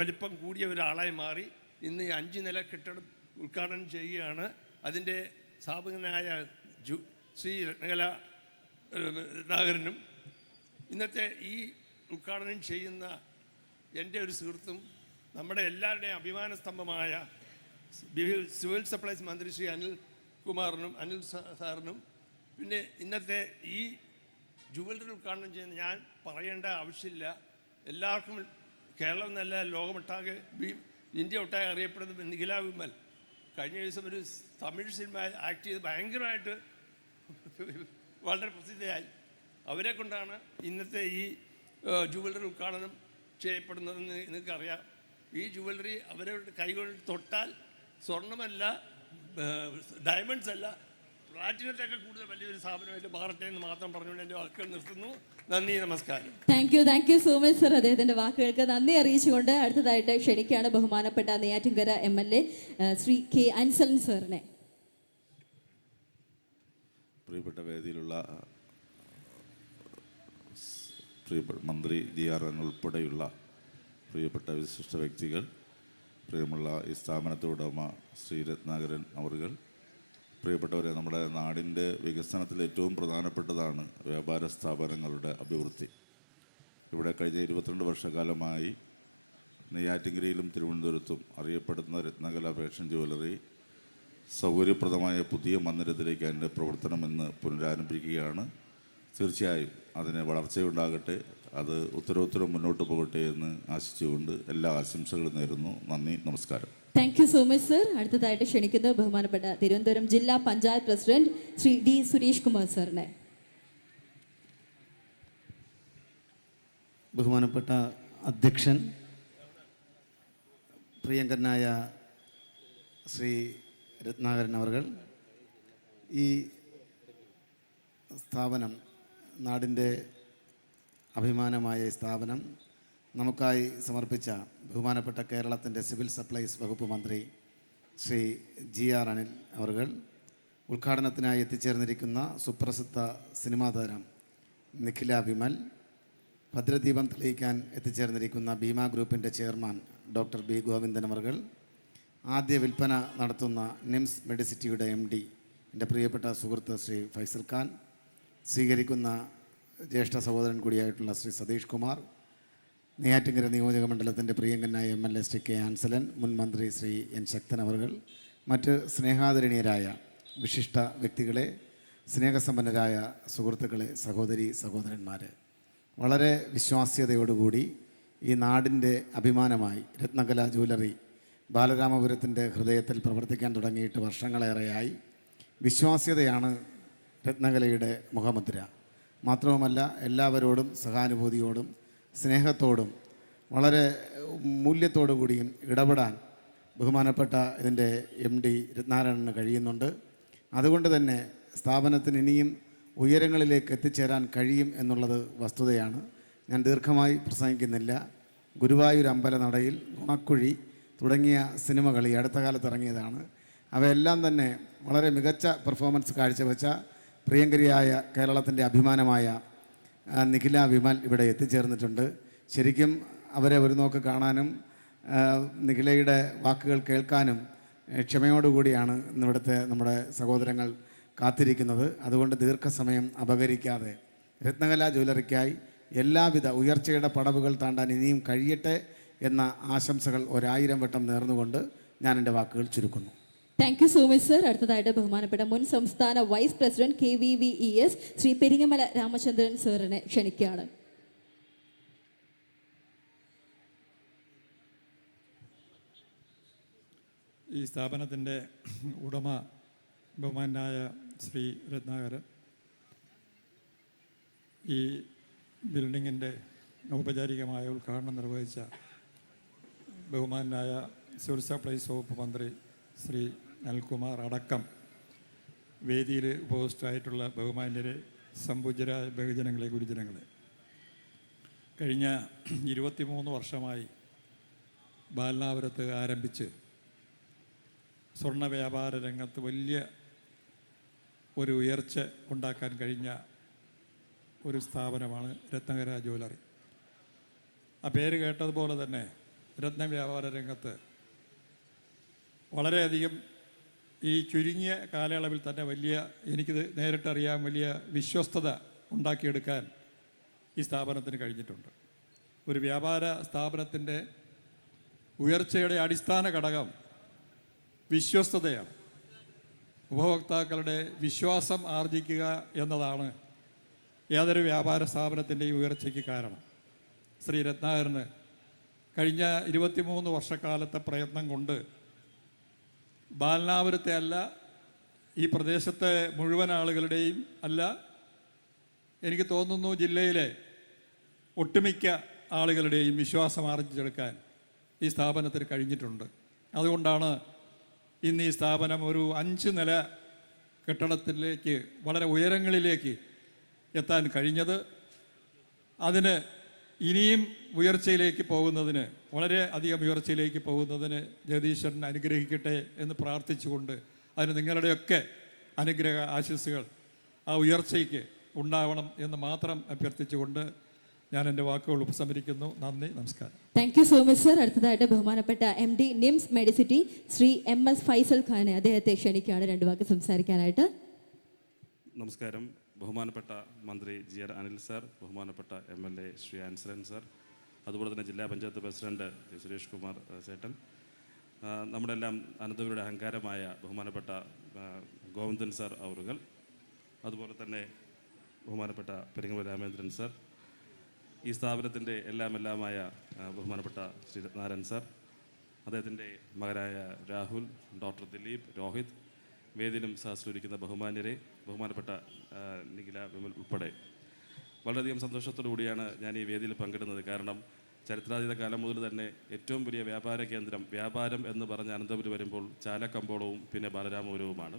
വലിപ്പം കൂടിയ ഒരാളായി മാറി ഇന്ന് ഈ 5 നില കെട്ടിടം ഉദ്ഘാടനം ചെയ്യുകയാണ്. അതിൻ്റെ സ്ഥാപകനായ ശ്രീ രത്നാകരനും ഇന്നത്തെ ഈ ഉദ്ഘാടനം ചെയ്യുന്ന എൻ്റെ ഒരു സുഹൃത്തും നമ്മുടെ എല്ലാവരുടെയും അഭിമാന സ്തംഭമായ സിവിൽ സപ്ലൈസ് മന്ത്രി ശ്രീ അനിൽ സാറിനും പിന്നെ ഇന്നത്തെ ഈ ജുവലറി ഉദ്ഘാടനം ചെയ്യുന്ന ഞാൻ പറയേണ്ട ആവശ്യമില്ല. എല്ലാവർക്കും കേരളം എന്നല്ല ലോകമൊട്ടാകെ ഇന്ത്യ ഒട്ടാകെ അറിയപ്പെടുന്ന നിഖില വിമൽ കഴിഞ്ഞ ദിവസം ഒരു തമിഴ് സിനിമ ആക്ട് ചെയ്ത് ഭയങ്കരമായിട്ട് വളരെ പ്രസിദ്ധയായി. അവരെ കൊണ്ടാണ് ഇന്നത്തെ ഈ ജുവലറി ഉദ്ഘാടനം ചെയ്യപ്പെടുന്നതെന്ന് നിങ്ങൾക്കറിയാം. ഈ ജുവലറി അവരുടെ കൈകൊണ്ട് തൊട്ടാൽ സ്വർണ്ണമല്ല, ഡയമണ്ട്സ് അല്ല, പ്ലാറ്റിനത്തൊക്കെ കൂടുതൽ വലിയൊരു സ്ഥാപനമായിട്ട് മാറട്ടെ എന്ന് മാത്രം പറഞ്ഞുകൊണ്ട് എൻ്റെ വാക്കുകൾ നിർത്തുന്നു. നന്ദി, നമസ്കാരം. Thank you so much sir. അദ്ദേഹത്തിൻ്റെ വാക്കുകൾക്ക് നന്ദി അറിയിച്ചുകൊണ്ട് അടുത്തതായിട്ട് ക്ഷണിക്കുകയാണ് ബഹുമാനപ്പെട്ട നെയ്യാറ്റിൻകര MLA ശ്രീ K. അൻസലൻ സാറിനെ. പ്രിയപ്പെട്ട വേദിയിലുള്ള പ്രിയപ്പെട്ട മന്ത്രി GR ഉൾപ്പെടെയുള്ള പ്രിയപ്പെട്ട വിശിഷ്ട വ്യക്തികൾ, പ്രിയമുള്ള ഈ സ്ഥാപനത്തോടുടമ ശ്രീ രത്നാകരൻ അവർകൾ, പ്രിയപ്പെട്ടവരെ, നമ്മുടെ നാടിൻ്റെ വികസനത്തിൽ ഏറ്റവും പ്രധാനപ്പെട്ടതാണ് വ്യാപാര സ്ഥാപനങ്ങളുടെ അഭിവൃദ്ധി. ഇവിടെ കഴിഞ്ഞ 22 വർഷക്കാലമായി നെയ്യാറ്റിൻകരയിലും തിരുവനന്തപുരത്തും അറിയപ്പെടുന്ന രത്നകല ഫാഷൻ ജുവലറി സൗകര്യപ്രദമായ പുതിയ മന്ദിരത്തിലേക്ക് അതിൻ്റെ പ്രവർത്തനമെന്ന് പുനരാരംഭിക്കുകയാണ്. തീർച്ചയായും അതിന് വളർച്ചയുണ്ടാകട്ടെ, അത് ഉത്തരോത്തരം മുന്നോട്ട് പോകട്ടെ എന്ന് ആശിച്ചുകൊണ്ട് എല്ലാ ആശംസകളും നേരുന്നു. നന്ദി, നമസ്കാരം. Thank you so much sir. അടുത്തതായിട്ട് ക്ഷണിക്കുന്നത് ബഹുമാനപ്പെട്ട തിരുവനന്തപുരം ജില്ലാ പഞ്ചായത്ത് പ്രസിഡന്റ് ശ്രീ D. സുരേഷ് കുമാർ സാറിനെ. ബഹുമാനപ്പെട്ട അധ്യക്ഷൻ, പ്രിയങ്കരനായ ശ്രീ രത്നാകരൻ അവർ, ഈ സ്ഥാപനം, നാടിൻ്റെ അഭിമാനമായ ഈ സ്ഥാപനം നമുക്കായി സമർപ്പിച്ച ബഹുമാനപ്പെട്ട കേരളത്തിൻ്റെ സിവിൽ സപ്ലൈസ് വകുപ്പ് മന്ത്രി ശ്രീ GR അനിൽ അവർ, ഉദ്ഘാടനത്തിനായി എത്തിച്ചേർന്നിരിക്കുന്ന സുപ്രസിദ്ധ സിനിമാ താരം നിഖില വിമൽ, ഭദ്രദീപം തെളിയിക്കാൻ എത്തിച്ചേർന്നിരിക്കുന്ന ഭീമ ഗ്രൂപ്പിൻ്റെ ചെയർമാൻ ഡോക്ടർ B. ഗോവിന്ദൻ അവർ, ആദ്യ വിൽപ്പന നടത്തുന്ന നിംസ് മെഡിസിറ്റിയുടെ MD എൻ്റെ പ്രിയപ്പെട്ട സുഹൃത്ത് ശ്രീ ഫൈസൽ ഖാൻ, സ്വീകരിക്കുന്ന ജ്യേഷ്ഠ സഹോദരൻ കൂടിയായിട്ടുള്ള ശ്രീ സതീഷ് കുമാർ, നെയ്യാറ്റിൻകര നിയോജക മണ്ഡലത്തിൻ്റെ പ്രിയങ്കനായ MLA ശ്രീ K. അൻസലൻ, മുൻ മന്ത്രി ശ്രീ N. ശക്തൻ അവർ, മറ്റ് സ്നേഹാദരണീയരായ വിശിഷ്ട വ്യക്തികളെ, സ്നേഹസമ്പന്നരായ സുഹൃത്തുക്കളെ, സഹോദരന്മാർ, വളരെ വിശ്വാസ്യതയോടുകൂടി ഈ നാടിൻ്റെ അഭിമാനമായി രത്നകല ജുവലറി ബാലരാമപുരത്തിൻ്റെ ഹൃദയത്തിൽ പ്രവർത്തിക്കാൻ തുടങ്ങിയിട്ട് വർഷങ്ങളേറെയായി. വിശ്വാസ്യതയാണ് രത്നകലയുടെ മുഖമുദ്ര. മാത്രവുമല്ല, എല്ലാവരോടും സഹാനുഭൂതിയോടും സ്നേഹത്തോടും വളരെ മൂല്യത്തോടു കൂടിയും ഇടപെടാൻ ബഹുമാനപ്പെട്ട ഇതിൻ്റെ MD രത്നാകരന് കഴിയുന്നുണ്ട്. അതുകൊണ്ട് തന്നെ സ്ഥാപനത്തിന് ഇനിയും ഉയരങ്ങളിലേക്ക് എത്തിച്ചേരാൻ കഴിയും എന്നുള്ളത് വസ്തുതയാണ്. ഞാൻ ദീർഘമായി പ്രസംഗിക്കുന്നില്ല. ഗുരുവായൂർ അമ്പലനടയിൽ, നുണക്കുഴി തുടങ്ങിയ സിനിമകൾ ഈ അടുത്ത കാലത്ത് ഇറങ്ങിയതാണ്. അവയെല്ലാം തന്നെ വളരെ മികച്ച പെർഫോമൻസ് കാഴ്ചവെച്ച പ്രിയങ്കരിയായ കേരളത്തിൻ്റെ അഭിമാനമായ നിഖില വിമൽ ഇവിടെ എത്തിച്ചേർന്നിട്ടുണ്ട്. ശരിക്കും അവരെ ഒരു നോക്ക് കാണാനും നിഖിലയുടെ വാക്കുകൾ കേൾക്കാനും ക്ഷമയോടുകൂടിയാണ് ഇന്നിവിടുത്തെ നമ്മുടെ സഹോദരങ്ങൾ കാത്തിരിക്കുന്നത്. അതുകൊണ്ട് ദീർഘസമയം അപഹരിക്കാതെ രത്നകല ജ്വല്ലറിക്കായി എല്ലാവിധ ഉയർച്ചയുടെ പടവുകൾ താണ്ടാൻ ഇനിയും കഴിയട്ടെ എന്ന ആശംസകൾ 1000 വട്ടം നേർന്നുകൊണ്ട് ഞാൻ എൻ്റെ വാക്കുകൾ ചുരുക്കുന്നു. Thank you so much sir. അടുത്തതായിട്ട് ബഹുമാനപ്പെട്ട മുൻ സംസ്ഥാന vice president KVVES Shri Peringamala Ramachandran സാറിനെ ക്ഷണിക്കുകയാണ്. ഈ സ്ഥാപനത്തിൻ്റെ ഉടമ ബഹുമാനായ ശ്രീ രത്നാകരൻ, ഈ ബിൽഡിങ്ങിൻ്റെ ഔപചാരികമായ ഉദ്ഘാടനം നിർവഹിച്ച ബഹുമാനായ സിവിൽ സപ്ലൈസ് വകുപ്പ് മന്ത്രി ശ്രീ അനിൽകുമാർ അടക്കം വേദിയിൽ ഉപവിഷ്ടരായിട്ടുള്ള ബഹുമാന്യരെ, സമ്പൂജ്യരായ ബഹുജനങ്ങളെ, ഗുരുജനങ്ങളെ, കഴിഞ്ഞ 23 വർഷമായി ബാലനാപുരത്ത് ആരംഭിച്ച് സ്വർണ്ണ വ്യാപാര രംഗത്ത് വലിയ ഒരു ഉയർച്ച ഉണ്ടാക്കാൻ കഴിഞ്ഞ ഒരു സ്ഥാപനമാണ് രത്നകല ജ്വല്ലറി. ആ പേര് കേട്ടതുപോലെ തന്നെ രത്നവ്യാപാര രംഗത്ത് വളരെയധികം ഈ ചുരുങ്ങിയ കാലയളവിൽ തന്നെ എനിക്കിത് നേരിട്ടറിയാൻ വലിയ വിശ്വസ്തത ഉണ്ടാക്കിയെടുക്കാൻ ഈ സ്ഥാപനത്തിന് കഴിഞ്ഞിട്ടുണ്ട്. ഒരു വ്യാപാര സ്ഥാപനത്തിൻ്റെ ഉയർച്ചയുടെ അടിസ്ഥാന ഘടകം വിശ്വസ്തതയാണ്. ഉപഭോക്താക്കളുടെ വിശ്വാസം ആർജിക്കുക എന്നതാണ് ഏതൊരു വ്യാപാര സ്ഥാപനത്തിൻ്റെയും ഉയർച്ചയ്ക്ക് കാരണം. ശ്രീ രത്നാകരന് കഴിഞ്ഞ 23 വർഷക്കാലത്തെ പ്രയത്നം കൊണ്ട് ബാലനാപുരത്തെ അല്ല, ഈ പ്രദേശത്തെ മുഴുവൻ ആളുകളുടെയും അല്ല, എനിക്ക് തോന്നുന്നു ജില്ലയിലെ ഒട്ടുമിക്ക ആളുകളുടെയും വിശ്വാസം ആർജിച്ചെടുക്കാൻ ഈ സ്ഥാപനത്തിന് കഴിഞ്ഞിട്ടുണ്ട്. അതുകൊണ്ടാണ് ഇന്ന് ഈ സ്ഥാപനം ഒരു 5 നില കെട്ടിടത്തിലേക്ക് വളരെ ഉയരങ്ങളിലേക്ക് എത്താൻ കഴിഞ്ഞത്. അതിന് ഇനിയും ഉയർച്ചയിലേക്ക് പോകുന്നതിന്, വളരെ അധികം ഉയർച്ചയിലേക്ക് പോകുന്നതിന് ജഗദീശ്വരൻ അനുഗ്രഹിക്കട്ടെ എന്ന് പ്രാർത്ഥിച്ചുകൊണ്ട്, അതിന് നിങ്ങളുടെയൊക്കെ അനുഗ്രഹ ആശംസകൾ ആ ഉയർച്ചയ്ക്ക് ഉണ്ടാവണം എന്ന് മാത്രം അഭ്യർത്ഥിച്ചുകൊണ്ട് ഞാൻ എൻ്റെ വാക്കുകൾ ഉപസംഹരിക്കുന്നു. നന്ദി, നമസ്കാരം. Thank you so much sir. അടുത്തതായിട്ട് ബഹുമാനപ്പെട്ട MD നിംസ് മെഡിസിറ്റി ശ്രീ MS ഫൈസൽ ഖാനെ അദ്ദേഹത്തെ ക്ഷണിക്കുകയാണ് 2 വാക്ക് സംസാരിക്കാനായിട്ട്. നമസ്കാരം. ബഹുമാനപ്പെട്ട മന്ത്രി GR അനിൽ സാർ, ബഹുമാനപ്പെട്ട MLA ശ്രീ ആൻസലൻ സാർ, അതുപോലെ തന്നെ ജില്ലാ പഞ്ചായത്ത് പ്രസിഡന്റ് സുരേഷ് കുമാർ ചേട്ടൻ, നമ്മുടെ എല്ലാം അനന്തപുരിയുടെ അഹങ്കാരമായ ബഹുമാനപ്പെട്ട ഗോവിന്ദൻ സാർ അവറുകൾ, അതുപോലെ തന്നെ ബഹുമാനപ്പെട്ട പെരിങ്ങമല രാമേന്ദ്രൻ സാർ, ഈ സ്ഥാപനത്തിൻ്റെ എല്ലാമായ ബഹുമാനപ്പെട്ട ശ്രീ രത്നാകരൻ സാർ, അദ്ദേഹത്തിൻ്റെ മകനായ രാഹുൽ, ഡോക്ടർ ദിലീപ്, രോഹിത്, വേദിയിലും സഹസ്രിക്കുന്ന ബഹുമാന്യരെ, ബഹുമാനപ്പെട്ട നിഖില വിമൽ ഉൾപ്പെടെ വളരെയധികം സന്തോഷത്തോടു കൂടിയാണ് ഞാൻ ഈ വേദിയിൽ പങ്കിടുന്നത്. കാരണം ചരിത്രാതീത കാലം മുതൽ തന്നെ ഏറ്റവും വലിയ വ്യാപാര കേന്ദ്രം, വ്യാപാരം എന്ന് പറഞ്ഞ അനന്തപുരി വരുമ്പോൾ ചാലക്കമ്പോളവും പിന്നെ ബാലരാമപുരവുമാണ്.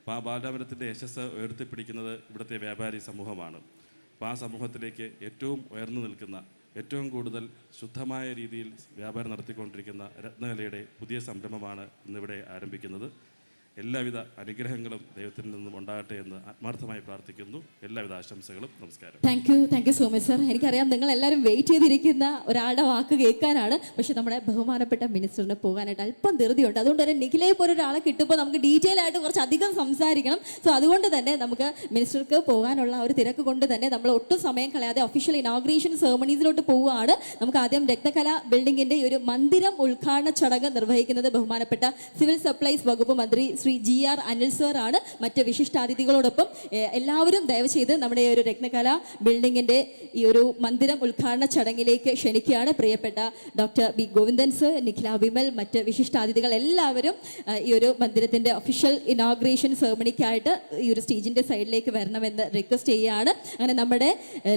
അപ്പോൾ ആ ബാലരാമപുരത്തിൻ്റെ യശസ് ഉയർത്തിപ്പിടിക്കുന്നത് ഇവിടുത്തെ വ്യാപാരി സമൂഹമാണ്. അപ്പോൾ ആ സമൂഹത്തിലേക്ക് ഏറ്റവും ഉയർന്നു നിൽക്കുന്ന, ഏറ്റവും കൂടുതൽ ശുദ്ധമായ രീതിയിൽ വ്യാപാരം നടത്തിക്കൊണ്ടിരിക്കുന്ന രത്നകലയുടെ പുതിയ സംരംഭമാണ് ഇന്നിവിടെ ആരംഭിക്കുന്നത്. എല്ലാവിധ അനുഗ്രഹങ്ങളും ദൈവത്തിൽ നിന്നും ഉണ്ടാകട്ടെ എന്ന് ആത്മാർത്ഥമായി പ്രാർത്ഥിക്കുന്നു. എല്ലാവിധ ആശംസകളും. നമസ്കാരം. Thank you so much sir. എനിക്കറിയാം നിങ്ങൾ എല്ലാവരും വെയിറ്റ് ചെയ്തിരിക്കുന്ന ഒരാളുടെ വാക്ക് കേൾക്കാനാണ്. പക്ഷെ നമ്മുടെ ബഹുമാനപ്പെട്ട മിനിസ്റ്ററിന് പോകാനായിട്ട് അല്പം ധൃതിയുണ്ട്. അതുകൊണ്ട് തന്നെ നിഖിലയെ പോലെ ഒരാളെ കിട്ടുമ്പോൾ നമുക്ക് ഡീറ്റെയിൽ ആയിട്ട് കുറച്ച് അധികം സംസാരിക്കണം. സോ അതുകൊണ്ട് തന്നെ നമുക്ക് മിനിസ്റ്റർക്ക് പോകാനുള്ള ഒരു തിരക്ക് കൊണ്ട് തന്നെ നമ്മൾ ഒട്ടും സമയം കളയാതെ ഒഫീഷ്യൽ ഇനോഗ്രേഷൻ സെറമണീസിലോട്ട് പോവുകയാണ്. നമുക്ക് ആദ്യം രത്നകല ബിൽഡിങ്ങിന്റെ ഒരു മന്ദിരം ഉദ്ഘാടന ചടങ്ങ് നിർവഹിക്കുന്നത് ബഹുമാനപ്പെട്ട സിവിൽ സപ്ലൈസ് വകുപ്പ് മന്ത്രി ശ്രീ GR അനിൽ സർ ആണ്. മറ്റ് വിശിഷ്ടാതിഥികളോടൊപ്പം എല്ലാവരും ദയവ് ചെയ്ത് നമ്മുടെ ഒരു രത്നകല ബിൽഡിങ്ങിന്റെ ഈ ഒരു മന്ദിരം ഉദ്ഘാടന ചടങ്ങിലേക്ക് ക്ഷണിക്കുകയാണ്. പ്രിയപ്പെട്ട doctor B Govindan sir, Nikhila Vimal, മറ്റ് വിശിഷ്ടാതിഥികൾ എല്ലാവരും ഈ ഒരു മന്ദിരത്തിന്റെ ഒഫീഷ്യൽ ഇനോഗ്രേഷൻ സെറമണിക്കായിട്ട് ഈ ഒരു സ്റ്റേജിന്റെ സൈഡിലേക്ക് വരണമെന്ന് റിക്വസ്റ്റ് ചെയ്യുകയാണ്. അങ്ങനെ നമ്മുടെ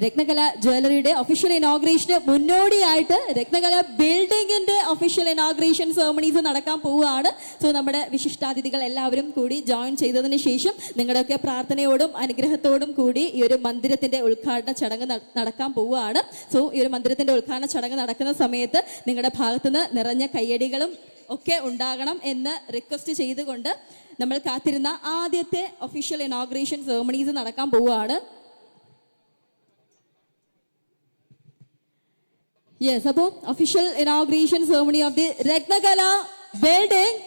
രത്നകല ജ്വല്ലറിയുടെ ഒഫീഷ്യൽ ഇനോഗ്രേഷന് മുന്നോടിയായിട്ട് രത്നകല ബിൽഡിങ്ങിന്റെ ഒഫീഷ്യൽ ഇനോഗ്രേഷൻ സെറമണീസ് നടക്കാൻ പോവുകയാണ്. സോ നമ്മുടെ വിശിഷ്ടാതിഥികൾ എല്ലാവരും കൂടി ജോയിൻ ചെയ്തതിന് ശേഷം നിങ്ങളുടെയൊക്കെ പ്രാർത്ഥനയോടും അനുഗ്രഹത്തോടും കൂടി ഈ ഒരു മന്ദിരത്തിന്റെ ഉദ്ഘാടന ചടങ്ങ് നടക്കാൻ പോവുകയാണ്. സോ ഈ ഒരു മന്ദിരത്തിന്റെ ഉദ്ഘാടന ചടങ്ങ് നടക്കുന്ന സമയത്ത് നിങ്ങളുടെ ഭാഗത്തുനിന്ന് നിറഞ്ഞ കയ്യടികളും ഒക്കെ ഉണ്ടാകണം എന്ന് റിക്വസ്റ്റ് ചെയ്തുകൊണ്ട് നമ്മൾ കാത്തിരുന്ന ആദ്യത്തെ ഒഫീഷ്യൽ ഇനോഗ്രേഷൻ സെറമണീസ് നടക്കാൻ പോവുകയാണ്. യെസ്, അപ്പോൾ official inauguration ceremony of the Ratnakala building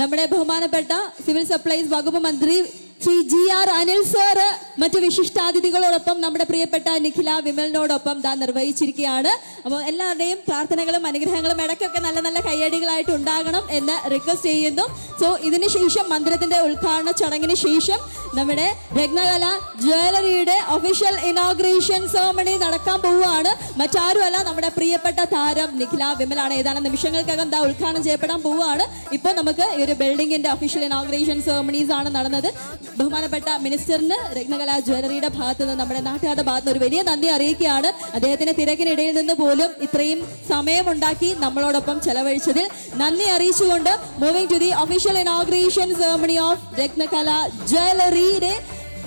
നമ്മുടെ ബഹുമാനപ്പെട്ട സിവിൽ സപ്ലൈസ് വകുപ്പ് മന്ത്രി ശ്രീ GR അനിൽ സർ മറ്റു വിശിഷ്ടാതിഥികളോടൊപ്പം നമ്മുടെ പ്രിയപ്പെട്ട നിഖില വിമലിനോടൊപ്പം നിർവഹിച്ചിരിക്കുകയാണ്. അപ്പോൾ എല്ലാവരുടെയും പ്രാർത്ഥനകളും അനുഗ്രഹങ്ങളും ഇടയ്ക്കൊക്കെ നല്ല നല്ല കയ്യടികളായിട്ട് ഉണ്ടാകണം എന്ന് റിക്വസ്റ്റ് ചെയ്യുന്നു. സോ ഇതിന് ശേഷം മന്ദിരത്തിന്റെ ഉദ്ഘാടന ചടങ്ങിന് ശേഷം നമ്മുടെ രത്നകല ജ്വല്ലറിയുടെ ഒഫീഷ്യൽ ഇനോഗ്രേഷൻ സെറമണി നടക്കാൻ പോവുകയാണ്. മറ്റാരുമല്ല, നമ്മുടെ പ്രിയപ്പെട്ട താരം നിഖില വിമലാണ്. ഏതാനും നിമിഷങ്ങൾക്കകം ഉദ്ഘാടനം ചെയ്യപ്പെടാൻ പോവുകയാണ്. ഇപ്പോൾ നമുക്ക് ഈ ഒരു ബിൽഡിങ്ങിന്റെ ഒഫീഷ്യൽ ഇനോഗ്രേഷൻ സെറമണീസ് ആണ് നടന്നത്. ബഹുമാനപ്പെട്ട മിനിസ്റ്ററിന് രത്നകല ജ്വല്ലറിയുടെ ഭാഗത്ത് നിന്ന്, നമ്മുടെ നാട്ടുകാരുടെ ഭാഗത്ത് നിന്ന് ഒരു വലിയ നന്ദി അറിയിക്കുകയാണ്. അദ്ദേഹത്തിന്റെ തിരക്കിനിടയിൽ നിന്ന് പോലും ഇത്രയും സമയമുണ്ടാക്കി നമ്മളോടൊപ്പം ചെലവഴിച്ചതിൽ നന്ദി അറിയിച്ചുകൊണ്ട് moving to the official inauguration ceremony of Rathnakala ജ്വല്ലറിയുടെ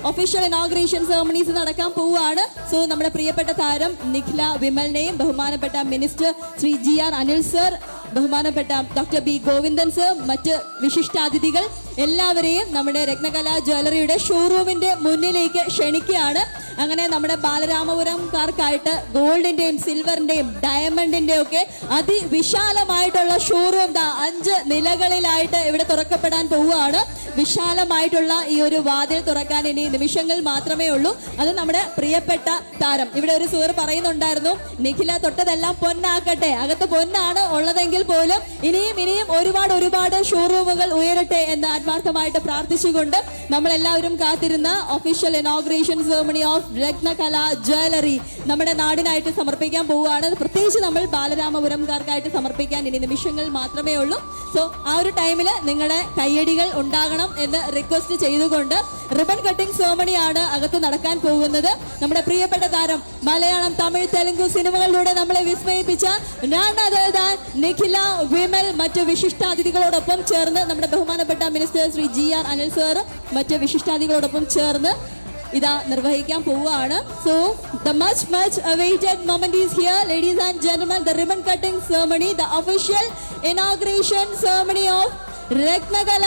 ഒഫീഷ്യൽ ഇനോഗ്രേഷൻ സെറമണീസ് നടക്കാൻ പോവുകയാണ്. സോ നമ്മുടെ പ്രിയപ്പെട്ട താരം നിഖില വിമലിനെയും ബഹുമാനപ്പെട്ട minister Shri GR Anil sir, ബഹുമാനപ്പെട്ട ഡോക്ടർ B ഗോവിന്ദൻ സർ, മറ്റ് വിശിഷ്ടാതിഥികൾ എല്ലാവരെയും നമ്മുടെ രത്നകല ജ്വല്ലറിയുടെ ഷോറൂമിന്റെ മുന്നിലേക്ക് ക്ഷണിക്കുകയാണ്. അങ്ങനെ നമ്മുടെ ബാലരാമപുരംകാർക്കായിട്ട് ഗോൾഡിന്റെയും സിൽവറിന്റെയും ഡയമണ്ടിന്റെയും ഒക്കെ അതിവിശാലമായിട്ടുള്ള ഷോറൂം 5 നിലകളിലായിട്ട് ഇവിടെ തുറക്കപ്പെടാൻ പോവുകയാണ്. വിശാലമായിട്ടുള്ള ഈ ഒരു വാതിൽ തുറക്കാൻ ഇനി നിമിഷങ്ങൾ മാത്രമേ ഉള്ളൂ. അത് നമ്മുടെ പ്രിയപ്പെട്ട താരം, ഇവിടെ ഒരു സുഹൃത്ത് പറയുന്നുണ്ടായിരുന്നു, നിഖില തൊട്ടതെല്ലാം പൊന്നാക്കട്ടെ. അകത്ത് പൊന്നാണ് ഉള്ളതെങ്കിൽ പോലും ഇനിയും ഒരുപാട് ഷോറൂമുകൾ ഉയരട്ടെ എന്ന് ആത്മാർത്ഥമായിട്ട് പ്രാർത്ഥിച്ചുകൊണ്ട് നമ്മളെല്ലാവരും കാത്തിരുന്ന official inauguration ceremony of Ratnakala jewellery നമ്മുടെ നാടിനായിട്ട് സമർപ്പിക്കാൻ പോവുകയാണ്. പ്രത്യേകിച്ച് നമ്മൾ ബാലരാമപുരംകാർക്കായിട്ട് സമർപ്പിക്കാൻ ഇനി നിമിഷങ്ങൾ മാത്രമേ ഉള്ളൂ. സോ ആ ഒരു ടൈമിൽ നിങ്ങളുടെ കയ്യടികൾ ഉണ്ടാകണം എന്ന് റിക്വസ്റ്റ് ചെയ്തുകൊണ്ട് റിബൺ കട്ടിംഗ് സെറമണിയാണ് അകത്ത് നടക്കാൻ പോകുന്നത്. നമ്മുടെ പ്രിയപ്പെട്ട താരം മലയാളം, തമിഴ്, തെലുങ്ക് സിനിമകളിലൂടെ നമ്മളെ വിസ്മയിപ്പിച്ച നിഖില വിമൽ മറ്റു വിശിഷ്ടാതിഥികളോടൊപ്പം ചേർന്ന് നമ്മുടെ ബഹുമാനപ്പെട്ട minister Shri GR Anil sir മറ്റു വിശിഷ്ടാതിഥികളോടൊപ്പം ചേർന്ന് ഇതാ നിർവഹിക്കാൻ പോവുകയാണ്. So the much awaited moment is here, ladies and gentlemen, the ribbon cutting ceremony, the official inauguration ceremony of Ratnakala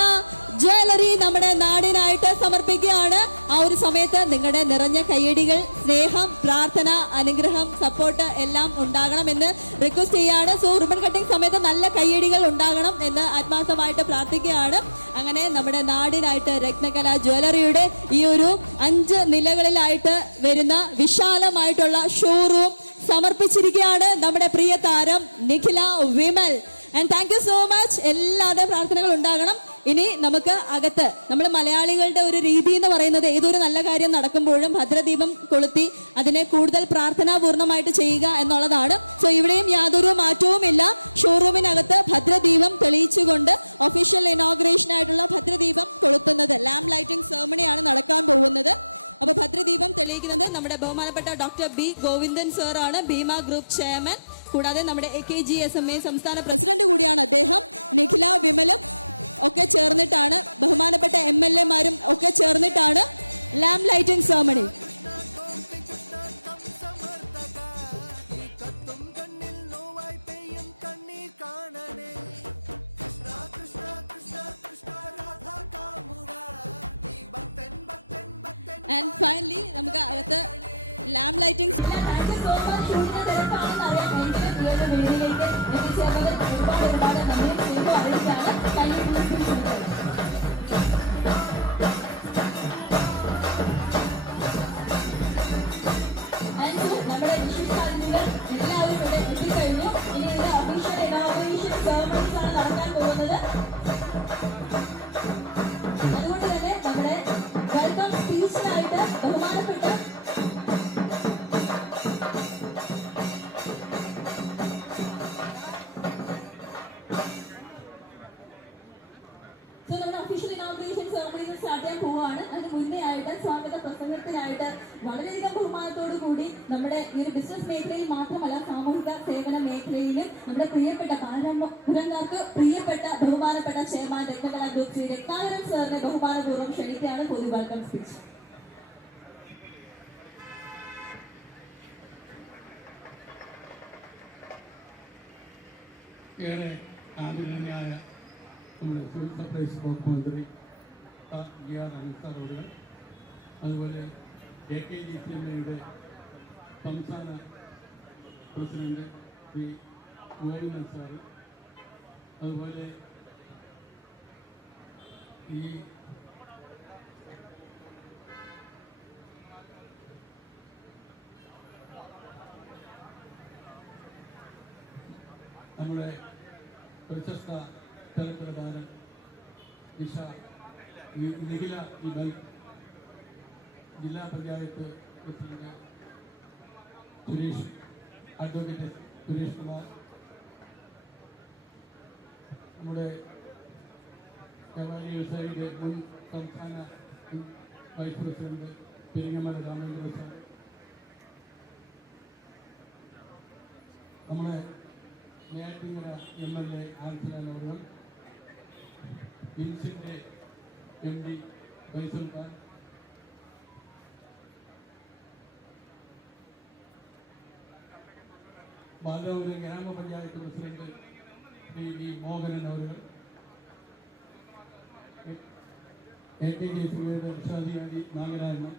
jewellery നമ്മുടെ നാടിനായിട്ട് സമർപ്പിക്കുകയാണ്. ആ ഒരു സമയത്ത് നിങ്ങളുടെ നിറഞ്ഞ കയ്യടികൾ, സ്നേഹം, പ്രാർത്ഥന, അനുഗ്രഹം, സപ്പോർട്ട് എല്ലാം ഉണ്ടാകണം എന്ന് റിക്വസ്റ്റ് ചെയ്യാണ്. സോ റിബൺ കട്ടിംഗ് സമയത്ത് നല്ല കയ്യടികൾ ഉണ്ടാകണം എന്ന് ആത്മാർത്ഥമായിട്ട് പ്രാർത്ഥിക്കുകയാണ്. അങ്ങനെ നമ്മുടെ നാടിനായിട്ട് രത്നകല ജ്വല്ലറിയുടെ ഈ ഒരു 5 നിലകളിലായിട്ട് വരുന്ന വിശാലമായിട്ടുള്ള ഷോറൂം സമർപ്പിച്ചിരിക്കുകയാണ് നമ്മുടെ പ്രിയ താരം Nikhila Vimal. And thank you so much. എല്ലാവരുടെയും പ്രാർത്ഥനകൾ ഉണ്ടാകണം. ഇനി നമുക്ക് അകത്ത്, നമ്മൾ മലയാളികളുടെ ഒരു രീതി എന്ന് പറയുന്നത് ഏതൊരു നല്ല കാര്യം നടക്കുമ്പോഴും ഭദ്രദീപം കൊളുത്തി അതിനെ കൂടുതൽ പ്രാർത്ഥനാപൂർണമായിട്ട് ചെയ്യുക എന്നുള്ളതാണ്. സോ ഇവിടെയും യാതൊരു മാറ്റവും ഇല്ല. ഷോറൂമിനകത്ത് ഭദ്രദീപം തെളിയിച്ചുകൊണ്ട് ഒഫീഷ്യൽ ഇനോഗ്രേഷൻ ആയിട്ടുള്ള ഭദ്രദീപം കൊളുത്തുന്നത്, ലാമ്പ് ലൈറ്റിംഗ് സെറമണിയാണ് നടക്കാൻ പോകുന്നത്. അപ്പൊ ഭദ്രദീപം തെളിയിക്കുന്നത് നമ്മുടെ ബഹുമാനപ്പെട്ട ഡോക്ടർ B ഗോവിന്ദൻ സർ ആണ്, ഭീമ ഗ്രൂപ്പ് ചെയർമാൻ. കൂടാതെ നമ്മുടെ AKGSMA സംസ്ഥാന പ്രസിഡന്റ് കൂടിയാണ് അദ്ദേഹം. നിഖില വിമലും ഒക്കെ ചേർന്നിട്ടാണ്, ബഹുമാനപ്പെട്ട MLA മാരും ഒക്കെ ചേർന്നിട്ടാണ് lamp lighting ceremony. And finally നമുക്ക് അകത്ത് ലാമ്പ് ലൈറ്റിംഗ് നമ്മുടെ വിശിഷ്ടാതിഥികൾ എല്ലാവരും ഇവിടെ എത്തിക്കഴിഞ്ഞു. ഇനി ഇതിന്റെ ഒഫീഷ്യൽ ഇനോഗ്രേഷൻ സെറമണീസ് ആണ് നടക്കാൻ പോകുന്നത്. അതുകൊണ്ട് തന്നെ നമ്മുടെ വെൽക്കം സ്പീച്ചിനായിട്ട് ബഹുമാനപ്പെട്ട ഒഫീഷ്യൽ ഇനോഗ്രേഷൻ സെറമണീസ് സ്റ്റാർട്ട് ചെയ്യാൻ പോവുകയാണ്. അതിന് മുന്നേ ആയിട്ട് സ്വാഗത പ്രസംഗത്തിനായിട്ട് വളരെയധികം ബഹുമാനത്തോടു കൂടി നമ്മുടെ ഈ ഒരു ബിസിനസ് മേഖലയിൽ മാത്രമല്ല സാമൂഹിക സേവന മേഖലയിലും നമ്മുടെ പ്രിയപ്പെട്ട ബാലരാമപുരംകാർക്ക് പ്രിയപ്പെട്ട ബഹുമാനപ്പെട്ട ചെയർമാൻ രത്നകല ഗ്രൂപ്പ് ശ്രീ രത്നാകരൻ സാറിനെ ബഹുമാനപൂർവ്വം ക്ഷണിക്കുകയാണ് ഫോർ ദി വെൽക്കം സ്പീച്ച്. ഏറെ ആദരണീയനായ നമ്മുടെ സിവിൽ സപ്ലൈസ് വകുപ്പ് മന്ത്രി GR അനിൽ സാറോട്, അതുപോലെ AKGCMA സംസ്ഥാന പ്രസിഡന്റ് ശ്രീ ഗോവിന്ദൻ സാറ്, അതുപോലെ ഈ നമ്മുടെ പ്രശസ്ത ചലച്ചിത്ര താരം നിഖില വിമൽ, ജില്ലാ പഞ്ചായത്ത് പ്രസിഡന്റ് അഡ്വക്കേറ്റ് സുരേഷ് കുമാർ, നമ്മുടെ വ്യാപാരി വ്യവസായിയുടെ മുൻ സംസ്ഥാന vice president Peringamala Ramendra sir, നമ്മുടെ നെയ്യാറ്റിൻകര MLA ആൻസലാൻ അവർ, വിൻസിൻ്റെ MD ഫൈസൽ ഖാൻ, ബാലരാമപുരം ഗ്രാമപഞ്ചായത്ത് പ്രസിഡന്റ് ശ്രീ V മോഹനൻ അവർ, AKGCMA രക്ഷാധികാരി നാഗരാജൻ,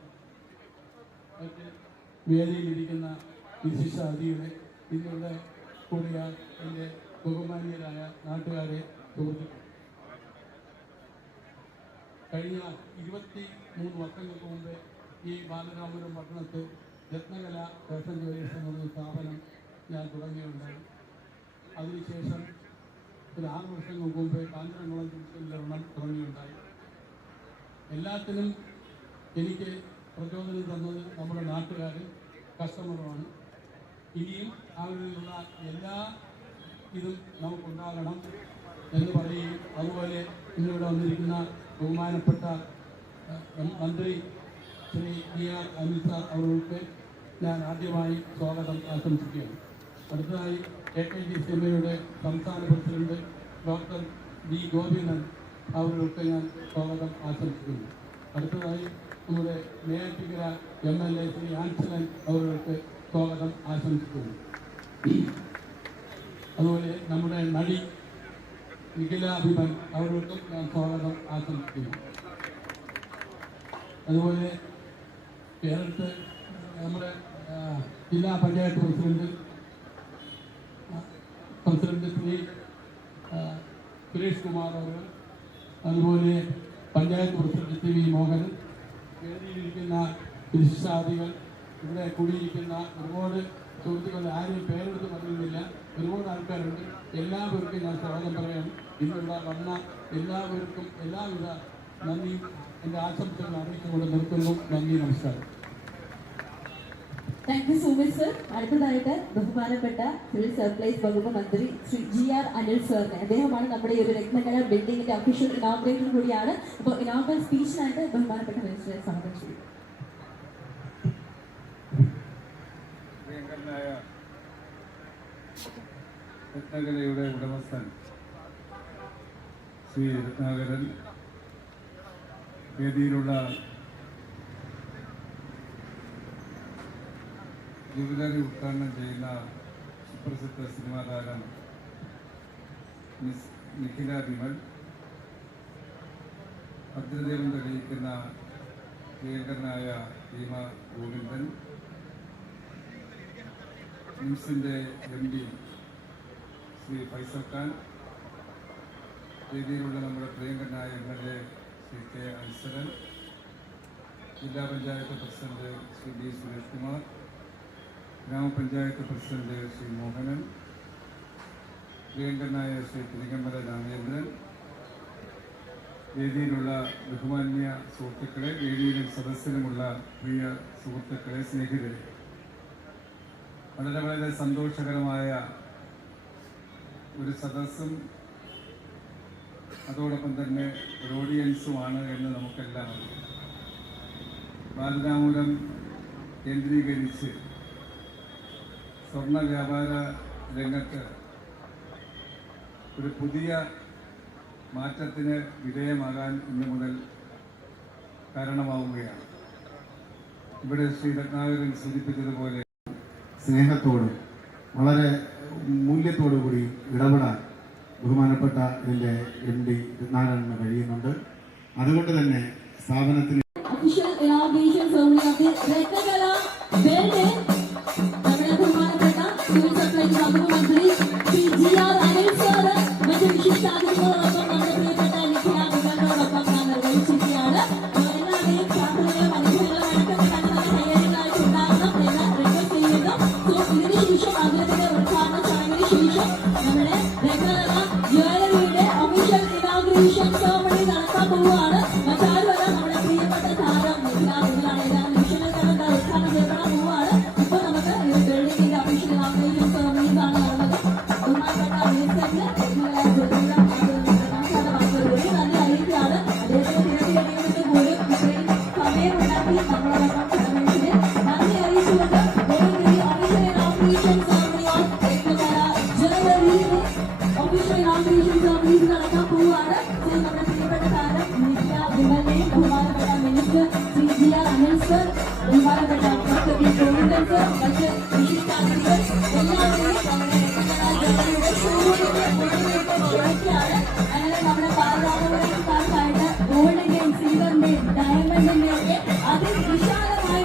മറ്റ് വേദിയിലിരിക്കുന്ന വിശിഷ്ട അതിഥികളെ, ഇതിലൂടെ കൂടിയ എൻ്റെ ബഹുമാന്യരായ നാട്ടുകാരെ, സുഹൃത്തുക്കൾ, കഴിഞ്ഞ 23 വർഷങ്ങൾക്ക് മുമ്പ് ഈ ബാലരാമപുരം പട്ടണത്ത് രത്നകല ഫാഷൻ ജ്വല്ലേഴ്സ് എന്നൊരു സ്ഥാപനം ഞാൻ തുടങ്ങിയുണ്ടായി. അതിനുശേഷം ഒരു 6 വർഷങ്ങൾക്ക് മുമ്പ് കാഞ്ചനകുളം ജംഗ്ഷനിലൊരെണ്ണം തുടങ്ങിയുണ്ടായി. എല്ലാത്തിനും എനിക്ക് പ്രചോദനം തന്നത് നമ്മുടെ നാട്ടുകാരും കസ്റ്റമറുമാണ്. ഇനിയും അവരിലുള്ള എല്ലാ ഇതും നമുക്കുണ്ടാകണം എന്ന് പറയുകയും അതുപോലെ ഇന്നിവിടെ വന്നിരിക്കുന്ന ബഹുമാനപ്പെട്ട മന്ത്രി ശ്രീ GR അനിൽ സാർ അവർക്ക് ഞാൻ ആദ്യമായി സ്വാഗതം ആശംസിക്കുകയാണ്. അടുത്തതായി AKGCMയുടെ സംസ്ഥാന പ്രസിഡന്റ് ഡോക്ടർ G. ഗോപിനാഥൻ അവർക്ക് ഞാൻ സ്വാഗതം ആശംസിക്കുന്നു. അടുത്തതായി നമ്മുടെ നെയ്യാറ്റിൻകര MLA ശ്രീ ആൻസലൻ അവർക്ക് സ്വാഗതം ആശംസിക്കുന്നു. അതുപോലെ നമ്മുടെ നടി നിഖില അഭിമൻ അവർക്കും ഞാൻ സ്വാഗതം ആശംസിക്കുന്നു. അതുപോലെ കേരളത്തെ നമ്മുടെ ജില്ലാ പഞ്ചായത്ത് പ്രസിഡന്റ് ശ്രീ സുരേഷ് കുമാർ അവർ, അതുപോലെ പഞ്ചായത്ത് പ്രസിഡന്റ് ശ്രീ മോഹനൻ, വേദിയിലിരിക്കുന്ന വിശിഷ്ടാതിഥികൾ, ഇവിടെ കൂടിയിരിക്കുന്ന ഒരുപാട് സുഹൃത്തുക്കൾ, ആരെയും പേരെടുത്ത് പറയുന്നില്ല, ഒരുപാട് ആൾക്കാരുണ്ട്. എല്ലാവർക്കും ഞാൻ സ്വാഗതം പറയാം. ഇന്നുള്ള വന്ന എല്ലാവർക്കും എല്ലാവിധ നന്ദിയും എൻ്റെ ആശംസകൾ അറിയിച്ചുകൊണ്ട് നിർത്തുന്നു. നന്ദി, നമസ്കാരം. Thank you so much sir. അടുത്തതായിട്ട് ബഹുമാനപ്പെട്ട സിവിൽ സപ്ലൈസ് വകുപ്പ് മന്ത്രി ശ്രീ GR അനിൽ സാറിനെ, അദ്ദേഹമാണ് നമ്മുടെ ഈ ഒരു രത്നകല ബിൽഡിങ്ങിന്റെ ഒഫീഷ്യൽ ഇനോഗ്രേറ്റർ കൂടിയാണ്. അപ്പോൾ ഇനോഗ്രൽ സ്പീച്ചിനായിട്ട് ബഹുമാനപ്പെട്ട മിനിസ്റ്ററെ സ്വാഗതം ചെയ്യും. പ്രിയങ്കരനായ രത്നകലയുടെ ഉടമസ്ഥൻ ശ്രീ രത്നാകരൻ, വേദിയിലുള്ള ജുവലറി ഉദ്ഘാടനം ചെയ്യുന്ന സുപ്രസിദ്ധ സിനിമാ താരം മിസ് നിഖില വിമൽ, ഭദ്രദേവൻ തെളിയിക്കുന്ന പ്രിയങ്കരനായ ഭീമ ഗോവിന്ദൻ, നിംസിൻ്റെ MD ശ്രീ ഫൈസൽ ഖാൻ, വേദിയിലുള്ള നമ്മുടെ പ്രിയങ്കരനായ MLA ശ്രീ K. അൻസലൻ, ജില്ലാ പഞ്ചായത്ത് പ്രസിഡന്റ് ശ്രീ D. സുരേഷ് കുമാർ, ഗ്രാമപഞ്ചായത്ത് പ്രസിഡന്റ് ശ്രീ മോഹനൻ, പ്രിയങ്കരനായ ശ്രീ തിരുങ്ങമല രാമചന്ദ്രൻ, വേദിയിലുള്ള ബഹുമാന്യ സുഹൃത്തുക്കളെ, വേദിയിലും സദസ്സിലുമുള്ള പ്രിയ സുഹൃത്തുക്കളെ, സ്നേഹിതരെ, വളരെ വളരെ സന്തോഷകരമായ ഒരു സദസ്സും അതോടൊപ്പം തന്നെ ഒരു ഓഡിയൻസുമാണ് എന്ന് നമുക്കെല്ലാം അറിയാം. ബാലരാമപുരം കേന്ദ്രീകരിച്ച് സ്വർണ്ണ വ്യാപാര രംഗത്ത് ഒരു പുതിയ മാറ്റത്തിന് വിധേയമാകാൻ ഇന്നു മുതൽ കാരണമാവുകയാണ്. ഇവിടെ ശ്രീ രത്നാകരൻ സൂചിപ്പിച്ചതുപോലെ സ്നേഹത്തോടും വളരെ മൂല്യത്തോടു കൂടി ഇടപെടാൻ ബഹുമാനപ്പെട്ട ഇതിൻ്റെ MD രത്നാകരന് കഴിയുന്നുണ്ട്. അതുകൊണ്ട് തന്നെ സ്ഥാപനത്തിന് official inauguration ceremony of the Ratnakala building നമ്മുടെ ബഹുമാനപ്പെട്ട സിവിൽ സപ്ലൈസ് വകുപ്പ് മന്ത്രി ശ്രീ GR അനിൽ സാർ മറ്റു വിശിഷ്ടാതിഥികളോടൊപ്പം നമ്മുടെ പ്രിയപ്പെട്ട നിഖില അഭിനന്ദനോടൊപ്പം നാം നിർവഹിച്ചിരിക്കുകയാണ്. എല്ലാവരെയും പ്രാർത്ഥനകളും അനുഗ്രഹങ്ങളും അടക്കപ്പെട്ട നല്ല കൈകാര്യങ്ങളായിട്ട് ഉണ്ടാകണം എന്ന് റിക്വസ്റ്റ് ചെയ്യുന്നു. സോ ഇതിന് ശേഷം അതിന്റെ ഉദ്ഘാടന ചടങ്ങിന് ശേഷം നമ്മുടെ രത്നകല ജ്വല്ലറിയുടെ ഒഫീഷ്യൽ ഇനോഗ്രേഷൻ സെറമണി നടത്താൻ പോവുകയാണ്. മറ്റാരുമല്ല, നമ്മുടെ പ്രിയപ്പെട്ട താരം നിഖിലാണ്. ഏതാനും നിമിഷങ്ങൾക്കകത്ത് ഉദ്ഘാടനം ചെയ്യപ്പെടാൻ പോവുകയാണ്. ഇപ്പോൾ നമുക്ക് ഈ ബിൽഡിംഗിന്റെ ഒഫീഷ്യൽ ഇനോഗ്രേഷൻ സെറമണീസ് ആണ് നടന്നത്. ബഹുമാനപ്പെട്ട മിനിസ്റ്റർക്ക് രത്നകല ജ്വല്ലറിയുടെ നന്ദി അറിയിക്കുകയാണ്. അദ്ദേഹത്തിന് തിരക്കിലേക്ക് പോലും ഇത്രയും സമയമുണ്ടാക്കി നമ്മളോടൊപ്പം ചെലവഴിച്ചതിന് നന്ദി അറിയിച്ചുകൊണ്ട് official inauguration ceremony of Rathnakala ജ്വല്ലറിയുടെ ഒഫീഷ്യൽ ഇനോഗ്രേഷൻ സെറമണീസ് നടക്കാൻ പോവുകയാണ്. സോ നമ്മുടെ പ്രിയപ്പെട്ട താരം നിഖില വിമലിനെയും ബഹുമാനപ്പെട്ട minister Shri GR Anil sir, ബഹുമാനപ്പെട്ട ഡോക്ടർ P. ഗോവിന്ദൻ സർ, മറ്റ് വിശിഷ്ടാതിഥികൾ എല്ലാവരെയും നമ്മുടെ രത്നകല ജ്വല്ലറിയുടെ ഷോറൂമിന്റെ മുന്നിലേക്ക് ക്ഷണിക്കുകയാണ്. അങ്ങനെ നമ്മുടെ ബാലരാമപുരക്കാർക്കായിട്ട് ഗോൾഡിന്റെയും സിൽവറിന്റെയും ഡയമണ്ടിന്റെയും ഒക്കെ അതിവിശാലമായ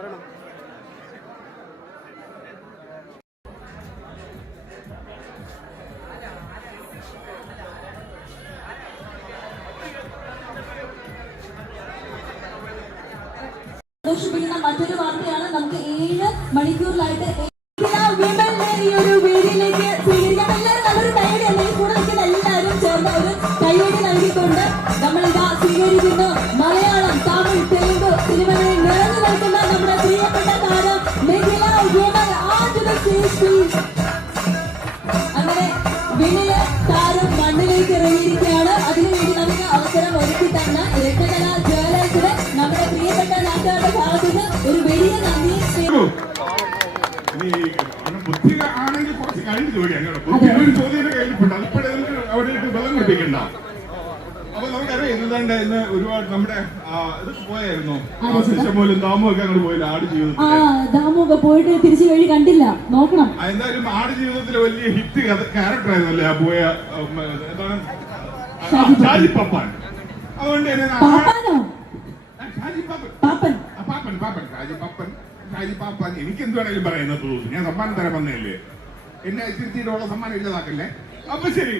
സന്തോഷിപ്പിക്കുന്ന മറ്റൊരു വാർത്തയാണ്. നമുക്ക് 7 മണിക്കൂറിലായിട്ട് ഈ ഒരു വേദിയിലേക്ക് സ്വീകരിക്കാം. എല്ലാവരും നല്ലൊരു കൈയടി അല്ലെങ്കിൽ കൂടെ നിൽക്കുന്ന എല്ലാവരും ചേർന്ന് ഒരു കൈയടി നൽകിക്കൊണ്ട് നമ്മളിതാ സ്വീകരിക്കുന്നു. മലയാളം, തമിഴ്, തെലുങ്ക് സിനിമകളിൽ നിറഞ്ഞു നിൽക്കുന്ന നമ്മുടെ പ്രിയപ്പെട്ട താരം Nikhila Vimal onto the stage please. അങ്ങനെ വിനില് താരം മണ്ണിലേക്ക് ഇറങ്ങിയിരിക്കുകയാണ്. അതിനുവേണ്ടി നമുക്ക് അവസരം ഒരുക്കി തന്ന രത്നകല ജ്വല്ലേഴ്സിന് നമ്മുടെ പ്രിയപ്പെട്ട നാട്ടുകാരുടെ ഭാഗത്തുനിന്ന് ഒരു വലിയ നന്ദി. ബുദ്ധി ആണെങ്കിൽ കുറച്ച് കഴിഞ്ഞ് ചോദിക്കാം. ഒരു ചോദ്യം കഴിഞ്ഞിട്ടുണ്ട്, അതിപ്പോഴേ അവിടെ വെള്ളം കുടിപ്പിക്കണ്ട. അപ്പൊ നമുക്കറിയാം ഇന്നതാണ്ട് ഇന്ന് ഒരുപാട് നമ്മുടെ ഇത് പോയായിരുന്നു പോലും ദാമൊക്കെ അങ്ങോട്ട് പോയില്ല. ആട് ജീവിതത്തിൽ ദാമൊക്കെ പോയിട്ട് തിരിച്ചു വഴി കണ്ടില്ല, നോക്കണം. എന്തായാലും ആട് ജീവിതത്തിലെ വലിയ ഹിറ്റ് ക്യാരക്ടർ ആയിരുന്നല്ലേ ആ പോയ എന്താണ് ഷാജി പപ്പാൻ. അതുകൊണ്ട് തന്നെ ഷാജി പാപ്പൻ എനിക്ക് എന്തുവേണമെങ്കിലും പറയുന്നത് തോന്നുന്നു. ഞാൻ സമ്മാനം തരാൻ വന്നതല്ലേ, എന്നെ തിരിച്ചിട്ടുള്ള സമ്മാനം ഇല്ലാതാക്കല്ലേ. അപ്പൊ ശരി,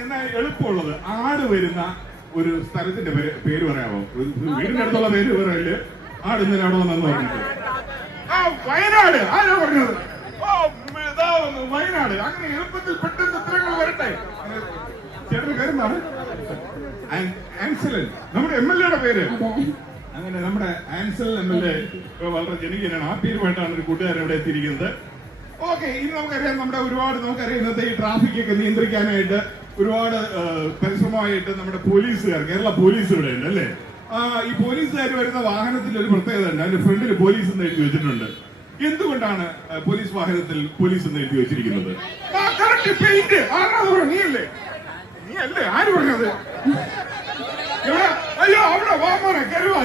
എന്നാ എളുപ്പമുള്ളത് ആട് വരുന്ന ഒരു സ്ഥലത്തിന്റെ പേര് പറയാമോ? വീടിന്റെ അടുത്തുള്ള പേര് പറയല്. ആട് ഇന്നലെ അവിടെ വന്നു പറഞ്ഞത് വയനാട്. ആരോ പറഞ്ഞത് വയനാട്. അങ്ങനെ എളുപ്പത്തിൽ പെട്ടെന്ന് ഉത്തരങ്ങൾ വരട്ടെ. ചേട്ടന് കരുന്നാണ് ആൻസലൻ, നമ്മുടെ MLA പേര്. അങ്ങനെ നമ്മുടെ ആൻസൽ MLA വളരെ ജനകീയനാണ്. ആ പേരുമായിട്ടാണ് ഒരു കൂട്ടുകാരൻ ഇവിടെ എത്തിയിരിക്കുന്നത്. ഓക്കെ, ഇനി നമുക്കറിയാം നമ്മുടെ ഒരുപാട് നമുക്കറിയാം ഇന്നത്തെ ഈ ട്രാഫിക് ഒക്കെ നിയന്ത്രിക്കാനായിട്ട് ഒരുപാട് പരിശ്രമമായിട്ട് നമ്മുടെ പോലീസുകാർ, കേരള പോലീസ് ഇവിടെ ഉണ്ട് അല്ലേ? ഈ പോലീസുകാർ വരുന്ന വാഹനത്തിൽ ഒരു പ്രത്യേകത ഉണ്ട്. അതിന്റെ ഫ്രണ്ടിൽ പോലീസ് എന്ന് എഴുതി വെച്ചിട്ടുണ്ട്. എന്തുകൊണ്ടാണ് പോലീസ് വാഹനത്തിൽ പോലീസ് എന്ന് എഴുതി വെച്ചിരിക്കുന്നത്? നീയല്ലേ? നീയല്ലേ? ആര് പറഞ്ഞത്? അയ്യോ അവിടെ വാമോനെ കരുവാ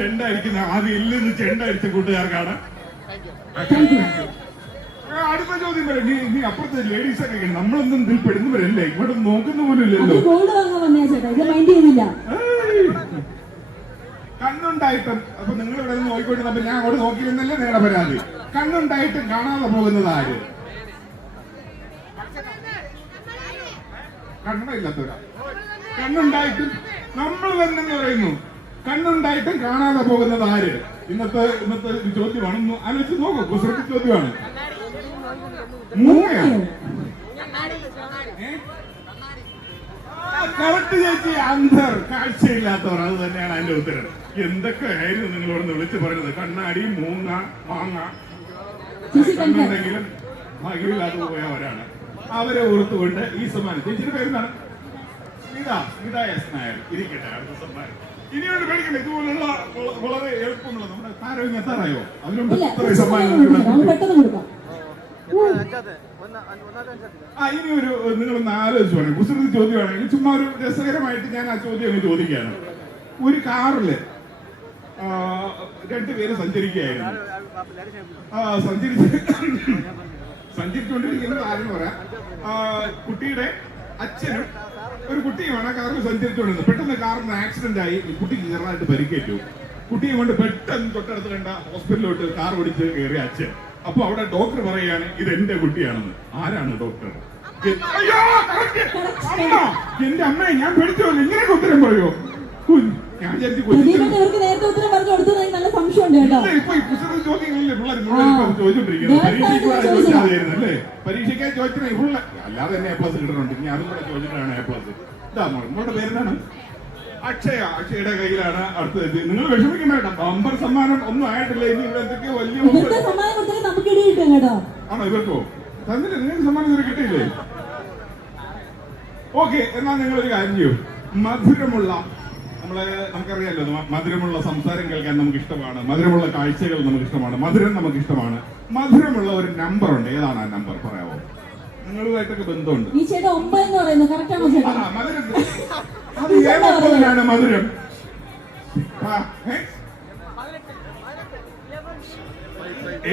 ചെണ്ട അടിക്കുന്ന ആദ്യം ഇല്ലെന്ന് ചെണ്ട അടിച്ച കൂട്ടുകാർക്കാണ്. അടുത്ത ചോദ്യം പറയും, നീ അപ്പുറത്തെ ലേഡീസ് ഒക്കെ നമ്മളൊന്നും ഇതിൽ പെടുന്നവരല്ലേ? ഇങ്ങോട്ട് നോക്കുന്ന പോലും ഇല്ലല്ലോ. കണ്ണുണ്ടായിട്ടും അപ്പൊ നിങ്ങൾ ഇവിടെ നിന്ന് നോക്കിക്കൊണ്ടിരുന്നപ്പോ ഞാൻ അവിടെ നോക്കിയിരുന്നല്ലേ നിങ്ങളുടെ പരാതി. കണ്ണുണ്ടായിട്ടും കാണാതെ പോകുന്നത് ആര്? കണ്ണടയില്ലാത്തവരാ. കണ്ണുണ്ടായിട്ടും നമ്മൾ തന്നെ പറയുന്നു, കണ്ണുണ്ടായിട്ടും കാണാതെ പോകുന്നത് ആര്? ഇന്നത്തെ ചോദ്യമാണ്. അതിനകത്ത് നോക്കൂ, കുസൃതി ചോദ്യമാണ്. കറക്റ്റ് ചേച്ചി, അന്ധർ, കാഴ്ചയില്ലാത്തവർ. അത് തന്നെയാണ് അതിന്റെ ഉത്തരം. എന്തൊക്കെ ആയിരുന്നു നിങ്ങളോട് വിളിച്ചു പറയുന്നത്? കണ്ണാടി, മൂങ്ങ, മാങ്ങ. കണ്ണുണ്ടെങ്കിലും ഭാഗ്യമില്ലാതെ പോയവരാണ്. അവരെ ഓർത്തുകൊണ്ട് ഈ സമ്മാനം, ചേച്ചിയുടെ പേരെന്താണ്? സ്മിത എസ് നായർ. ഇരിക്കട്ടെ, അടുത്ത സമ്മാനം. ഇനിയൊരു പഠിക്കണ്ടേ? ഇതുപോലുള്ള വളരെ എളുപ്പമുള്ള നമ്മുടെ താരം എത്താറായോ? അതിനും ഇത്രയും സമ്മാനം. ഇനിയൊരു നിങ്ങളൊന്ന് ആലോചിച്ചു. കുസൃതി ചോദ്യമാണെങ്കിൽ ചുമ്മാ ഒരു രസകരമായിട്ട് ഞാൻ ആ ചോദ്യം ചോദിക്കുകയാണ്. ഒരു കാറില് 2 പേര് സഞ്ചരിക്കുകയായിരുന്നു. സഞ്ചരിച്ചുകൊണ്ടിരിക്കുന്നത് ആരെന്ന് പറയാം, കുട്ടിയുടെ അച്ഛനും ഒരു കുട്ടിയുമാണ് കാറിൽ സഞ്ചരിച്ചുകൊണ്ടിരുന്നത്. പെട്ടെന്ന് കാറിന് ആക്സിഡന്റ് ആയി. കുട്ടിക്ക് ചെറുതായിട്ട് പരിക്കേറ്റു. കുട്ടിയെ കൊണ്ട് പെട്ടെന്ന് തൊട്ടടുത്ത് കണ്ട ഹോസ്പിറ്റലിലോട്ട് കാർ ഓടിച്ച് കയറിയ അച്ഛൻ. അപ്പൊ അവിടെ ഡോക്ടർ പറയുകയാണ് ഇത് എന്റെ കുട്ടിയാണെന്ന്. ആരാണ് ഡോക്ടർ? എന്റെ അമ്മയെ ഞാൻ പഠിച്ചോളൂ. ഇങ്ങനെയൊക്കെ ഉത്തരം പറയുമോ? ഞാൻ പരീക്ഷിക്കാൻ ചോദിച്ചില്ല ഫുള്ള്. അല്ലാതെ തന്നെ A+ കിട്ടുന്നുണ്ട്. ഇനി അതും കൂടെ ചോദിച്ചിട്ടാണ് A+. ഇങ്ങോട്ട് പേരുന്നാണ് അക്ഷയയുടെ കയ്യിലാണ് അടുത്തത്. നിങ്ങൾ വിഷമിക്കണ്ട കേട്ടോ, ബമ്പർ സമ്മാനം ഒന്നും ആയിട്ടില്ല. ഇനി ഇവിടെ എന്തൊക്കെ വലിയ ആണോ? ഇവർക്കോ തന്നില്ല? നിങ്ങൾക്ക് സമ്മാനം ഇവരെ കിട്ടിയില്ലേ? ഓക്കെ, എന്നാൽ നിങ്ങളൊരു കാര്യം ചെയ്യും. മധുരമുള്ള നമുക്കറിയാലോ, മധുരമുള്ള സംസാരം കേൾക്കാൻ നമുക്ക് ഇഷ്ടമാണ്. മധുരമുള്ള കാഴ്ചകൾ നമുക്ക് ഇഷ്ടമാണ്. മധുരം നമുക്ക് ഇഷ്ടമാണ്. മധുരമുള്ള ഒരു നമ്പർ ഉണ്ട്. ഏതാണ് ആ നമ്പർ? പറയാമോ? നിങ്ങളുമായിട്ടൊക്കെ ബന്ധമുണ്ട്. അത് ഏതാണ് മധുരം?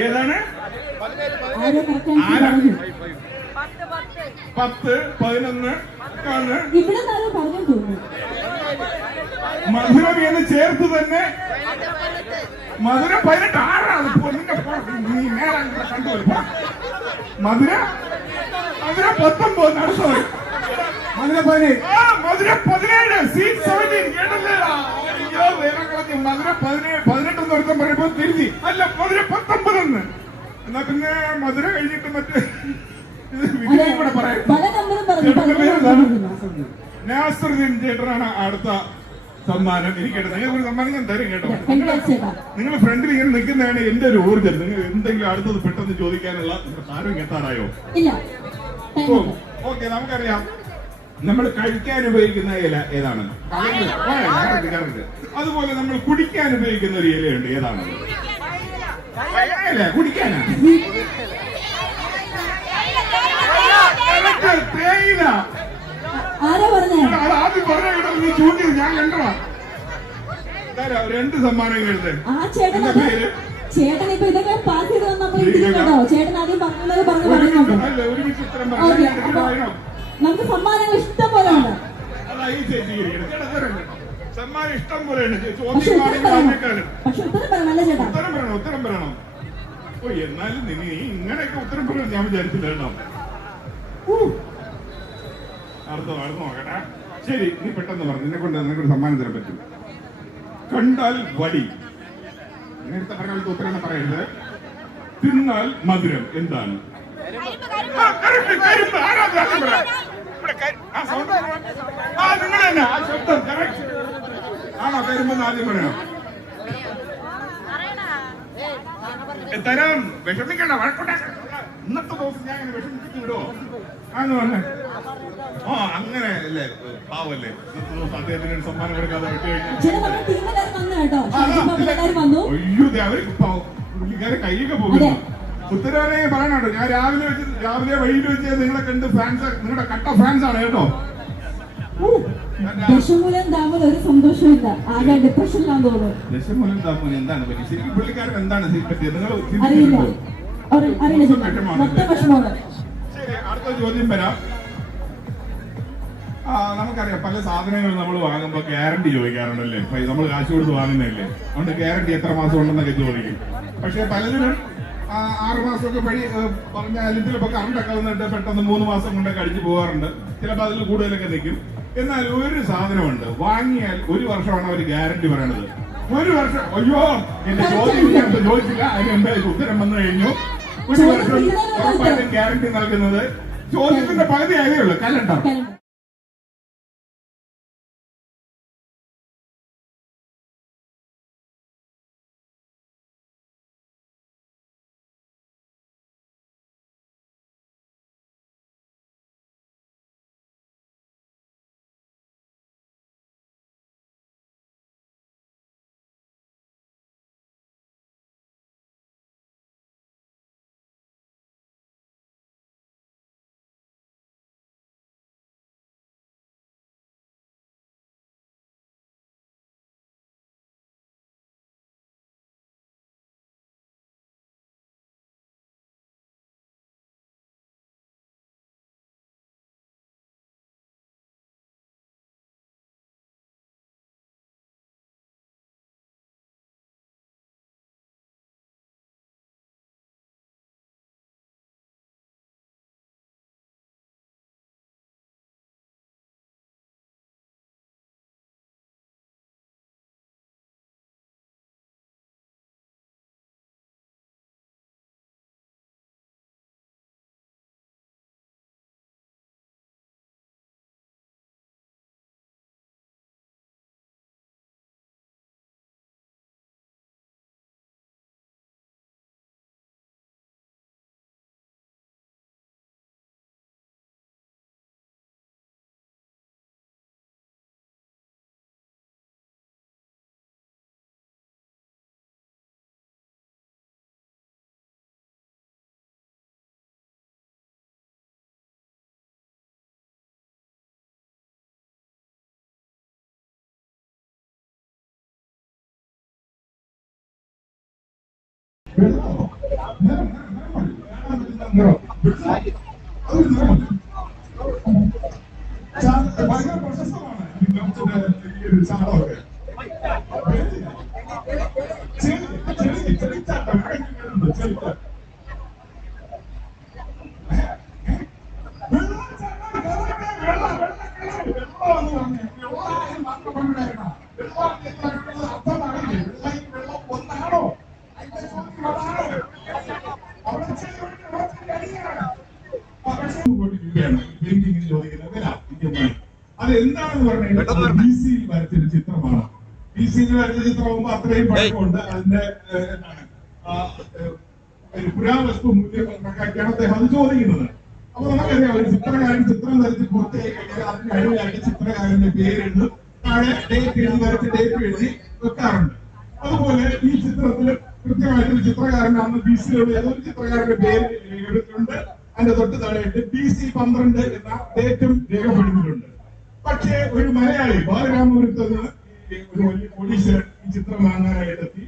ഏതാണ്? 10, 11 ഇവിടെ പറഞ്ഞു തോന്നുന്നു. മധുരം എന്ന് ചേർത്ത് തന്നെ മധുരം 18 ആരാണ് മധുര 19 നടത്തുന്നത് മധുര 17 സീറ്റ് 17 കേട്ടല്ലേടാ. മധുര 18 എന്ന് ഒരുത്തം പറയുമ്പോ തിരിഞ്ഞ് അല്ല മധുര 19 എന്ന്. എന്നാ പിന്നെ മധുര കഴിഞ്ഞിട്ട് മറ്റേ കൂടെ പറയാം. നാസറുദ്ദീൻ ചേട്ടനാണ് അടുത്ത സമ്മാനം. എനിക്കെടുത്ത് ഒരു സമ്മാനം ഞാൻ തരും കേട്ടോ. നിങ്ങൾ ഫ്രണ്ടിൽ ഇങ്ങനെ നിൽക്കുന്നതാണ് എന്റെ ഒരു ഊർജ്ജം. നിങ്ങൾ എന്തെങ്കിലും അടുത്തത് പെട്ടെന്ന് ചോദിക്കാനുള്ള ആരും എത്താറായോ? ഓക്കെ, നമുക്കറിയാം നമ്മൾ കഴിക്കാൻ ഉപയോഗിക്കുന്ന ഇല ഏതാണ്? അതുപോലെ നമ്മൾ കുടിക്കാൻ ഉപയോഗിക്കുന്ന ഒരു ഇലയുണ്ട്, ഏതാണ്? കുടിക്കാനാ തേയില. ആദ്യം പറഞ്ഞ നീ ചൂണ്ടി ഞാൻ കണ്ടതാ. 2 സമ്മാനങ്ങളുണ്ട്. ചേട്ടൻ ഇപ്പൊ ഇതൊക്കെ പാസ് ചെയ്ത് വന്നപ്പോൾ ചേട്ടൻ ആദ്യം ഒരുമിച്ച് ഉത്തരം പറയണം. നമുക്ക് സമ്മാനങ്ങൾ ഇഷ്ടം പോലെ ഉണ്ട്. സമ്മാനം ഇഷ്ടം പോലെയാണ്. ഉത്തരം പറയണം. ഓ, എന്നാലും നീ ഇങ്ങനെയൊക്കെ ഉത്തരം പറയും ഞാൻ വിചാരിച്ചില്ല. അടുത്ത നോക്കട്ടെ. ശരി, നീ പെട്ടെന്ന് പറഞ്ഞു. നിനക്കൊണ്ട് സമ്മാനം തരാൻ പറ്റും. കണ്ടാൽ വടി. നേരത്തെ പറഞ്ഞ ഉത്തരം പറയരുത്. തിന്നാൽ മധുരം. എന്താണ്? ആണോ? കരിമ്പെന്ന് ആദ്യം പറയണം. തരാം. വിഷമിക്കണ്ട, വഴക്കൂടെ. ഇന്നത്തെ ദിവസം ഞാൻ അങ്ങനെ വിഷമിച്ചിട്ട് വിടുവോ? ആന്ന് പറഞ്ഞേ. അങ്ങനെ അല്ലേ, പാവല്ലേ. അദ്ദേഹത്തിന് സമ്മാനം കൊടുക്കാതെ അയ്യോ, അവർക്ക് പുള്ളിക്കാരെ കൈയൊക്കെ പോകുന്നു. ഉത്തരവാദി പറയണോ? ഞാൻ രാവിലെ വഴിയിൽ വെച്ച് നിങ്ങളെ കണ്ട് ഫാൻസ്, നിങ്ങളുടെ കട്ട ഫാൻസ് ആണ് കേട്ടോ. ദശമൂലം താമൽ ഒരു സന്തോഷമില്ല, ആകെ ഡിപ്രഷനിലാന്ന് തോന്നുന്നു. ദശമൂലം താമൽ എന്താണ് പറ്റി? പുള്ളിക്കാരൻ എന്താണ് പറ്റിയത്? അറിയില്ല. ശരി, അടുത്ത ചോദ്യം വരാം. നമുക്കറിയാം പല സാധനങ്ങൾ നമ്മൾ വാങ്ങുമ്പോൾ ഗ്യാരണ്ടി ചോദിക്കാറുണ്ടല്ലേ. നമ്മൾ കാശ് കൊടുത്ത് വാങ്ങുന്നതല്ലേ, അതുകൊണ്ട് ഗ്യാരണ്ടി എത്ര മാസം ഉണ്ടെന്നൊക്കെ ചോദിക്കും. പക്ഷെ പലതിനും 6 മാസമൊക്കെ പറഞ്ഞാലും ചിലപ്പോൾ കറണ്ടൊക്കെ വന്നിട്ട് പെട്ടെന്ന് 3 മാസം കൊണ്ടൊക്കെ അടിച്ചു പോകാറുണ്ട്. ചിലപ്പോൾ അതിൽ കൂടുതലൊക്കെ നിൽക്കും. എന്നാൽ ഒരു സാധനമുണ്ട്, വാങ്ങിയാൽ 1 വർഷമാണ് അവർ ഗ്യാരണ്ടി പറയണത്. 1 വർഷം. അയ്യോ, എന്റെ ചോദ്യം ഞാൻ ചോദിച്ചില്ല, അതിന് എന്റെ ഉത്തരം വന്നു കഴിഞ്ഞു. 1 വർഷം ഉറപ്പായിട്ടും ഗ്യാരണ്ടി നൽകുന്നത്. ചോദ്യത്തിന്റെ പകുതി ആയതേ ഉള്ളൂ. കലണ്ടർ. ഭയങ്കര പ്രശസ്തമാണ് ചാണകമൊക്കെ. അത് എന്താണെന്ന് പറഞ്ഞാൽ ബി സിയിൽ വരച്ചൊരു ചിത്രമാണ്. ബി സിയിൽ വരച്ച ചിത്രമാകുമ്പോൾ അത്രയും പഴക്കമുണ്ട്. അതിന്റെ പുരാവസ്തു മൂല്യം കണക്കാക്കിയാണ് അദ്ദേഹം അത് ചോദിക്കുന്നത്. അപ്പൊ നമുക്കറിയാം ഒരു ചിത്രകാരൻ ചിത്രം വരച്ച് പൂർത്തിയായി കഴിഞ്ഞാൽ അതിന് അടിയിലാക്കി ചിത്രകാരന്റെ പേരെഴുതി താഴെ ഡേറ്റ് എഴുതി വരച്ച് ഡേറ്റ് എഴുതി വെക്കാറുണ്ട്. അതുപോലെ ഈ ചിത്രത്തിൽ കൃത്യമായിട്ടൊരു ചിത്രകാരനാണെന്ന് ബി സിയിലുള്ള ഏതൊരു ചിത്രകാരന്റെ പേര് എടുത്തിട്ടുണ്ട്. അതിന്റെ തൊട്ട് താഴെയായിട്ട് BC 12 എന്ന ഡേറ്റും രേഖപ്പെടുത്തിയിട്ടുണ്ട്. പക്ഷേ ഒരു മലയാളി ബാലരാമപുരത്ത് നിന്ന് ഒരു വലിയ കോടീശ്വരൻ ഈ ചിത്രം വാങ്ങാനായിട്ട് എത്തി.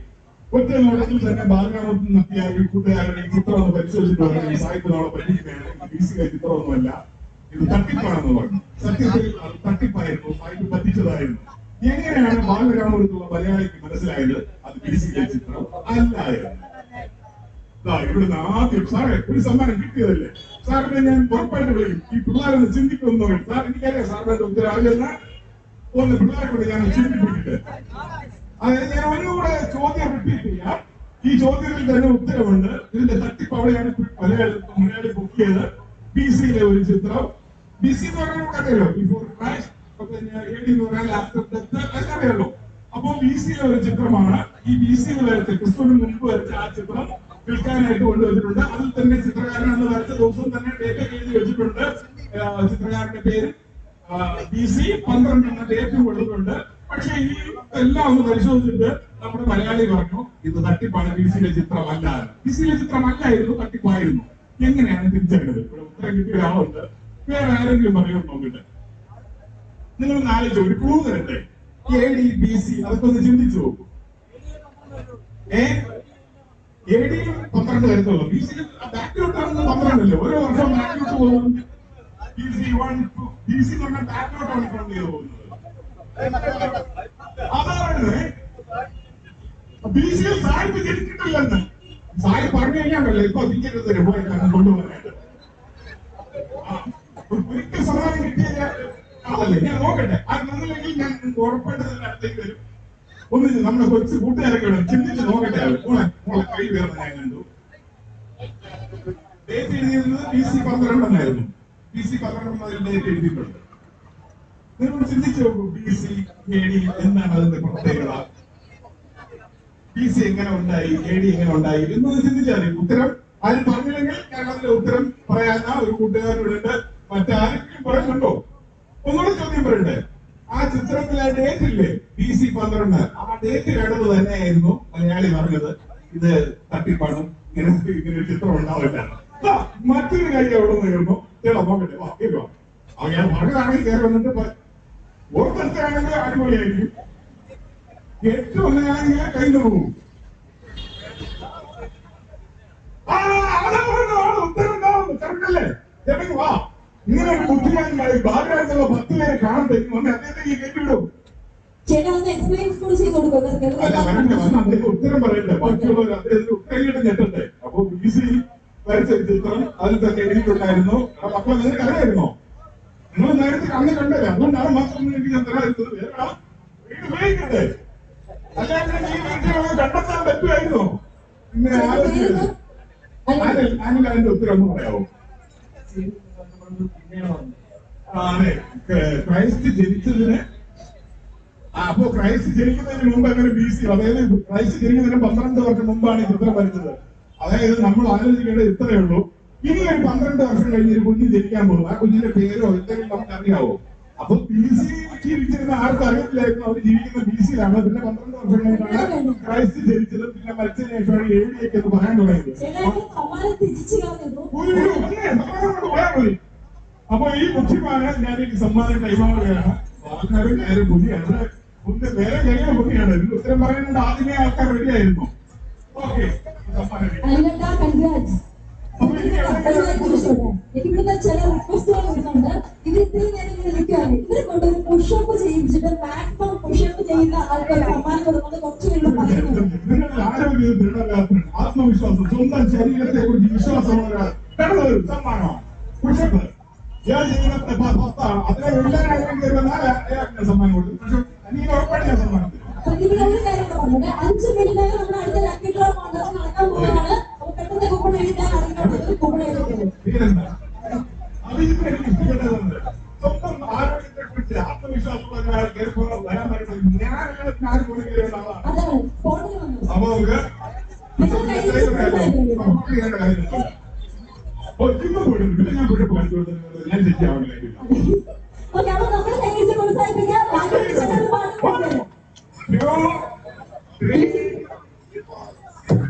ഒറ്റ നോട്ടത്തിൽ തന്നെ ബാലരാമപുരത്ത് നിന്നെത്തിയ ഒരു കൂട്ടുകാരൻ ഈ ചിത്രം ഒന്ന് പരിശോധിച്ചിട്ട് പറഞ്ഞു, ഈ സാഹിത്യം നമ്മളെ പറ്റിക്കുകയാണ്, BC ചിത്രമൊന്നുമല്ല, ഇത് തട്ടിപ്പാണെന്ന് പറഞ്ഞു. സത്യത്തിൽ തട്ടിപ്പായിരുന്നു, സാഹിത്യം പറ്റിച്ചതായിരുന്നു. എങ്ങനെയാണ് ബാലരാമപുരത്തുള്ള മലയാളിക്ക് മനസ്സിലായത് അത് BC ചിത്രം അല്ലായിരുന്നു? ഇവിടുന്ന് ആദ്യം സാറേ ഒരു സമ്മാനം കിട്ടിയതല്ലേ, സാറിനെ ഞാൻ ഉറപ്പായിട്ട് വിളിക്കും. ഈ പിള്ളേരൊന്ന് ചിന്തിക്കുന്നു സാർ, എനിക്കറിയാം സാറിന്റെ ഉത്തരവാദില്ല. ഒന്ന് പിള്ളേരെ കൂടെ ഞാൻ ചിന്തിപ്പിച്ചിട്ട് അതായത് ഞാൻ ഒന്നുകൂടെ ചോദ്യം റിപ്പീറ്റ് ചെയ്യാം. ഈ ചോദ്യത്തിൽ തന്നെ ഉത്തരവുണ്ട്. ഇതിന്റെ തട്ടിപ്പ് അവിടെയാണ് മലയാളി ബുക്ക് ചെയ്ത് BCയിലെ ഒരു ചിത്രം. BC എന്ന് പറഞ്ഞാൽ അറിയാലോ, ബിഫോർ ക്രൈസ്റ്റ്, AD എന്ന് പറഞ്ഞാൽ ആഫ്റ്റർ ഡെത്ത്, അതറിയാലോ. അപ്പൊ BCയിലെ ഒരു ചിത്രമാണ്. ഈ BCയിൽ വരച്ച ക്രിസ്തുവിന് മുൻപ് വരച്ച ആ ചിത്രം വിൽക്കാനായിട്ട് കൊണ്ടുവച്ചിട്ടുണ്ട്. അതിൽ തന്നെ ചിത്രകാരൻ അന്ന് വരച്ച ദിവസം തന്നെ ഡേറ്റ് എഴുതി വെച്ചിട്ടുണ്ട്. ചിത്രകാരന്റെ പേര് BC 12 എന്ന ഡേറ്റ് കൊടുത്തിട്ടുണ്ട്. പക്ഷെ ഈ എല്ലാം ഒന്ന് പരിശോധിച്ചിട്ട് നമ്മുടെ മലയാളി പറഞ്ഞു ഇത് തട്ടിപ്പാണ്, BCയിലെ ചിത്രമല്ല. BCയിലെ ചിത്രമല്ലായിരുന്നു, തട്ടിപ്പായിരുന്നു. എങ്ങനെയാണ് തിരിച്ചറിഞ്ഞത്? ഇവിടെ ഉത്തരം കിട്ടിയ ഒരാളുണ്ട്. വേറെ ആരെങ്കിലും പറയുമെന്ന് നോക്കിട്ട് നിങ്ങൾ ആലോചിച്ചു ഒരു ക്ലൂ തരട്ടെ. AD BC അതൊക്കെ ഒന്ന് ചിന്തിച്ചു നോക്കൂ. AD 12 വരത്തുള്ളൂ. BC ബാക്കിലോട്ടാണെന്ന് 12 അല്ലേ, ഓരോ വർഷം ബാക്കിലോട്ട് പോകുന്നു. BC 1 BC എന്ന് പറഞ്ഞാൽ ബാക്കിലോട്ടാണ് കൗണ്ട് ചെയ്ത് പോകുന്നത്. അതാണ് BCയിൽ സാഹിബ് ജനിച്ചിട്ടില്ലെന്ന് സാഹിബ് പറഞ്ഞു കഴിഞ്ഞാണല്ലോ ഇപ്പൊ തിരിച്ചെടുത്തരും കൊണ്ടുപോകാനായിട്ട്. ഒരിക്കൽ സമ്മാനം കിട്ടിയ ആളല്ലേ, ഞാൻ നോക്കട്ടെ. അത് നിന്നില്ലെങ്കിൽ ഞാൻ ഉറപ്പായിട്ട് തന്നെ അടുത്തേക്ക് വരും. ഒന്നിച്ച് നമ്മുടെ കൊച്ചു കൂട്ടുകാരൊക്കെ ചിന്തിച്ച് നോക്കട്ടെ. മോളെ കൈ വേർന്ന് ഞാൻ കണ്ടു. ഡേറ്റ് എഴുതിയിരുന്നത് BC 12 എന്നായിരുന്നു. BC 12 ഡേറ്റ് എഴുതിയിട്ടുണ്ട്. നിങ്ങൾ ചിന്തിച്ചു നോക്കൂ, BC AD എന്താണ് അതിന്റെ പ്രത്യേകത? BC എങ്ങനെ ഉണ്ടായി, AD എങ്ങനെ ഉണ്ടായി എന്നൊന്ന് ചിന്തിച്ചാൽ ഉത്തരം ആരും പറഞ്ഞില്ലെങ്കിൽ ഞാൻ അതിന്റെ ഉത്തരം പറയാൻ ഒരു കൂട്ടുകാരോടുണ്ട്. മറ്റാരെങ്കിലും പറയുന്നുണ്ടോ? ഒന്നുകൂടെ ചോദ്യം പറയണ്ടേ? ആ ചിത്രത്തിലെ ഡേറ്റ് ഇല്ലേ, BC 12, ആ ഡേറ്റ് കണ്ടത് തന്നെയായിരുന്നു മലയാളി പറഞ്ഞത് ഇത് തട്ടിപ്പാണ്, ഇങ്ങനെ ഒരു ചിത്രം ഉണ്ടാവില്ല. മറ്റൊരു കാര്യം അവിടെ നിന്ന് കേട്ടോ, നോക്കട്ടെ, ഞാൻ പറഞ്ഞതാണെങ്കിൽ കയറി വന്നിട്ട് ഓർത്തെടുത്താണെങ്കിൽ അടിപൊളിയായിരിക്കും. ഏറ്റവും ഒന്നാണെങ്കിൽ കയ്യിൽ പോകും. ഉത്തരല്ലേ വാ. ഇങ്ങനെ ഒരു ബുദ്ധിമാനായി ബാലരാജുള്ള 10 പേരെ കാണാൻ പറ്റും. അദ്ദേഹത്തെ ഈ കേട്ടിവിടും. ഉത്തരം പറയണ്ടേ, ബാക്കിയുള്ളവർ അദ്ദേഹത്തിന് ഉത്തരം കേട്ട് ഞെട്ടണ്ടേ. അപ്പൊ BC വരച്ച ചിത്രം അതിൽ തന്നെ എഴുതിയിട്ടുണ്ടായിരുന്നു. മക്കളെ നിങ്ങൾക്ക് അറിയായിരുന്നോ? നിങ്ങൾ നേരത്തെ കണ്ണ് കണ്ടല്ലേ, അതുകൊണ്ടാണ് മാത്രം എനിക്ക് ഞാൻ തരാതിരുന്നത്. വീട് ഉപയോഗിക്കണ്ടേ, അല്ലാതെ ഈ വീട്ടിൽ കണ്ടെത്താൻ പറ്റുമായിരുന്നോ? ഇങ്ങനെ ആലോചിച്ചത് അതിന്റെ ഉത്തരം ഒന്ന് പറയാമോ? അതെ, ക്രൈസ്റ്റ് ജനിച്ചതിന് അപ്പോ ക്രൈസ്റ്റ് ജനിക്കുന്നതിന് മുമ്പ് അങ്ങനെ BC, അതായത് ക്രൈസ്റ്റ് ജനിക്കുന്നതിന് 12 വർഷം മുമ്പാണ് ഈ ചിത്രം വരച്ചത്. അതായത് നമ്മൾ ആലോചിക്കേണ്ടത് ഇത്രയേ ഉള്ളൂ. ഇനി ഒരു 12 വർഷം കഴിഞ്ഞ് ഒരു കുഞ്ഞ് ജനിക്കാൻ പോകും. ആ കുഞ്ഞിന്റെ പേരോ എന്തെങ്കിലും നമുക്ക് അറിയാവോ? അപ്പൊ BC ജീവിച്ചിരുന്ന ആർക്കും അറിയത്തില്ലായിരുന്നു അവർ ജീവിക്കുന്ന BCയിലാണ്. പിന്നെ 12 വർഷം കഴിഞ്ഞാണ് ക്രൈസ്റ്റ് ജനിച്ചത്. പിന്നെ മരിച്ചതിന് ശേഷമാണ് AD എന്ന് പറയാൻ തുടങ്ങിയത്. അപ്പൊ ഈ ബുദ്ധിമാന് ഞാൻ ഈ സമ്മാനം കൈമാറുകയാണ്. ആൾക്കാരും നേരെ ബുദ്ധിയാണ്, വേറെ കഴിയുന്ന ബുദ്ധിയാണ്. ഇതിന് ഉത്തരം പറയാനുണ്ട് ആദ്യമേ ആൾക്കാർ റെഡിയായിരുന്നു. ഓക്കെ, എനിക്കിവിടുന്ന് ചില റിക്വസ്റ്റുകൾ വരുന്നുണ്ട്. ഇത് ഇത്രയും നേരം ഇങ്ങനെ നിൽക്കുകയാണ്. ഇവരെ കൊണ്ട് ഒരു പുഷപ്പ് ചെയ്യിച്ചിട്ട് മാക്സിമം പുഷപ്പ് ചെയ്യുന്ന ആൾക്കാർ സമ്മാനം അതുകൊണ്ട് കുറച്ച് നിങ്ങൾ പറയുന്നത്. നിങ്ങളുടെ ആരോഗ്യം ദൃഢമില്ലാത്ത ആത്മവിശ്വാസം, സ്വന്തം ശരീരത്തെ കുറിച്ച് വിശ്വാസമുള്ള ഒരു സമ്മാനമാണ്. പുഷപ്പ് ഞാൻ ജീവിതത്തെ 10 ആണ്. അതിനെ എല്ലാവരും കയറുന്നാൽ അയാൾക്ക് സമ്മാനം കൊടുക്കും. പക്ഷെ എനിക്ക് ഉറപ്പായിട്ട് ഞാൻ സമ്മാനം തരും. പ്രതികളൊരു കാര്യം പറഞ്ഞത് 5 മിനിറ്റായി നമ്മുടെ അടുത്ത ലക്കി ഡ്രോ മണ്ഡലം നടക്കാൻ പോവുകയാണ്. അപ്പോൾ പെട്ടെന്ന് കൂപ്പൺ എഴുതാൻ അറിയുന്നത് കൂപ്പൺ എഴുതുന്നത്. പേരെന്താ? അത് എനിക്ക് ഇഷ്ടപ്പെട്ടതുണ്ട്. സ്വന്തം ആരോഗ്യത്തെ കുറിച്ച് ആത്മവിശ്വാസമുള്ള ഒരാൾ കയറിപ്പോകാൻ വരാൻ പറ്റുന്നത് ഞാൻ ആരും കൂടി കയറുന്ന ആളാണ്. അതാണ് സ്പോട്ടിൽ വന്നത്. അപ്പൊ നമുക്ക് നിങ്ങൾ കയ്യിൽ കാര്യമില്ല. ഒറ്റ പോയിട്ട് പിന്നെ ഞാൻ പുഷപ്പ് കാണിച്ചു കൊടുത്തത് ഞാൻ ശരിയാവില്ല. ഓക്കെ, അപ്പോൾ നമ്മൾ കയ്യിൽ പ്രോത്സാഹിപ്പിക്കാം. ബാക്കി വിഷയങ്ങൾ പാടുന്നുണ്ട്. 2, 3,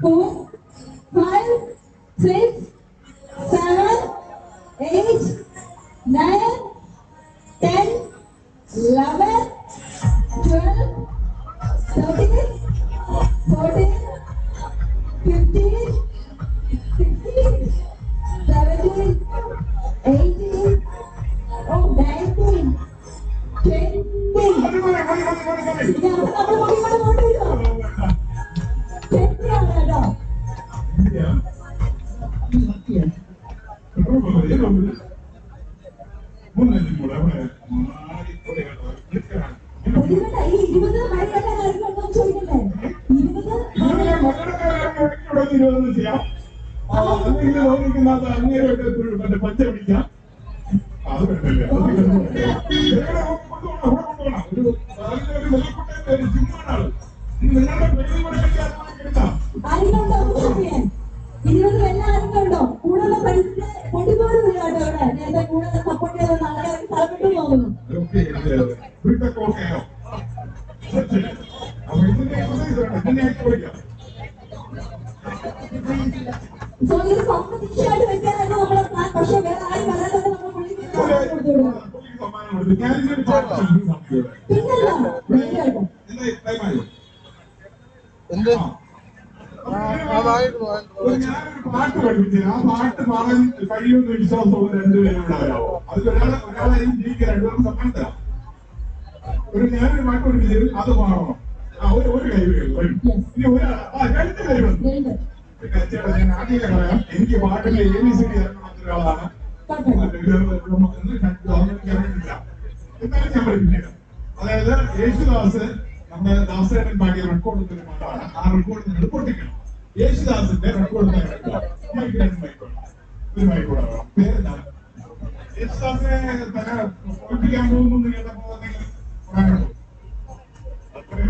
4, 5, 6, 7, 8, 9, 10, 11, 12, 13, 14, 15, 16, 17, 18, 19, 20. ഇത് നമ്മൾ നോക്കിക്കൊണ്ട് കൊണ്ടുവരുമോ? 20 ആണ് കേട്ടോ. പ്രതികളുടെ ഈ 20 മണിയൊക്കെ കാര്യങ്ങളൊന്നും ചോദിക്കണ്ടേ? 20 ചെയ്യാം. അങ്ങനെയായിട്ട് പച്ച പിടിക്കാം. അത് വേണ്ടല്ലേ? ഒരു ജിമ്മാണ്. നിങ്ങളുടെ ആരെങ്കിലും ഉണ്ടോ? 20 വെള്ള ആരെങ്കിലും ഉണ്ടോ? കൂടുതൽ ഫ്രണ്ട്സിന്റെ പൊട്ടിപ്പോലും ഇല്ല കേട്ടോ ഇവിടെ. നേരത്തെ കൂടുതൽ സപ്പോർട്ട് ചെയ്ത ആൾക്കാർക്ക് സ്ഥലപ്പെട്ടു പോകുന്നു. സോ ഇത് കോമ്പറ്റീഷനായിട്ട് വെക്കാനായിരുന്നു നമ്മുടെ പ്ലാൻ. പക്ഷെ വേറെ ആരും വരാതെ നമ്മൾ ഞാനൊരു പാട്ട് പഠിപ്പിച്ചു. ആ പാട്ട് പാടാൻ കഴിയുമെന്ന് വിശ്വാസമുള്ള 2 പേരും ഇവിടെ വരാമോ? അത് ഒരാളായിരിക്കും ജയിക്കുക. 2 പേർക്കും സമ്മാനം തരാം. ഞാനൊരു പാട്ട് പഠിപ്പിച്ചു, അത് പാടണം. ഒരു കൈ വരും. ഇനി 2 പേര് വന്നു. ഞാൻ ആദ്യമേ പറയാം, എനിക്ക് പാട്ടിന്റെ ABCD അറിയാവുന്ന ഒരാളാണ്. എന്നാലും ഞാൻ പഠിപ്പിക്കാം. അതായത് യേശുദാസ് നമ്മുടെ ദാസേട്ടൻ പാടിയ റെക്കോർഡ് പാട്ടാണ്. ആ റെക്കോർഡ് നിങ്ങൾ പൊട്ടിക്കണം. യേശുദാസിന്റെ റെക്കോർഡ് ഒരു മൈക്കൂടെ പേരെന്താണ്? യേശുദാസിനെ തന്നെ പൊട്ടിക്കാൻ പോകുന്നു കേട്ടപ്പോ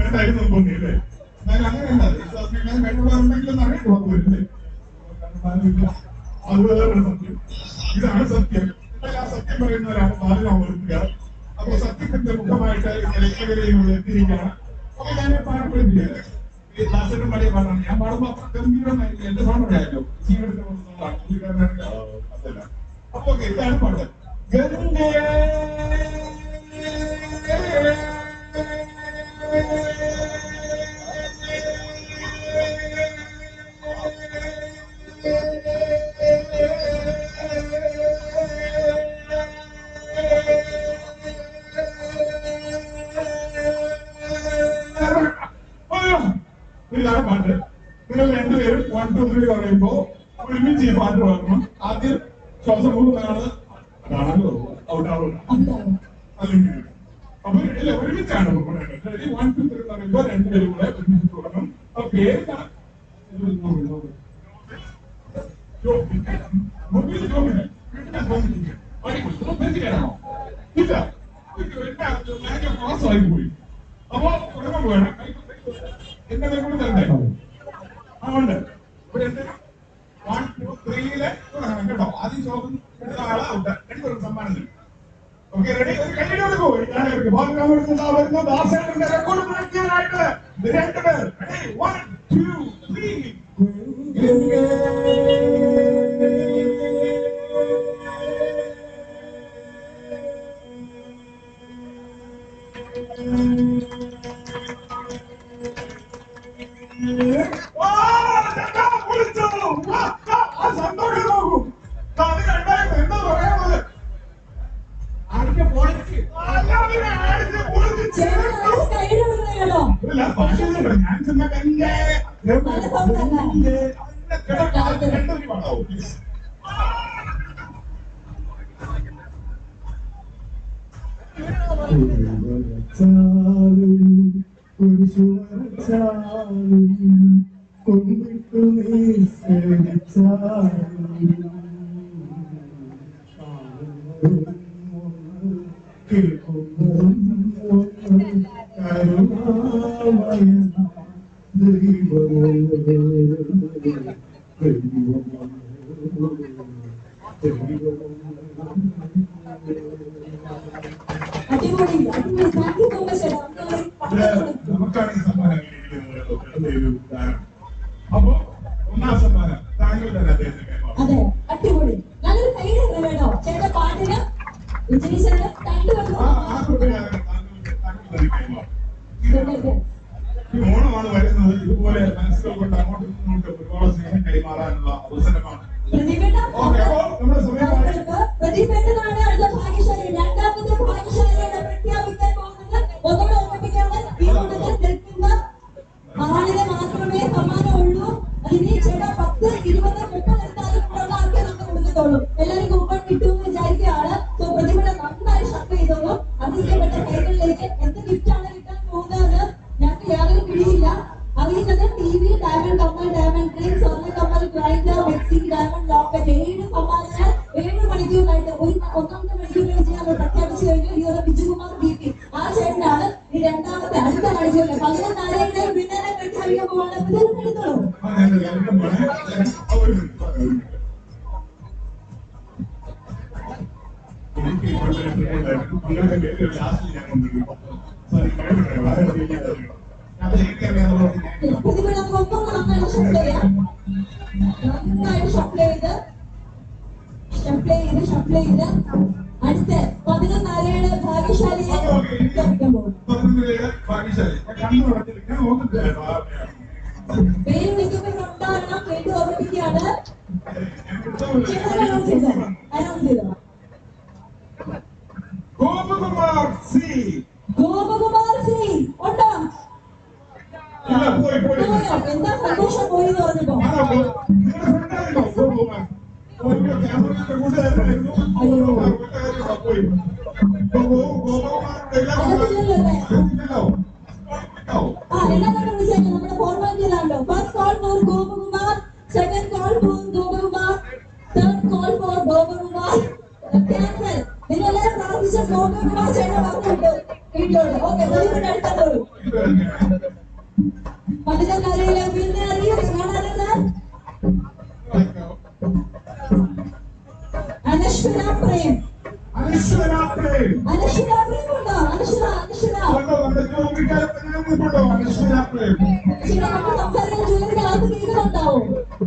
വേണ്ടായിരുന്നു തോന്നിയില്ലേ? എന്നാലും അങ്ങനെയല്ല. യേശുദാസിനെ കഴിവുള്ളവരുണ്ടെങ്കിലും അറിയാൻ പോകില്ലേ? അത് വേറൊരു സത്യം. ഇതാണ് സത്യം. എന്നാൽ ആ സത്യം പറയുന്നവരാണ് ബാലനാമൃത്തുക. അപ്പൊ സത്യത്തിന്റെ മുഖമായിട്ട് എല്ലാവരെയും എത്തിയിരിക്കുകയാണ്. അപ്പൊ ഞാൻ പാടുപെടുത്തില്ല. ഈ ദാസന്റെ പഴയ പാടാണ്. ഞാൻ പാടുമ്പോ ഗംഭീരമായിരിക്കും. എന്റെ പാടുണ്ടായല്ലോ ജീവിതത്തിൽ അതല്ല. അപ്പൊ ഇതാണ് പാട്ട്. ഗംഗേ ഇതാണ് പാട്ട്. നിങ്ങൾ 2 പേരും 1, 2, 3 പറയുമ്പോ ഒരുമിച്ച് ഈ പാട്ട് പാടണം. ആദ്യം ശ്വാസം പോകുന്നതാണ്. അതാണല്ലോ ഔട്ടാവില്ല. അല്ലെങ്കിൽ അപ്പൊ ഇല്ല, ഒരുമിച്ചാണ് 1, 2, 3 പറയുമ്പോ 2 പേരും കൂടെ ഒരുമിച്ച് തുടങ്ങും. അപ്പൊ പേര് പോയി. അപ്പൊ തുടങ്ങാൻ പോയാണ്. എന്റെ കൂടെ തരണ്ടേ? ഉണ്ട്. ഇവിടെ 1, 2, 3 തുടങ്ങണം കേട്ടോ. ആദ്യം ശോഭൻ എടുത്ത ആളെ ഔട്ട്. എനിക്ക് സമ്മാനം തരും. Okay, ready? ഒരു കൈയ്യടി കൊടുക്കൂ. വരുന്ന ദാസേട്ടന്റെ റെക്കോർഡ് മാറ്റാനായിട്ട് 2 പേർ. 1, 2, 3. സന്തോഷം നോക്കും. എന്താ പറയാനുള്ളത്? കേട്ടോ ഇല്ല, ഭാഷയിലുണ്ട്. ഞാൻ ചെന്ന കല്ലേ രണ്ടൊരു പാടാവും. അടിപൊളി അടിപൊളി. Thank you so much. നമുക്കാണ് ഈ സമ്മാനം കിട്ടിയിരിക്കുന്നത്. അപ്പൊ ഒന്നാം സമ്മാനം താങ്കൾ തന്നെ അദ്ദേഹത്തിന് കൈമാറും. അതെ, അടിപൊളി. നല്ലൊരു കൈയ്യടി വേണോ ചേട്ടാ പാട്ടിന്? വിജയിച്ചത് താങ്കൾ ആ കൂട്ടുകാരൻ താങ്കൾ തന്നെ കൈമാറും. ഈ ഓണമാണ് വരുന്നത്. ഇതുപോലെ മനസ്സുകൾ കൊണ്ട് അങ്ങോട്ടും ഇങ്ങോട്ടും ഒരുപാട് സ്നേഹം കൈമാറാനുള്ള അവസരമാണ്. ഓക്കെ, അപ്പോൾ നമ്മുടെ സമയമായി. പ്രതിഭേട്ടനാണ് അടുത്ത ഭാഗ്യശാലി. രണ്ടാമത്തെ ഭാഗ്യശാലിയാണ് പ്രഖ്യാപിക്കാൻ പോകുന്നത്. ഒന്നുകൂടെ ഓർമ്മിപ്പിക്കാതെ ഈ കൂട്ടത്തിൽ നിൽക്കുന്ന ആളിനെ മാത്രമേ സമ്മാനമുള്ളൂ. അതിന് ചേട്ടാ 10, 20, 30 എടുത്താലും ഉള്ള ആൾക്കാർ നമുക്ക് കൊടുക്കത്തുള്ളൂ. എല്ലാവരും കൂപ്പൺ കിട്ടുമെന്ന് വിചാരിക്കുകയാണ്. സോ പ്രതിഭയുടെ നന്നായി ഷർട്ട് ചെയ്തോളൂ. അതിന്റെ കൈകളിലേക്ക് എന്ത് ഗിഫ്റ്റാണ് കിട്ടാൻ പോകുന്നതെന്ന് ഞങ്ങൾക്ക് യാതൊരു പിടിയില്ല. അറിയുന്നത് TV, ഡയമണ്ട് കമ്മൽ, ഡയമണ്ട് റിംഗ്, സ്വർണ്ണ കമ്മൽ, ഗ്രൈൻഡർ, മിക്സി, ഡയമണ്ട് ലോക്കറ്റ്, 7 സമ്മാനങ്ങൾ 7 മണിക്കൂറായിട്ട് ഒന്നാമത്തെ മണിക്കൂർ വെച്ച് ഞങ്ങൾ പ്രഖ്യാപിച്ചു കഴിഞ്ഞു. ഇതോടെ ബിജുകുമാർ BP ആ ചേട്ടനാണ് ഈ രണ്ടാമത്തെ അടുത്ത മണിക്കൂറിൽ 11 ആരെയും വിന്നറെ പ്രഖ്യാപിക്കാൻ പോവാണ്. എടുത്തോളൂ. പ്രതിഭ നമുക്ക് ഒപ്പം നന്നായിട്ട് ഷഫിൾ ചെയ്യാം. നന്നായിട്ട് ഷഫിൾ ചെയ്ത് അടുത്ത 11 ആരെയാണ് ഭാഗ്യശാലിയെ പ്രഖ്യാപിക്കാൻ പോകും. പേര് വിളിക്കുമ്പോൾ ഉണ്ടാകണം. പേര് ഓർമ്മിപ്പിക്കുകയാണ്. അനൗൺസ് ചെയ്തോ. ഗോപകുമാർ സി ഉണ്ടോ? എന്താ സന്തോഷം പോയി എന്ന് പറഞ്ഞപ്പോ രണ്ടാമത്തെ വിളിച്ചേക്കാം. നമ്മുടെ ഫോർമാലിറ്റിയിലാണല്ലോ. First call for Gopakumar, second call for Gopakumar, third call for Gopakumar. Cancel. നിങ്ങളെല്ലാം പ്രാർത്ഥിച്ച ഗോപകുമാർ ചേട്ടൻ പറഞ്ഞിട്ട് വീട്ടിലോട്ട്. ഓക്കെ, അടുത്തോളൂ. 11 ആരെയിലെ പിന്നെ കാണാറുണ്ട്. അനശ്വര പ്രേം ഉണ്ടോ? സംസാരിക്കാൻ ജോലിയുടെ ആൾക്ക് കേൾക്കുന്നുണ്ടാവും.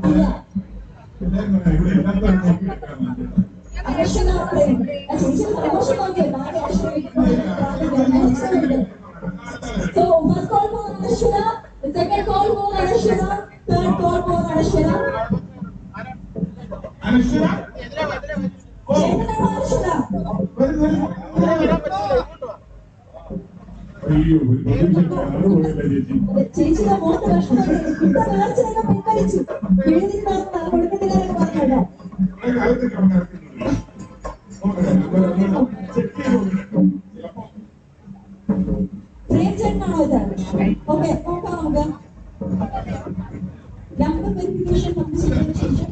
ഇല്ല. അനശ്വര പ്രേം ചേച്ചി പ്രമോഷൻ നോക്കിയോ? So first call for Anashwara, the second call for Anashwara, third call for Anashwara. ചേച്ചിയുടെ മോട്ട് ഭക്ഷണം പിൻവലിച്ചു. കൊടുക്കത്തില്ലെന്ന് പറഞ്ഞല്ലോ. പ്രേംചേട്ടനാണോ ഇത്? ഓക്കെ, നോക്കാം നമുക്ക്. നമ്പർ വെരിഫിക്കേഷൻ നമുക്ക് ചെയ്തതിനു ശേഷം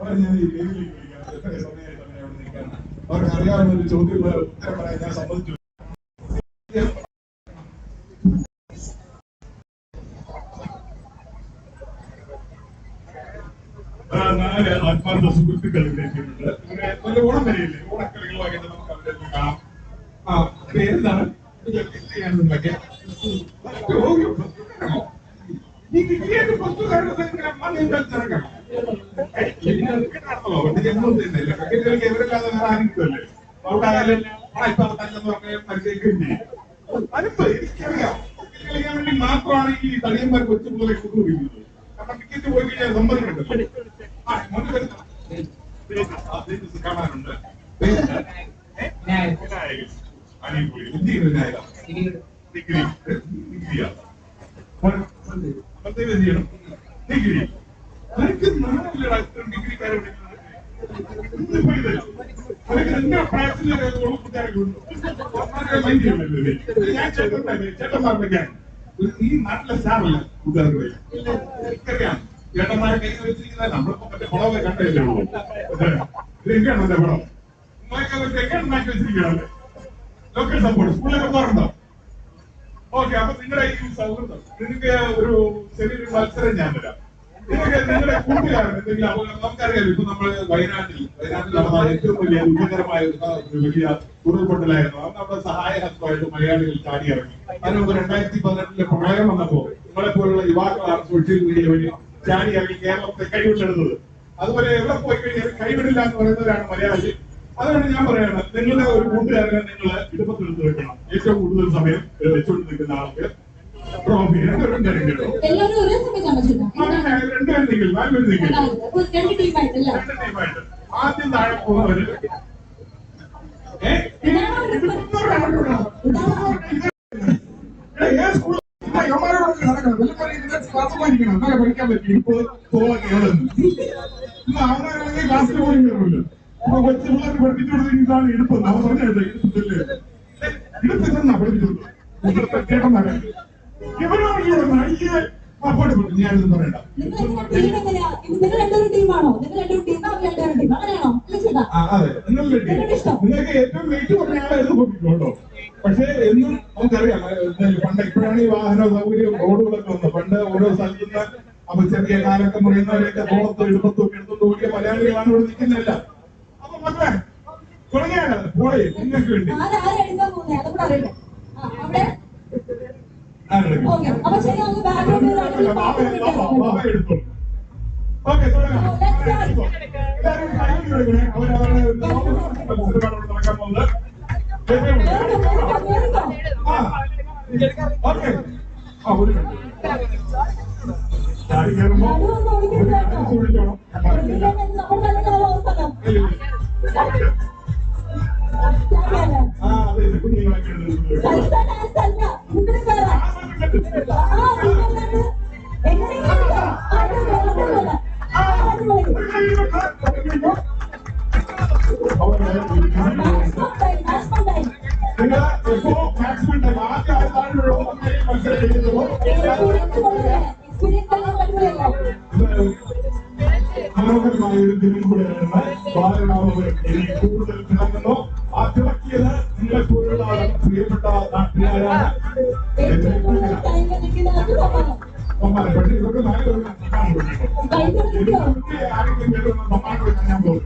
അവരെ ഞാൻ ഈ വേദിയിലേക്ക് വിളിക്കാം. എത്ര സമയമായിട്ട് അങ്ങനെ അവിടെ നിൽക്കാണ്. അവർക്ക് അറിയാവുന്ന ഒരു ചോദ്യം ഉത്തരം പറയാൻ ഞാൻ സമ്മതിച്ചു. നാല് ആത്മാർത്ഥ സുഹൃത്തുക്കൾ ഇവിടെ എത്തിയിട്ടുണ്ട്. ഒരു ഓണം വരെയില്ലേ, ഓണക്കളികളുമായിട്ട് നമുക്ക് അവിടെ കാണാം. പേരെന്താണ്? മാത്രമാണ് ഈ തടിയന്മാർ കൊച്ചുപോലെ കൊണ്ടുപോയിരിക്കുന്നത്. കാരണം ടിക്കറ്റ് പോയി കഴിഞ്ഞാൽ സമ്മതിക്കുന്നുണ്ടല്ലോ. കാണാനുണ്ട്. ചേട്ടന്മാരുടെ ഈ നാട്ടിലെ സ്റ്റാറല്ല കൂട്ടുകാരുടെ എനിക്കറിയാം. ചേട്ടന്മാരെ കൈ വെച്ചിരിക്കുന്നത് നമ്മളിപ്പോ മറ്റേ കുളമൊക്കെ കണ്ടല്ലേ ഉള്ളൂ. ഇതൊക്കെയാണ് എന്റെ കുളം. എങ്ങനെ മാറ്റി വെച്ചിരിക്കുകയാണ്. ലോക്കൽ സപ്പോർട്ട് സ്കൂളിലൊക്കെ പോകാറുണ്ടോ? ഓക്കെ. അപ്പൊ നിങ്ങളുടെ ഈ സൗഹൃദം നിങ്ങൾക്ക് ഒരു ചെറിയൊരു മത്സരം ഞാൻ തരാം. നിങ്ങൾക്ക് നിങ്ങളുടെ കൂട്ടുകാരൻ എന്തെങ്കിലും അപകടം നമുക്കറിയാലോ. ഇപ്പൊ നമ്മള് വയനാട്ടിൽ നടന്ന ഏറ്റവും വലിയ ദുഃഖകരമായ ഒരു വലിയ ഉരുൾപൊട്ടലായിരുന്നു. അത് നമ്മുടെ സഹായഹസ്തമായിട്ട് മലയാളികൾ ചാടിയിറങ്ങി. അതിനുമുമ്പ് 2018 പ്രളയം വന്നപ്പോ നിങ്ങളെ പോലുള്ള യുവാക്കളാണ് സോഷ്യൽ മീഡിയ വഴി ചാടിയിറങ്ങി കേരളത്തെ കൈവിട്ടെടുത്തത്. അതുപോലെ എവിടെ പോയി കഴിഞ്ഞാൽ കൈവിടില്ല എന്ന് പറയുന്നവരാണ് മലയാളി. അതുകൊണ്ട് ഞാൻ പറയണം, നിങ്ങളുടെ ഒരു കൂട്ടുകാരനെ നിങ്ങൾ ഇടുപ്പത്തെടുത്ത് വെക്കണം. ഏറ്റവും കൂടുതൽ സമയം വെച്ചുകൊണ്ട് നിൽക്കുന്ന ആൾക്ക് ട്രോഫി രണ്ടുപേരും കേട്ടോ. രണ്ടുപേരും നിൽക്കില്ല, നാലുപേരും നിൽക്കില്ല. രണ്ട് ടീമായിട്ട് ആദ്യം താഴെ പോകുന്നവര് പഠിക്കാൻ പറ്റും. ഇപ്പൊ അവനാണെങ്കിൽ ക്ലാസ്സിൽ പോയി കയറുമല്ലോ. ഇപ്പൊ കൊച്ചു പിള്ളേർക്ക് പഠിപ്പിച്ചുകൊടുത്തിട്ടാണ് എടുപ്പത്. അവൻ പറഞ്ഞില്ല എടുപ്പത്തില്ലേ എടുപ്പെന്നാ പഠിപ്പിച്ചോളൂ. ചേട്ടന്മാരെ ഇവരോട് ഞാനിത് പറയണ്ട. അതെ, നിങ്ങളുടെ ടീം. നിങ്ങൾക്ക് ഏറ്റവും വെയിറ്റ് പറഞ്ഞാൽ എടുത്ത് പോയിട്ടുണ്ടോ? പക്ഷേ എന്നും നമുക്കറിയാം, പണ്ട് ഇപ്പോഴാണ് ഈ വാഹന സൗകര്യം റോഡുകളൊക്കെ വന്നത്. പണ്ട് ഓരോ സ്ഥലത്തു നിന്ന് അപ്പൊ ചെറിയ കാലൊക്കെ മുറിയുന്നവരെയൊക്കെ തോളത്തും എടുപ്പത്തും ഒക്കെ എടുത്തുകൊണ്ട് ഓടിയ മലയാളികളാണ് ഇവിടെ നിൽക്കുന്നില്ല. അപ്പൊ മക്കളെ തുടങ്ങിയാണ് പോളെ നിങ്ങൾക്ക് വേണ്ടി നടക്കാൻ പോകുന്നത്. ചാടി കയറുമ്പോ സൂക്ഷിച്ചോണം. അതെ, കുഞ്ഞുങ്ങളൊക്കെ നിങ്ങൾ എപ്പോ മാക്സിമം ടൈം ആദ്യ ആൾക്കാരുടെ മത്സരം ചെയ്യുമ്പോൾ മനോഹരമായ ഒരു ദിനം കൂടെയാണ് ബാലരാമപുരം. എനിക്ക് കൂടുതൽ തിളങ്ങുന്നു. ആ തിളക്കിയത് നിങ്ങളെ പോലുള്ള പ്രിയപ്പെട്ട നാട്ടുകാരാണ്. പക്ഷേ ഇതൊക്കെ നാലുപേരും ആരെങ്കിലും കേൾക്കുന്ന സമ്മാനം കൊടുക്കാൻ ഞാൻ പോകും.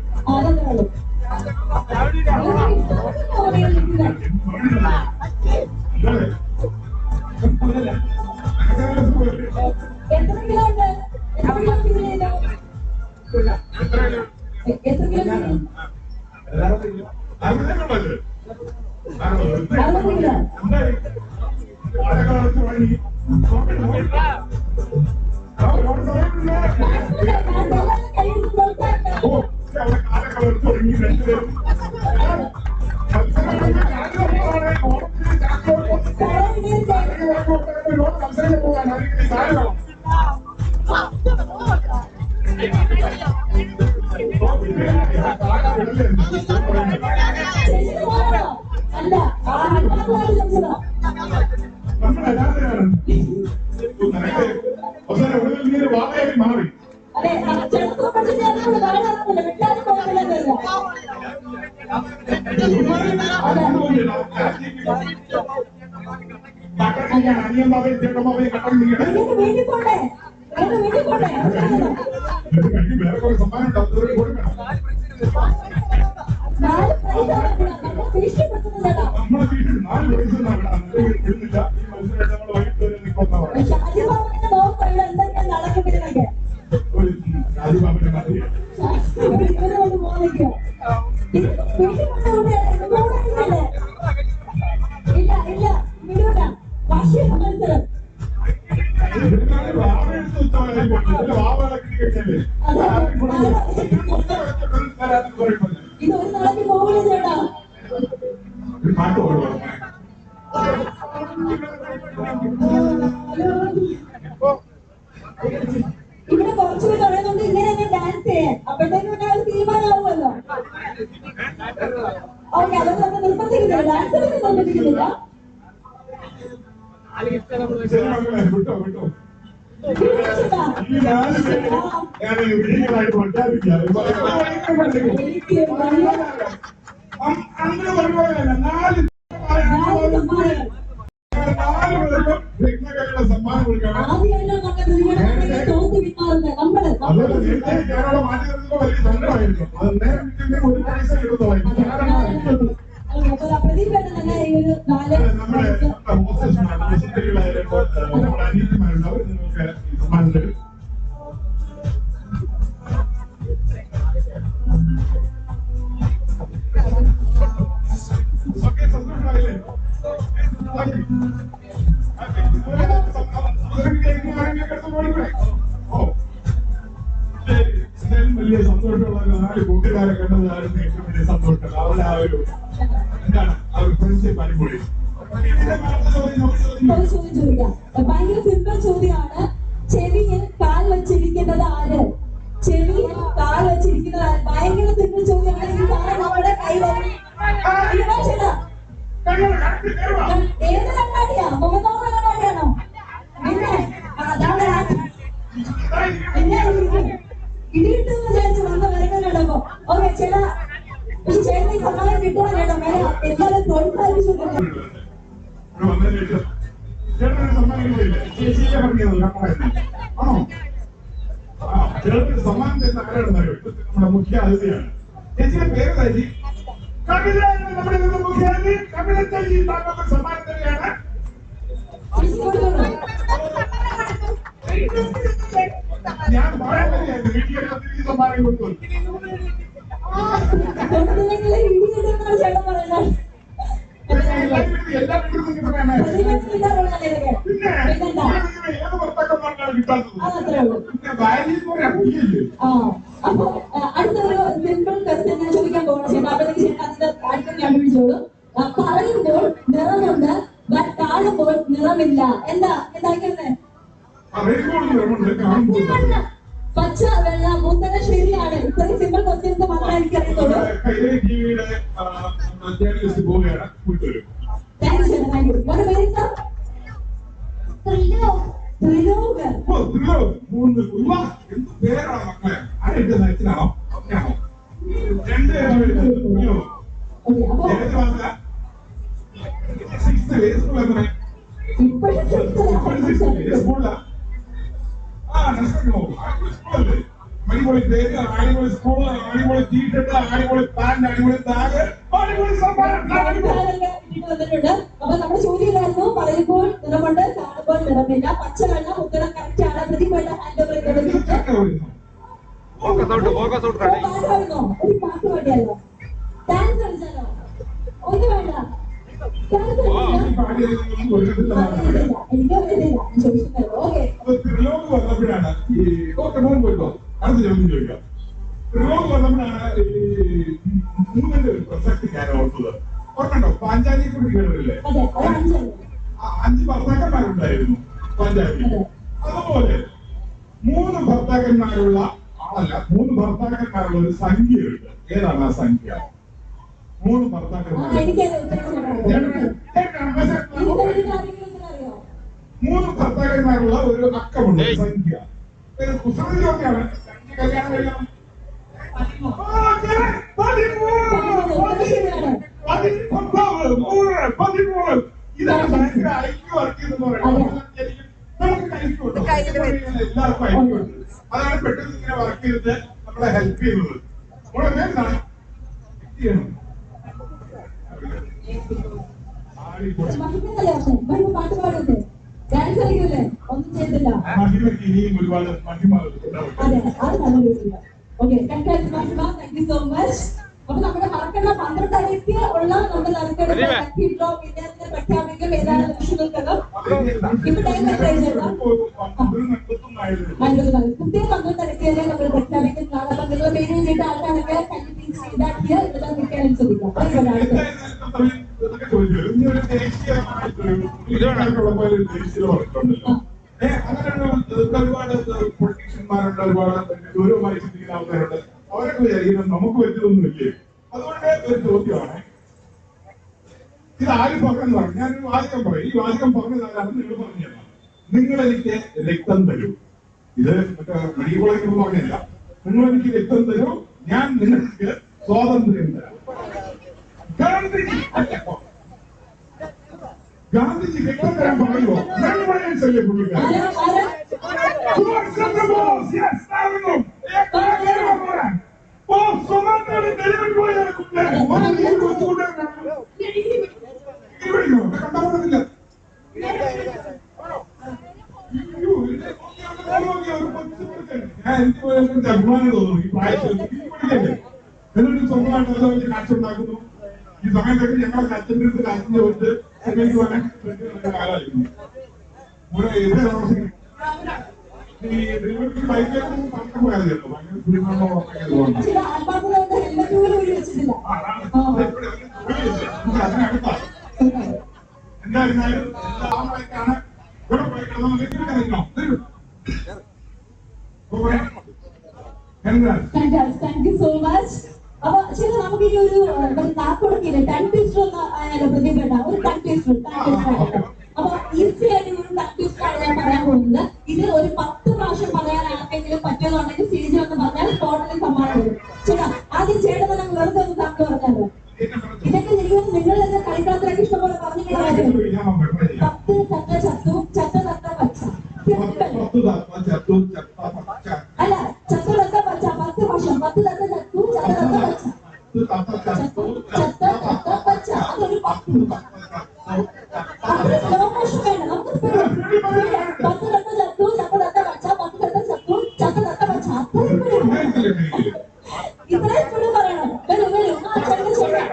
മാറി അനിയന്മാരെ ചേട്ടന്മാരെ കട്ടൻ വീട്ടിൽ പോട്ടെ വീട്ടിൽ പോട്ടെ വേറെ കുറെ സമ്മാനം ഉണ്ടാവും കൊടുക്കണം. നമ്മളെ വീട്ടിൽ 4 വയസ്സ് ഇരുന്നില്ല. ഈ മത്സരം നമ്മൾ വൈകിട്ട് വരെ നിൽക്കുന്നവരാണ്. രാജുബാബുന്റെ കഥയാണ്. ഇതൊരു നാളേക്ക് പോകില്ല ചേട്ടാ. പാട്ട് പാടുവാണ്. ഇവിടെ കുറച്ചു പേര് പറയുന്നുണ്ട് ഇങ്ങനെ തന്നെ ഡാൻസ് ചെയ്യാൻ. അപ്പോഴത്തേക്കും പിന്നെ അത് തീരുമാനമാവുമല്ലോ. ഓക്കെ, അതൊന്നും നമ്മൾ നിർബന്ധിക്കുന്നില്ല. ഡാൻസ് നിർബന്ധിക്കുന്നില്ല. വിട്ടോ വിട്ടോ. ഈ 4 പേര് ഞാൻ വിജയികളായിട്ട് പ്രഖ്യാപിക്കാം. അങ്ങനെ പറയുവാനല്ല, 4 പേർക്കും രത്നകലയുടെ സമ്മാനം കൊടുക്കണം. അതുപോലെ നേരത്തെ കേരള മാറ്റി നിർത്തുമ്പോൾ വലിയ സങ്കടമായിരുന്നു. അത് നേരം കിട്ടുന്ന ഒരു പൈസ കിട്ടുന്നതായിരുന്നു. നമ്മുടെ നമ്മുടെ അനിയന്മാരുണ്ട്, അവർ നിങ്ങൾക്ക് സമ്മാനം തരും. ഓക്കെ, സന്തോഷമായില്ലേ? വലിയ സന്തോഷമുള്ള 4 കൂട്ടുകാരെ കണ്ടതായിരുന്നു ഏറ്റവും വലിയ സന്തോഷം. അവരുടെ ആ ഒരു എന്താണ് ആ ഒരു ഫ്രണ്ട്ഷിപ്പ് അടിപൊളി. ഭയങ്കര സിമ്പിൾ ചോദ്യമാണ്. ചെവിയിൽ കാൽ വെച്ചിരിക്കുന്നത് ആര്? ചെവിയിൽ കാൽ വെച്ചിരിക്കുന്നത് ആര്? ഭയങ്കര സിമ്പിൾ ചോദ്യമാണ്. ഈ കാലം നമ്മുടെ കയ്യിലാണ്. ഏത് കണ്ണാടിയാ? മുഖത്തോട് കണ്ണാടിയാണോ? പിന്നെ അതാണ് ഇടിയിട്ട് വിചാരിച്ച് വന്ന വരുന്നുണ്ടപ്പോ. ഓക്കെ ചേട്ടാ, പക്ഷെ ചേട്ടൻ ഈ സമ്മാനം കിട്ടുവാൻ കേട്ടോ മേലെ എല്ലാവരും പ്രോത്സാഹിപ്പിച്ചു. സമ്മാനം തരുന്ന ആരാണെന്നറിയോ? നമ്മുടെ മുഖ്യ അതിഥിയാണ്. ചേച്ചിയുടെ പേര് ചേച്ചി കവിത. നമ്മുടെ മുഖ്യ അതിഥി കവിത ചേച്ചി താങ്കൾക്ക് സമ്മാനം തരികയാണ്. ഞാൻ പറയാൻ വരികയായിരുന്നു വീട്ടിൽ സമ്മാനം കൊടുത്തു. എല്ലാ വീട്ടിലും കിട്ടണേ. പിന്നെ ഏത് ഭർത്താക്കന്മാർക്കാണ് കിട്ടാത്തത്? പിന്നെ ഭാര്യ പോലെ അറിയില്ലേ? അപ്പൊ അടുത്തൊരു സിമ്പിൾ ക്വസ്റ്റ്യൻ ഞാൻ ചോദിക്കാൻ പോകണം ചേട്ടാ. അപ്പോഴത്തേക്ക് ചേട്ടാ അതിന്റെ അടുത്ത് കണ്ടുപിടിച്ചോളൂ. പറയുമ്പോൾ നിറമുണ്ട്, ബട്ട് കാണുമ്പോൾ നിറമില്ല. എന്താക്കുന്നത്? പച്ച, വെള്ള, മുത്തര ശരിയാണ്. ഇത്രയും സിമ്പിൾ ക്വസ്റ്റ്യൻസ് മാത്രമേ എനിക്ക് അറിയത്തുള്ളൂ. താങ്ക് യു ചേട്ടാ, താങ്ക് യു. മോനെ പേരെന്താ? ത്രിലോക്. അടിപൊളി പേര്, അടിപൊളി സ്കൂള്, അടിപൊളി ടീഷർട്ട്, അടിപൊളി പാന്റ്, അടിപൊളി ബാഗ്, അടിപൊളി സമ്മാനം. അപ്പൊ നമ്മുടെ ചോദ്യമായിരുന്നു പറയുമ്പോൾ നിറമുണ്ട്, കാണുമ്പോൾ നിറമില്ല. പച്ച, വെള്ള, ഉത്തരം കറക്റ്റ് ആണ്. പ്രതിഭയുടെ ഹാൻഡ് ഓവർ ചെയ്തോ. ഒരു പാട്ട് പാടിയാലോ? ഡാൻസ് കളിച്ചാലോ? ഒന്നും വേണ്ട. എനിക്ക് അറിയത്തില്ല, ചോദിച്ചിട്ടുണ്ടല്ലോ. ഓക്കെ, ത്രിലോക് വന്നപ്പോഴാണ് ഈ പോയിട്ടോ അടുത്ത ചോദ്യം ചോദിക്കാം. ത്രിലോക് വന്നപ്പോഴാണ് ഈ 3 ഒരു പ്രസക്തി ഞാൻ ഓർത്തത്. ഓർമ്മണ്ടോ? പാഞ്ചാലിയെ കുറിച്ച് കേട്ടില്ലേ? 5 ഭർത്താക്കന്മാരുണ്ടായിരുന്നു പാഞ്ചാലി. അതുപോലെ 3 ഭർത്താക്കന്മാരുള്ള ആളല്ല, 3 ഭർത്താക്കന്മാരുള്ള ഒരു സംഖ്യയുണ്ട്. ഏതാണ് ആ സംഖ്യ? 3 ഭർത്താക്കന്മാർ. 3 ഭർത്താക്കന്മാരുള്ള ഒരു അക്കമുണ്ട്, സംഖ്യ. കുസൃതി ചോദ്യമാണ്. സംഖ്യ കല്യാണം കഴിയണം. 13. ഇരുന്ന് നമ്മളെ ഹെൽപ്പ് ചെയ്യുന്നത്. നമ്മളെ പേരെന്താണ്? ചെയ്യണം. പാട്ട് പാടുന്നത് ഡാൻസ് കളിക്കൂലേ? ഒന്നും ചെയ്തില്ല. മഹിമയ്ക്ക് ഇനിയും ഒരുപാട് മഹിമകൾ അതെ, അത് നല്ല രീതിയില്ല. Okay, thank you so much. അപ്പൊ നമ്മുടെ മറക്കണ്ട 12 ഉള്ള നമ്മുടെ നറുക്കെടുപ്പ് ലക്കി ഡ്രോ വിന്നറിനെ പ്രഖ്യാപിക്കും ഏതാനും നിമിഷങ്ങൾക്കകം. ഇപ്പൊ ടൈം എത്രയാണ്? കൃത്യം 12 നമ്മൾ പ്രഖ്യാപിക്കുന്നതാണ്. അപ്പൊ നിങ്ങൾ പേര് ചെയ്ത ആൾക്കാരൊക്കെ നിൽക്കാൻ ശ്രദ്ധിക്കാം. ഒരുപാട് പൊളിറ്റീഷ്യന്മാരുണ്ട്, ഒരുപാട് ഗൗരവമായി ചിന്തിക്കുന്ന ആൾക്കാരുണ്ട്. അവരൊക്കെ വിചാരിക്കുന്നത് നമുക്ക് പറ്റിയതൊന്നുമില്ലേ. അതുകൊണ്ട് ഒരു ചോദ്യമാണ്, ഇത് ആര് പറഞ്ഞെന്ന് പറഞ്ഞു. ഞാനൊരു വാചകം പറയും. ഈ വാചകം പറഞ്ഞതാരാണെന്ന് നിങ്ങൾ പറഞ്ഞു തരണം. നിങ്ങൾ എനിക്ക് രക്തം തരൂ. ഇത് മറ്റേ മെഡിക്കൽ കോളേജിൽ പറഞ്ഞില്ല. നിങ്ങൾ എനിക്ക് രക്തം തരൂ, ഞാൻ നിങ്ങൾക്ക് സ്വാതന്ത്ര്യം തരാം. ഗാന്ധിജി ഗാന്ധിജി രക്തം തരാൻ പറയുമോ? ശല്യം പുള്ളിക്കാരൻ അഭിമാനം തോന്നുന്നു ഈ പ്രായത്തിൽ. എന്നിട്ട് സ്വന്തമായിട്ട് കാശുണ്ടാക്കുന്നു. ഈ സമയത്തൊക്കെ ഞങ്ങളുടെ അച്ഛൻ്റെ അടുത്ത് കാശ് ചോദിച്ച് സിനിമയ്ക്ക് പോകാൻ കാലമായിരുന്നു. ഇവിടെ താമസിക്കുന്നു. ഈ ഡെലിവറിക്ക് ബൈക്കിലൊന്നും പണ്ടം പോയാൽ എന്തായിരുന്നാലും എല്ലാവരുമായിട്ടാണ് ഇവിടെ പോയി കിടന്നു. Thank you so much. അപ്പൊ ശരി, നമുക്ക് ഈ ഒരു നാക്കുടക്കില്ല ടൺ ട്വിസ്റ്റർ ഒന്ന് പ്രതിഭ ഒരു ടൺ ട്വിസ്റ്റർ. അപ്പൊ ഈസി ആയിട്ട് ഒരു ടൺ ട്വിസ്റ്റർ ആണ് ഞാൻ പറയാൻ പോകുന്നത്. ഇതിൽ ഒരു 10 പ്രാവശ്യം പറയാൻ ആർക്കെങ്കിലും പറ്റുമെന്നുണ്ടെങ്കിൽ സ്റ്റേജിൽ ഒന്ന് പറഞ്ഞാൽ ടോട്ടലി സമ്മാനം വരും. ചേട്ടാ, ആദ്യം ചേട്ടൻ നമ്മൾ വെറുതെ ഒന്ന് കണ്ടു പറഞ്ഞല്ലോ. ഇതൊക്കെ നിങ്ങൾ തന്നെ കളിക്കളത്തിലൊക്കെ ഇഷ്ടംപോലെ പറഞ്ഞിട്ടുള്ള കാര്യം. 10 ചത്ത ചത്തു, ചത്ത ചത്ത പച്ച. അല്ല, ചത്ത ചത്ത പച്ച 10 വർഷം. 10 ചത്ത ചത്തു, ചത്ത ചത്ത പച്ച. ചത്ത ചത്ത പച്ച. അതൊരു 10 സ്ലോ മോഷൻ വേണം. നമുക്ക് 10 ചത്ത ചത്തു, ചത്ത ചത്ത പച്ച. 10 ചത്ത ചത്തു, ചത്ത ചത്ത പച്ച. ഇത്രയും കൂടി പറയണം. വരൂ വരൂ. ആ ചെറുത് ചെയ്യാം.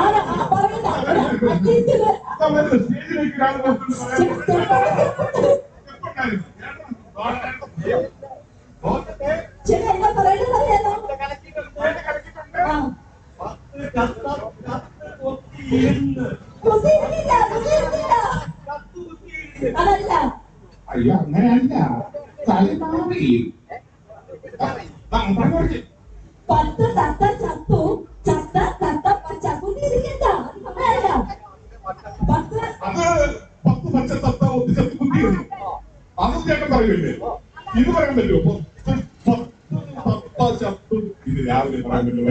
ആരാ പറയണ്ട. അറ്റ്ലീസ്റ്റ് ചേട്ടാ എന്താ പറയേണ്ടത് അറിയാലോ. അതല്ല, അയ്യോ അങ്ങനെയല്ല. 10 തത്ത ചത്തു, ചത്ത തത്ത പച്ച. കുത്തിയിരിക്കണ്ട, സമയല്ല. 10 പച്ച തത്ത ഒത്തിച്ചത്ത് കുത്തിയിരുന്നു. അത് ചേട്ടൻ പറയൂല്ലേ? ഇത് പറയാൻ പറ്റുമോ? 10 ചത്തു. ഇത് രാവിലെ പറയാൻ പറ്റുമോ?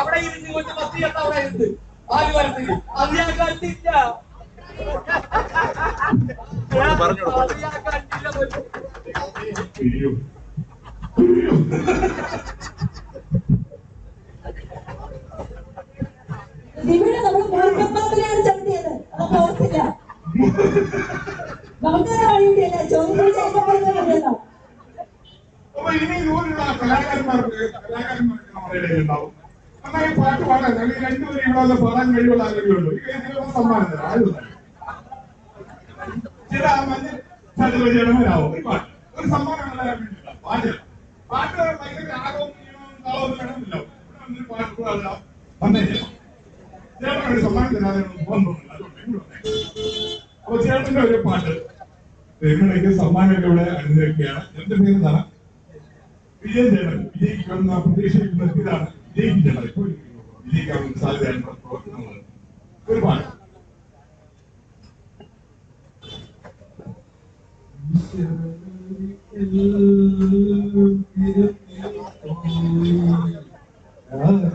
അവിടെ ഇരുന്ന് കൊണ്ട് 10 ചത്ത അവിടെ ഇരുന്ന് ആര് വരത്തില്ല. അത് ഞാൻ കണ്ടില്ല. ഇവിടെ നമ്മൾ മുഴുവൻ ചവിട്ടിയത് നമുക്ക് ഓർത്തില്ല. നമുക്ക് വഴിയില്ല. ചോദ്യം ചെയ്തല്ലോ. അപ്പൊ ഇനി ഇതുപോലുള്ള കലാകാരന്മാർക്ക് നമ്മുടെ ഇടയിൽ ഉണ്ടാവും. നന്നായി പാട്ട് പാടാൻ രണ്ടുപേരും ഇവിടെ പാടാൻ കഴിവുള്ള ആരോഗ്യമുള്ളൂ. ഈ ഇതിനുള്ള സമ്മാനം തരാം. ആരും ചില ജനമനാവും ഈ പാട്ട് ഒരു സമ്മാനം വേണ്ടിയില്ല. പാട്ട് പാട്ട് ഭയങ്കര ആകവും താളവും വേണമെന്നില്ല. പാട്ട് പാടാം വന്നേ ചേട്ടനൊരു സമ്മാനം തരാതെ പോകുന്നില്ല. അപ്പൊ ചേട്ടന്റെ ഒരു പാട്ട് നിങ്ങളേക്ക് സമ്മാനമൊക്കെ ഇവിടെ അനുഭവിക്കുകയാണ്. എന്റെ പേര് എന്താണ്? വിജയൻ ചേട്ടൻ. വിജയിക്കുന്ന പ്രതീക്ഷിക്കുന്ന ഇതാണ് വിജയിപ്പിച്ചത്. ഇപ്പോൾ വിജയിക്കാൻ സാധ്യതയാണ് ഒരു പാട്ട്. താങ്ക്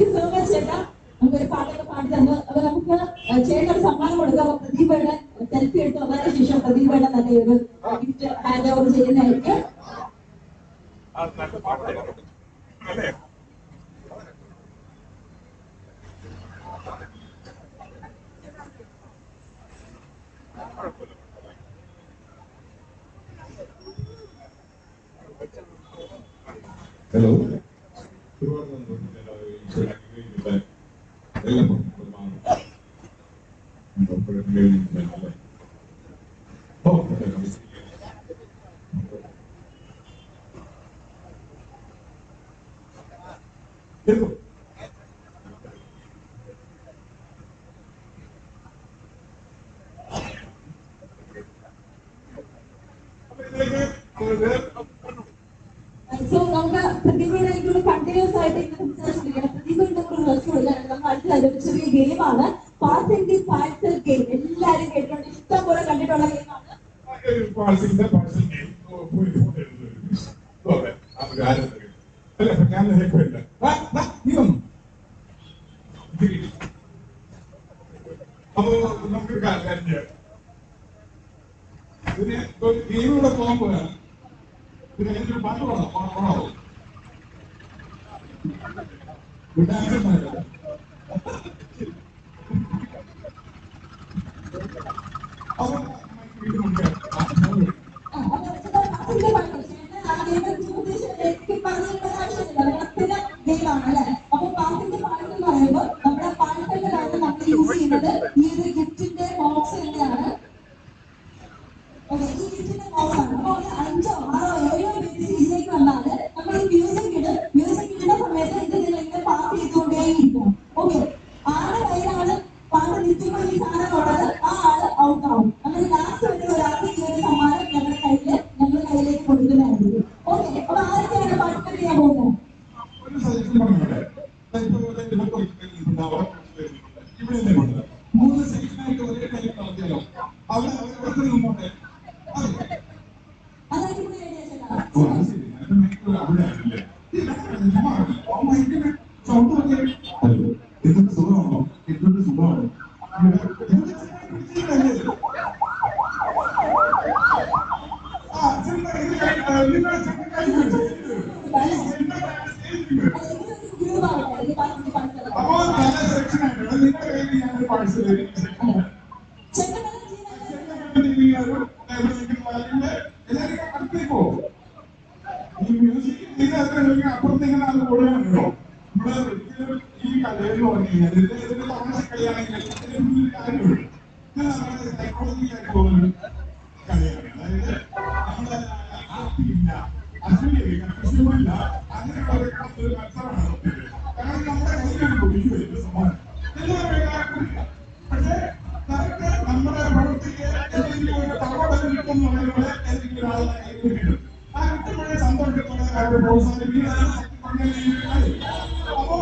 യു സോ മച്ച് ചേട്ടാ. നമുക്കൊരു പാട്ടൊക്കെ പാടി തന്നു. അപ്പൊ നമുക്ക് ചേട്ടൻ സമ്മാനം കൊടുക്കാം. പ്രദീപയുടെ സെൽഫി എടുത്ത് വന്നതിന് ശേഷം പ്രദീപയുടെ തന്നെ ഒരു ഗിഫ്റ്റ് ഹാൻഡ് ഓവർ ചെയ്യുന്നതായിരിക്കും. ഹലോ, സോ നമുക്ക് പ്രതിഭയുടെ കണ്ടിന്യൂസ് ആയിട്ട് സംസാരിച്ചിരിക്കണം. പ്രതിഭയുടെ ഒരു ഹോസ്റ്റലാണ് നമ്മൾ അടുത്ത ചെറിയ ഗെയിമാണ്. Pass and the parcel game. എല്ലാവരും കേട്ടിട്ടുണ്ട്, ഇഷ്ടം പോലെ കണ്ടിട്ടുള്ള ഗെയിമാണ്. അപ്പോ നമുക്ക് ഗെയിമിലൂടെ പോകാൻ പോയാൽ പിന്നെ എനിക്കൊരു പാട്ട് പാടാം. ഈ ഒരു ഗിഫ്റ്റിന്റെ ബോക്സ് തന്നെയാണ്. ഈ ഗിഫ്റ്റിന്റെ ബോക്സ് ആണ്. അപ്പൊ 5 6 7 ഇതിലേക്ക് വന്നാല് നമ്മൾ ഈ മ്യൂസിക് ഇടുന്ന സമയത്ത് ഇത് നിങ്ങൾ പാസ് ചെയ്തുകൊണ്ടേയിരിക്കും. ഓക്കെ, ആരുടെ കയ്യിലാണ് പാട്ട് നിൽക്കുമ്പോൾ ഈ സാധനം ഉള്ളത് ആ ആള് ഔട്ട് ആവും. അങ്ങനെ ലാസ്റ്റ് വരെ ഒരാൾക്ക് ഈ ഒരു സമ്മാനം ഞങ്ങളുടെ കയ്യിലേക്ക് കൊടുക്കുന്നതായിരിക്കും. ഓക്കെ, അപ്പൊ ആരൊക്കെയാണ് പാർട്ടിസിപ്പേറ്റ് ചെയ്യാൻ പോകുന്നത്? മൂന്ന് സെക്ഷനായിട്ട് ഒരേ കാര്യം നടത്തിയാലോ? അവിടെ നിന്നോട്ടെ. എന്തൊക്കെ സുഖമാണോ? എന്തൊക്കെ സുഖമാണോ? അപ്പോ പല സെക്ഷനായിട്ട് നിങ്ങളുടെ കയ്യിൽ ഞാനൊരു പാഴ്സൽ എല്ലാവരും അടുത്തേക്ക് പോകും. ഈ മ്യൂസിക് ഇതിനകത്ത് അപ്പുറത്തേക്ക് നാല് കൊടുക്കാനുണ്ടോ? നമ്മള് ഒരിക്കലും ഈ കളിയെന്ന് പറഞ്ഞു കഴിഞ്ഞാൽ ഇതിന്റെ തമാശ കളിയാണെങ്കിൽ കാര്യമുള്ളൂ. ഇത് നമ്മുടെ സൈക്കോളജിക്കായിട്ട് പോകുന്ന കളിയാണ്. അതായത് നമ്മള് ആർത്തിയില്ല, അസൂയയില്ല, കൃഷിയില്ല, അങ്ങനെയുള്ള ഒരു മത്സരമാണ്. കാരണം നമ്മുടെ കയ്യിലൊരു വിഷയം സമ്മാനം പക്ഷേ നമ്മുടെ പ്രവൃത്തിക്ക് എന്തെങ്കിലും ഒരു തകവടം കിട്ടുമെന്ന് പറയുമ്പോൾ ഏതെങ്കിലും ഒരാളെ കിട്ടും ആ കിട്ടുമ്പോഴേ സന്തോഷത്തോടെ അവരെ പ്രോത്സാഹിപ്പിക്കുകയാണ് അപ്പോ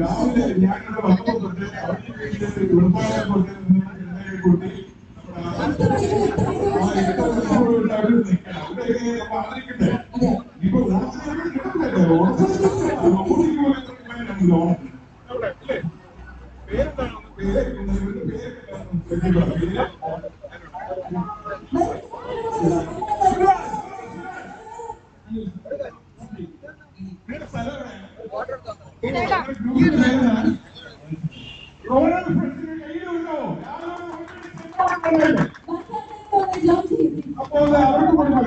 രാവിലെ ഞാനിവിടെ വന്നപ്പോൾ തൊട്ട് കൂട്ടി ഇപ്പൊ അപ്പോൾ അവർക്ക് കൊടുക്കാൻ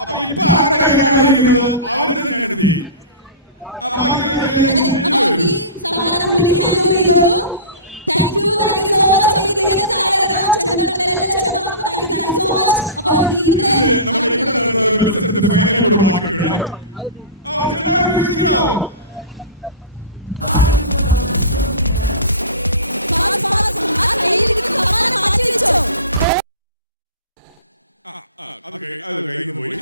അപ്പൊ ഇപ്പൊ ആരുടെ കയ്യിലാണ് ഇരിക്കുന്നത് അവര് തന്നെയാണ് വിജയി. ഈ സമ്മാനം പുള്ളിക്ക് ഹാൻഡ് ഓവർ ചെയ്തോളൂ. Thank you so much. അപ്പോൾ ഇതിലേക്ക് താഴെ ഇറങ്ങാം. ചേട്ടൻ സോ മച്ച്. അപ്പോൾ ഇവിടുത്തെ മത്സരത്തിന്റെ ഫൈനലിൽ കൂടെ ബാക്കിയുണ്ട്. ചേട്ടാ ഒരു മ്യൂസിക് ഇടാവോ? അത് കഴിഞ്ഞു പോയി.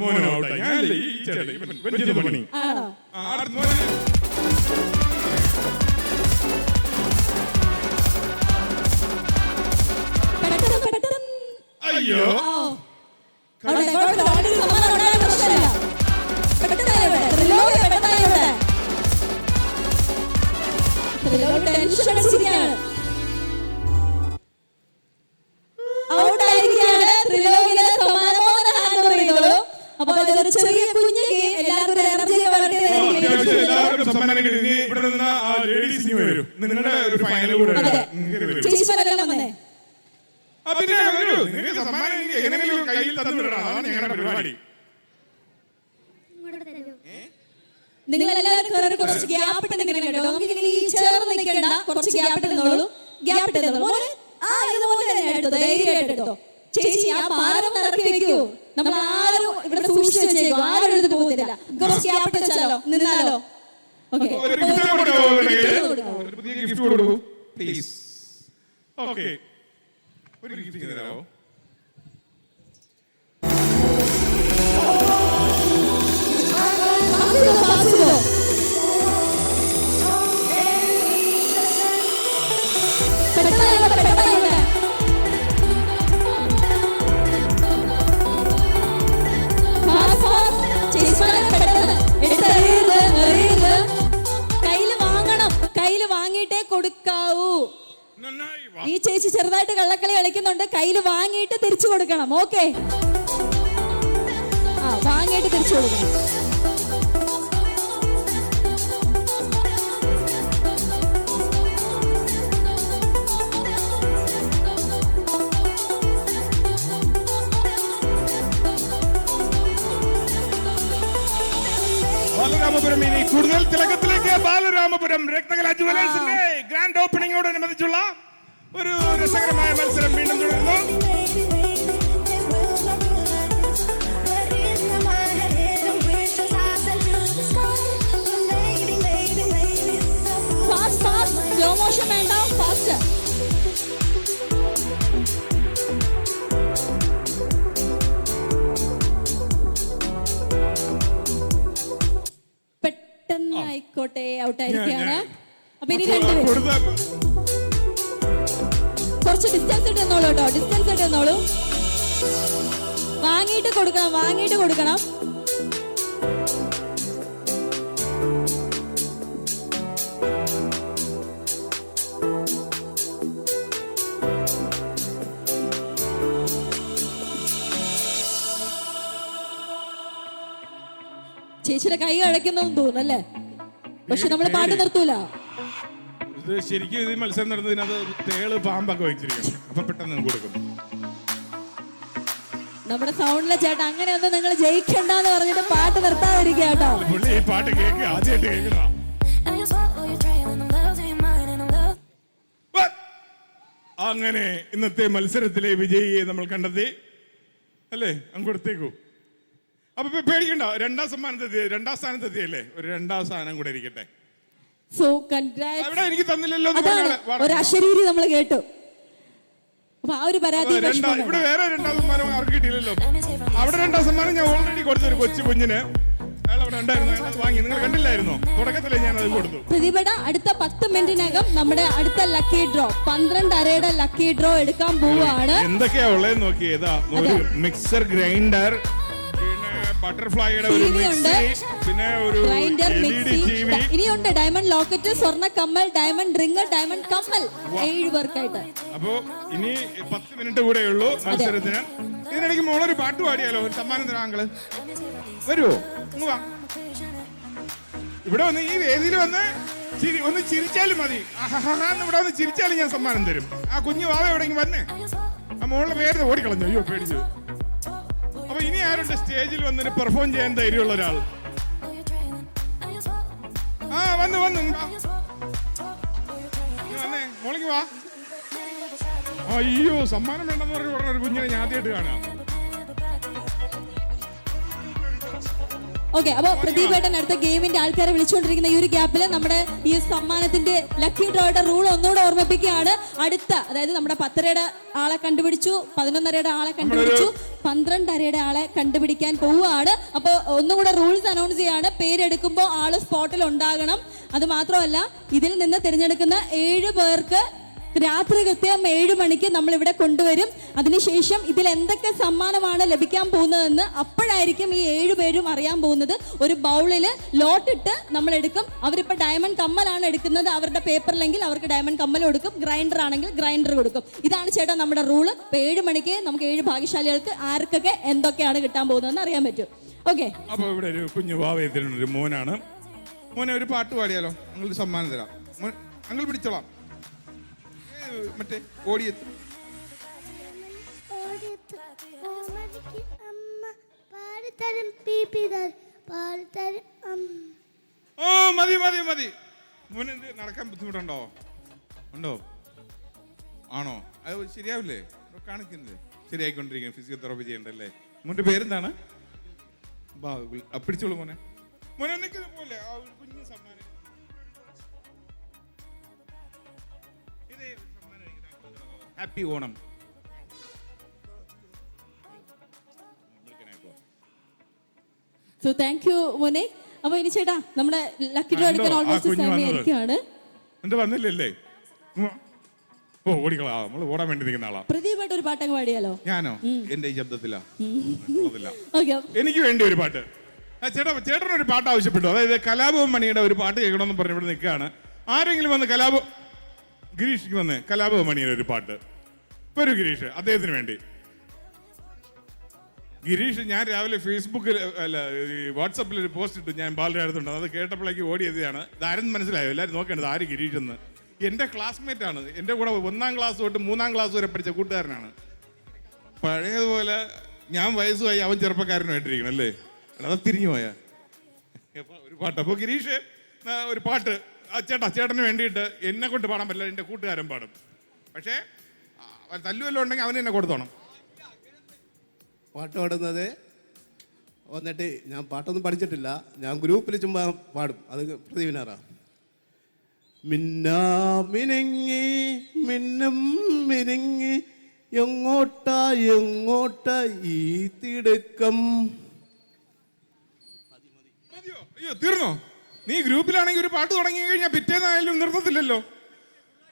മോനോ ഔട്ടാ. ഞാനല്ലേ ഈ ചേട്ടാ ഇവൻ ചെയ്ത പണി. അയ്യോ എല്ലാവർക്കും സമ്മാനം കിട്ടി. ഇവിടെ നിന്ന് ആ ലേഡീസ് വരും. നിങ്ങളുടെ ഒരു ഫൈനൽ കൂടെ പിന്നെ വരൂ. നിങ്ങൾക്ക് സമ്മാനം എങ്ങനെയെങ്കിലും കയ്യിൽ തന്നു വിടണം. അതാണ് ഞങ്ങളുടെ പരിപാടി. നിങ്ങൾ എല്ലാവരും കുറച്ച് ഗ്യാപ്പ് ഇട്ട് നിൽക്കണം കേട്ടോ. നമുക്ക് ഇങ്ങനെ ഈ ചേർന്ന് നിൽക്കണ്ട, കുറച്ച് ഗ്യാപ്പ് ഇട്ട് നിന്നോളൂ. ഗ്യാപ്പ് ഇട്ട് നിന്നോളൂ. ഇതുപോലെ തന്നെ എടുത്തോ, ധൈര്യമായിട്ട് എടുത്തോ. ചേച്ചി ആ പാരം ഇറക്കി വെക്കൂ. നമ്മൾ ആരും ഇവിടെ സൂക്ഷിച്ചു വെച്ചേക്കോ, ആരും എടുത്ത് പോകത്തില്ല. കുറച്ച് ഗ്യാപ്പ് ഇട്ട് വെച്ചാലോ, നിന്നാലോ. Okay, please. ഓക്കെ, ഒരു ഗിഫ്റ്റ് തരാമോ? കയ്യില് വാങ്ങിയിട്ടേ കൊടുക്കാവൂ. ഈ ചേച്ചി ചെറുതായിട്ട് കള്ളക്കളി കളിക്കുന്നുണ്ട്. കയ്യില് വാങ്ങിയിട്ട് തിരിച്ചു കൊടുക്കണം. ഓക്കെ, വാങ്ങിയിട്ട് തിരിച്ചു കൊടുക്കണം. ബാലരാമപുരം ഇനി കൂടുതൽ തിളക്കത്തിലേക്ക്. ബാലരാമപുരം രത്നകല ജുവലേഴ്സിന്റെ ഗ്രാൻഡ് ഓപ്പണിംഗോടനുബന്ധിച്ചുള്ള ഒരു രസകരമായ മത്സരം വീണ്ടും തുടരുന്നു. സ്ലോ മോഷൻ വേണ്ട, ഫാസ്റ്റ്. ആയിക്കോട്ടെ, ഔട്ടായിരിക്കാണ്. അപ്പൊ ഇനി രണ്ടുപേരും കുറച്ച് ഡിസ്റ്റൻസ് ഇട്ട് നിന്നോളൂ കേട്ടോ, ഡിസ്റ്റൻസ് ഇട്ട് നിന്നോളൂ. വാങ്ങിയിട്ട് കൊടുക്കണം, വാങ്ങിയിട്ട് കൊടുക്കണം. ചേച്ചിയുടെ കൈ അടയ്ക്കുന്നതെന്ന് തോന്നുന്നല്ലേ, പക്ഷെ നമ്മള് പാട്ട് നിർത്തൂല. ഇത് ശരിക്കും ഇത് മത്സരം നടന്നതിനകത്ത് തേള് പാമ്പൊക്കെ വെച്ചിരിക്കണം. അപ്പൊ പെട്ടെന്ന് കൊടുക്കും. നമ്മുടെ സൗണ്ടിലെ ചേട്ടാ അങ്ങനെയൊന്നും നിങ്ങൾ ജയിക്കണ്ടെന്ന് പറഞ്ഞിട്ട് പാട്ട് നിർത്താതിരിക്കുക കേട്ടോ. ഈ പാട്ട് കേൾക്കുക, ആദ്യമായിട്ട് കേൾക്കണം. അങ്ങനെ ഇന്നത്തെ മത്സരത്തിലെ വിജയിയെ നമ്മൾ കണ്ടെത്തി അല്ലേ? അങ്ങോട്ടേക്കു. അപ്പൊ പേടിക്കണ്ട, രണ്ടാം സ്ഥാനത്തെത്തിയല്ലേ? ഒരു രണ്ടാം സ്ഥാനം കൂടെ ഇരിക്കട്ടെ. എനിക്ക് തന്നില്ലല്ലോ. ഒരു അശരീരി നമ്മൾ കേട്ടു. അപ്പൊ ആ ഒരു പരാതി ഇവിടെ വേറെ രണ്ടാം സമ്മാനം ആർക്ക് കിട്ടിയില്ലല്ലോ. അവിടെ രണ്ടാം സമ്മാനം ഞാൻ ഓൾറെഡി കൊടുത്തൊരു കൊച്ചു കുഞ്ഞിന്. അയാൾ അവിടെ ഉണ്ടായിരുന്നു, വാങ്ങി. നിങ്ങൾ കണ്ടില്ലായിരുന്നോ? തുടക്കത്തിലേ ഞാൻ അത് കൊടുത്തു. പ്രതിഭട അടുത്ത 10 മിനിറ്റിനകം നമ്മുടെ അടുത്ത ലക്കി ഡ്രോ 12 അരയുടെ ലക്കി ഡ്രോ എടുക്കാൻ പോവാണ്. എന്തൊക്കെയാ ഉള്ളതെന്ന് നോക്കിയതാ. ഒരു മിക്സർ ഗ്രൈൻഡർ, ബട്ടർഫ്ലൈയുടെ ഒരു മിക്സി, പിന്നെ ഒരു LED TV, ഇനിയുണ്ട് ഡയമണ്ട് ലോക്കറ്റ്, സ്വർണ്ണ കമ്മൽ, ഡയമണ്ട് റിംഗ്, ഡയമണ്ട് കമ്മൽ. 7 പേർക്കായിട്ട്. അപ്പോ ഇനി 10 മിനിറ്റ് കൂടെ ഉള്ളൂ മത്സരത്തിന്. ഇതിനിടയ്ക്ക് മോളൊരു പാട്ട് പാടിയാലോ? ഒരു സമ്മാനം തരാങ്ങള് വരുമോ? ഇവിടെ വന്ന് ഈ വേദിയിൽ വന്ന് ഒന്ന് ചിരിച്ചാലും മതി. ഇവിടെ വന്ന് ചിരിച്ചാലും ഞാൻ സമ്മാനം തരും. ആ കുഞ്ഞു വാവ എവിടെയെങ്കിലും വന്നേ. ആ മോളുടെ പേര് ഓടിക്കളഞ്ഞു. അയ്യോ, പേടിച്ചു. അപ്പൊ ഇനി ആരുണ്ട് സ്റ്റേജിൽ വന്നിട്ട് പെർഫോം ചെയ്യാൻ ധൈര്യമുള്ള ഒരാൾ? വന്നു വന്നേ. മോളിക്ക് വാ. അയ്യോ, സമ്മാനം വേണ്ടെന്ന് പറഞ്ഞ ഒരു കുഞ്ഞിനെ ഞാൻ ആദ്യമായിട്ട് കാണാം. ഓക്കെ, അപ്പൊ പ്രദീപ് ഏട്ടൻ അടുത്ത ഗെയിമിന്റെ ആൾക്കാരെ വിളിച്ചുകൊണ്ടിരിക്കുന്ന ഈ ഒരു ഗ്യാപ്പിൽ നമ്മുടെ ഈ സമ്മാനത്തിന്റെ ലക്കി ഡ്രോയുടെ റൂൾ ഒന്നുകൂടെ ഓർമ്മിപ്പിക്കുകയാണ്. അടുത്ത, അതായത് നമ്മുടെ 10:30 ആളെ കണ്ടുപിടിച്ചു, 11:30 ആളെ കണ്ടുപിടിച്ചു, 12:30 ആളെ കണ്ടുപിടിക്കാൻ പോവുകയാണ്. അപ്പോൾ ഒന്നുകൂടെ റൂൾസ് അനൗൺസ് ചെയ്യാണ്. പേരെടുക്കുമ്പോൾ ആള് സ്പോട്ടിൽ ഉണ്ടാകണം. അത് മാത്രമല്ല, ഇതിൽ നിന്ന് തിരഞ്ഞെടുക്കുന്ന 7 പേർക്ക് രാത്രി കൃത്യം 7 മണിക്ക് നമ്മൾ ഇവിടെ കൊണ്ടുവരും. അതിനുശേഷം ഇതിൽ എന്തൊക്കെ സമ്മാനമാണ് ലഭിക്കാൻ പോകുന്നതെന്ന് അപ്പോഴായിരിക്കും ഈ 7 പേരും അറിയാൻ പോകുന്നത്. ഒരു ബൗളില് ലോട്ടിട്ട് നമ്മൾ എടുക്കും. അവരിപ്പോൾ ഡയമണ്ട് കമ്മലാണ് എടുക്കുന്നത്, അവരുടെ പേപ്പറിലെങ്കിൽ അവർക്ക് ഡയമണ്ട് കമ്മൽ കൊടുക്കും, ഗ്രൈൻഡർ ആണെങ്കിൽ ഗ്രൈൻഡർ കൊടുക്കും. ഇതാണ് ചേട്ടാ നമ്മുടെ റൂള്. ഇപ്പൊ 7 മണിക്ക് നമുക്ക് 7 ഭാഗ്യശാലികൾക്ക് ആർക്കൊക്കെ എന്തൊക്കെയാണ് കിട്ടാൻ പോകുന്നതെന്ന് അറിയാൻ പറ്റും. ഓക്കെ, അപ്പൊ ഇവിടെ ഒരു കുഞ്ഞു വാവയത്തിനുണ്ട്, ഒരു മോനാണ്. മോനെ ഒരു പാട്ട് പാടിയാലോ? ഞങ്ങൾ സമ്മാനം തരാം. മോൻ ഞങ്ങൾ പിടിച്ചോളാം. മറ്റേ ഓടിയെത്തും. ഓ മതി മതി മതി. മോന് നടക്കാൻ ബുദ്ധിമുട്ടുണ്ടോ? ഉണ്ടോ? ആണോ? അത് ശരിയാവില്ലേ? കാണിക്കുന്നത് ശരിയായിക്കൊണ്ടിരിക്കുന്നു. ഫിസിയോതെറാപ്പി ചെയ്യണ്ടല്ലേ? മോന്റെ പേരെന്താണ്? പിടിച്ചോളൂ മോനെ. മോനെ നിൽക്കുന്ന പോലെ കുഞ്ഞു സമ്മാനം. Happy Onam. So thank U മോനെ. അപ്പൊ ഇനി ചേട്ടാ നമ്മുടെ ലക്കി ഡ്രോ എടുക്കാൻ ഓൾമോസ്റ്റ് സമയമായിരിക്കുകയാണ്. എന്താ വന്നില്ലല്ലേ? ഓ ഓടിക്കളാ, നമ്മൾ ഓടാൻ വേണ്ടി നിൽക്കുന്ന ആളാ. പ്രദീപായിട്ട് ഒരു പാട്ടൊക്കെ പാടിയാലോ? ഞാനോ? എന്റെ ഈ ശബ്ദത്തിലാ? ഓക്കെ, എനിക്ക് വേണ്ടി ഒരു പാട്ട്. ചേട്ടനൊരു പാട്ട് ആവശ്യപ്പെട്ടു. അതായത് കലാഭവൻ മണിയുടെ ഒരു പാട്ട് കേൾക്കണമെന്ന് പറഞ്ഞ് ഇവിടെ നിൽക്കുകയാണ്. ആരെങ്കിലും വന്ന് ഗിരീഷിക്ക് വന്ന് കലാഭവൻ മണിയുടെ ഒരു പാട്ട്. വരൂ ഗിരീഷ്, അദ്ദേഹത്തിന് വേണ്ടി. ഗിരീഷ്, ഞാൻ രാവിലെ ഫേസ്ബുക്കിൽ വാട്സപ്പിൽ ഒരു പോസ്റ്റ് ഇട്ടു, ഞാൻ ബാലരാടുന്നുണ്ട്. അത് കേട്ടപ്പോഴേക്ക് ഓടിയതാണ്. ഇതാരെന്ന് മനസ്സിലായോ? എല്ലാവരും നോക്കേണ്ടത് ആര് ഗിരീഷ് എന്ന്. എൻ്റെ ക്ലാസ്മേറ്റ് ആണ്. എൻ്റെ കൂടെ 1ാം ക്ലാസ് തൊട്ട് 3ാം ക്ലാസ് വരെ പഠിച്ച കൂട്ടുകാരനാണ്. പഴയതുപോലെ ഞാൻ വയസ്സുമായി, അവൻ ചെറുപ്പക്കാരനുമായിട്ടിരിക്കണം അല്ലേ? അത് തിരിഞ്ഞു പോയാ ഒരു പാട്ട്. അപ്പോൾ ഗിരീഷ് ഒരു പാട്ട് ചേട്ടന് വേണ്ടിയിട്ട് എന്നെ കൊണ്ട് പാടാൻ പറ്റില്ല, എൻ്റെ കൂട്ടുകാരൻ പാടും. പക്ഷേ തല്ലുവല്ലോ ഉണ്ടെങ്കിൽ അവന് എന്നെ കൊടുത്തോണം. പാട്ട് പാടുന്നത് വന്നിട്ട് ഞാൻ പാട്ടൊന്നും പഠിച്ചിട്ടില്ല, ഞാൻ ഗ്രൂപ്പിൽ ചുമ്മാ പാടും. അത് പ്രതിവിനാറാ. മിന്നാമിനങ്ങി മിന്നും മിനുങ്ങി എങ്ങോട്ടാ ഈ തിടുക്കം. അയ്യോ തീർന്നോ? നീ ഗ്രൂപ്പിലാണെങ്കിൽ ഒരു പാട്ട് തുടങ്ങി കഴിഞ്ഞാൽ പിറ്റേന്നായാലും നിർത്തത്തില്ലല്ലോ.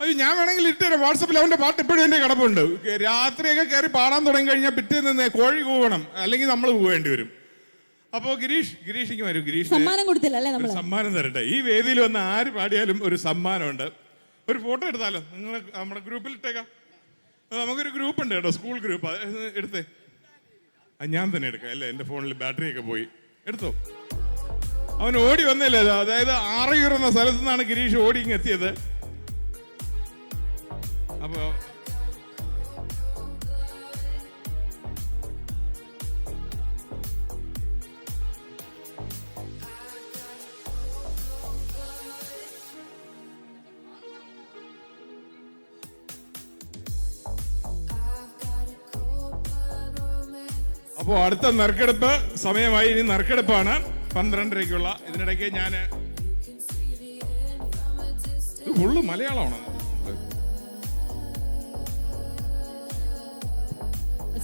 അയ്യോ, ഞാൻ വേണമെങ്കിൽ ഇട്ടുതരാം വാട്സപ്പിൽ. അവന്റെ പാട്ട് ഇപ്പോഴും എന്റെ കിടപ്പുണ്ട്. രാത്രിയൊക്കെ കയറി പാടാൻ തുടങ്ങി കഴിഞ്ഞാൽ പിറ്റേന്ന് കോഴി കൂവണം, അല്ലെങ്കിൽ നമ്മൾ പോവേണ്ടി വരും. അപ്പോ ഗിരീഷിക്ക് വരും. ഗിരീഷ് സമ്മാനം കൊടുത്തില്ലല്ലേ? നമ്മൾ സമ്മാനം തരട്ടെ. ഈ വേദിയിൽ വന്ന് ആര് പാടിയാലും ഒരു സമ്മാനമുണ്ട്. ഒരു ഫോട്ടോ എടുത്താലോ? നിങ്ങൾ നമ്മുടെ ഗ്രൂപ്പിൽ ഇട്ടേക്കാം. നമുക്കൊരു ഗ്രൂപ്പ് ഉണ്ട് കേട്ടോ, സ്കൂൾ ഗ്രൂപ്പ്. എടുത്തേ. ഞാൻ തന്നെ എടുക്കാം അല്ലേ? എൻ്റെ ഫോണിൽ ബാറ്ററിയൊക്കെ പോയി. എടുത്തോ. അവൻ ഓടി വന്നില്ലേ? അതായത് ആറയൂറുന്ന സ്ഥലത്തു നിന്നാണ് ഗിരീഷ് ഓടി ഇങ്ങ് എത്തിയത്. അപ്പോ അടുത്ത നറുക്കെടുപ്പ് സമയമായി. ഇനി നറുക്കെടുപ്പാണ് 12:30-ക്കുള്ള. ഇതിനിടയ്ക്ക് ഞാൻ ഫുള്ള് മലയാളമാണ്.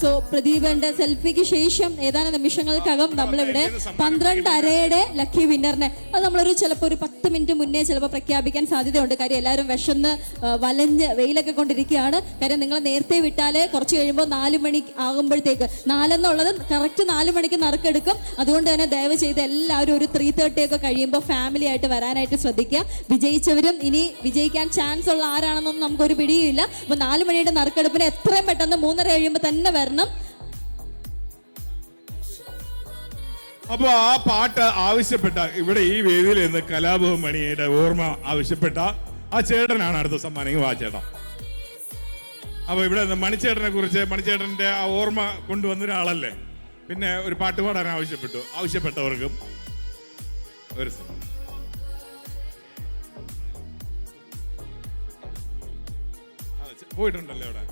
സോ പ്രദീപന്റെ സെൽഫിക്ക് ശേഷം ഏതാനും നിമിഷങ്ങൾക്കകം നമ്മളിവിടെ 12:30 ലക്കി വിന്നറിനെ അത് നമ്മളൊരു ചിലപ്പോൾ ഒരു 10 മിനിറ്റ് മുന്നേ ചിലപ്പോൾ പ്രഖ്യാപിക്കാൻ സാധ്യതയുണ്ട്. കാര്യം എല്ലാവരും വിശന്ന് വലഞ്ഞ് വെയിലൊക്കെ കൊണ്ടിരിക്കുകയാണ്. കാര്യം നിങ്ങൾ നേരത്തെ വിട്ടാൽ കുറച്ച് കഴിയുമ്പോൾ 4 മണി ആകുമ്പോഴത്തേക്ക് 4 എന്നുള്ളത് കറക്റ്റ് 4 മണിക്ക് നറുക്കെടുക്കും. അതുകൊണ്ട് തന്നെ ദയവ് ചെയ്ത് എല്ലാവരും ഒരു 3:30 ഒക്കെ കഴിയുമ്പോൾ ഫാമിലി ആയിട്ട് വരാനായിട്ട് ശ്രദ്ധിക്കുക. വിജയിച്ചവരും ഇനി വിജയിക്കാൻ ചാൻസ് ഉള്ള ആരാണെന്നൊന്നും നമുക്കൊരു പിടിയുമില്ല. അപ്പോൾ 4 മണിയുടെ നറുക്കെടുപ്പിന് എത്രയും പെട്ടെന്ന് 3:30 കഴിയുമ്പോൾ തന്നെ വരണം. അപ്പൊ ആ പാട്ട് ആവശ്യപ്പെട്ട ഇവിടെ ഈ വേദിയിൽ നിന്ന് കലാഭവൻ മണിയുടെ ഓർമ്മ ആവശ്യപ്പെട്ട ആ ചേട്ടനാണ് അടുത്ത സമ്മാനം. ആ ചേട്ടാ, അപ്പൊ ഇവിടെ മണിച്ചേട്ടനെ കുറിച്ച്, മണിച്ചേട്ടന്റെ ആ ഓർമ്മ കൊണ്ടുവന്നൊരാളല്ലേ, പിന്നെ ഒരു പാട്ട് പാടാൻ ആവശ്യപ്പെട്ടവർക്കും ഒരു സമ്മാനം. പോയിട്ടുണ്ടല്ലോ ഇവിടെ.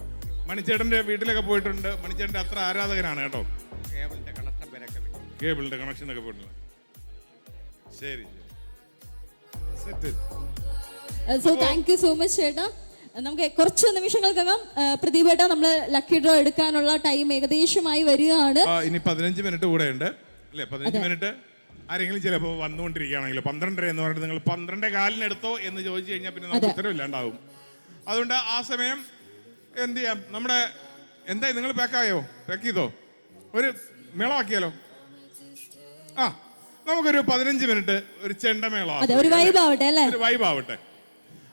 മണിച്ചേട്ടൻ്റെ വീട്ടിലൊക്കെ പോയിട്ടുണ്ട്. മണിച്ചേട്ടൻ്റെ അത്ര ആരാധകനാണ് കേട്ടോ. കേബിളിൻ്റെ കണക്ഷനൊക്കെ പോയിട്ടില്ല. ശരി, set. So thank you so much ചേട്ടാ. നമുക്ക് കുറച്ച് നിമിഷങ്ങൾക്കകം പ്രദീപ് ഏട്ടാ നമ്മൾ ലക്കി ഡ്രോ എടുക്കാനുള്ള ടൈം ഏകദേശമായി വരികയാണ്. ഇനി 15 മിനിറ്റ് കൂടെ ഉണ്ട് അല്ലേ? 15 മിനിറ്റ്. ആരെങ്കിലും ചിലപ്പോൾ വന്നുകൊണ്ടിരിക്കുകയാണെങ്കിൽ 12 എന്ന് പറഞ്ഞിട്ട് നിങ്ങൾ 12:15 എടുത്തോ എന്ന് ചോദിച്ചു കഴിഞ്ഞാൽ പിന്നെ നമുക്ക് ഉത്തരവില്ലാണ്ടാവും. അതുകൊണ്ട് ആ സമയം എന്ത് ചെയ്യാം, നമ്മുടെ എന്തായി നിങ്ങൾ പാക്കായോ? പാക്ക് ചെയ്തോ? ഒരു മേളമാക്കിയാലോ? ആ, നമുക്കൊരു 15 മിനിറ്റ് ഒരു ചെണ്ടമേളം, ഒരു വൈബ് ആവട്ടെ അല്ലേ? ഒരു വൈബ് ആവട്ടെ.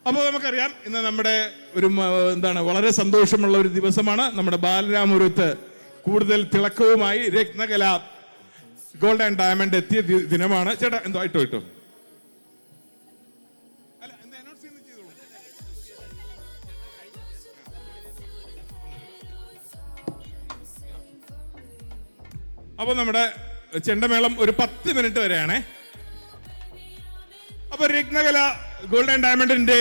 അപ്പോൾ നമുക്കറിയാം ഇന്ന് നമ്മുടെ ഒരു എന്താണ് വളരെ സന്തോഷമുള്ള ഒരു ദിവസമാണ്. നമ്മുടെ ബാലരാമപുരത്ത് കൂടുതൽ തിളക്കവുമായി രത്നകല ഗോൾഡ് ആൻഡ് ഡയമണ്ട് എത്തിയ ദിനമാണ്. ചേട്ടാ എന്തോ ഇട്ടോ അപ്പൊ നമ്മുടെ ചെണ്ടമേളം ഒരു 10 മിനിറ്റ് വരെയാണേ. അപ്പൊ രത്നകല ഗോൾഡ് ആൻഡ് ഡയമണ്ടിന്റെ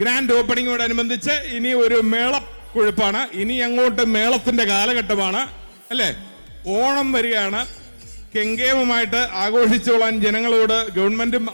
ഗ്രാൻഡ് ഓപ്പണിങ്ങോടനുബന്ധിച്ച് ഇനി ഒരു മേളക്കൊഴുപ്പാണ്. ഇനി അങ്ങോട്ട് മേളത്തിന്റെ കാലഘട്ടമാണ് അല്ലേ? ഓണം വരികയാണ്. കെങ്കേമമായിട്ട് ആഘോഷിച്ചോളാൻ ജനങ്ങളോട് ഗവൺമെന്റും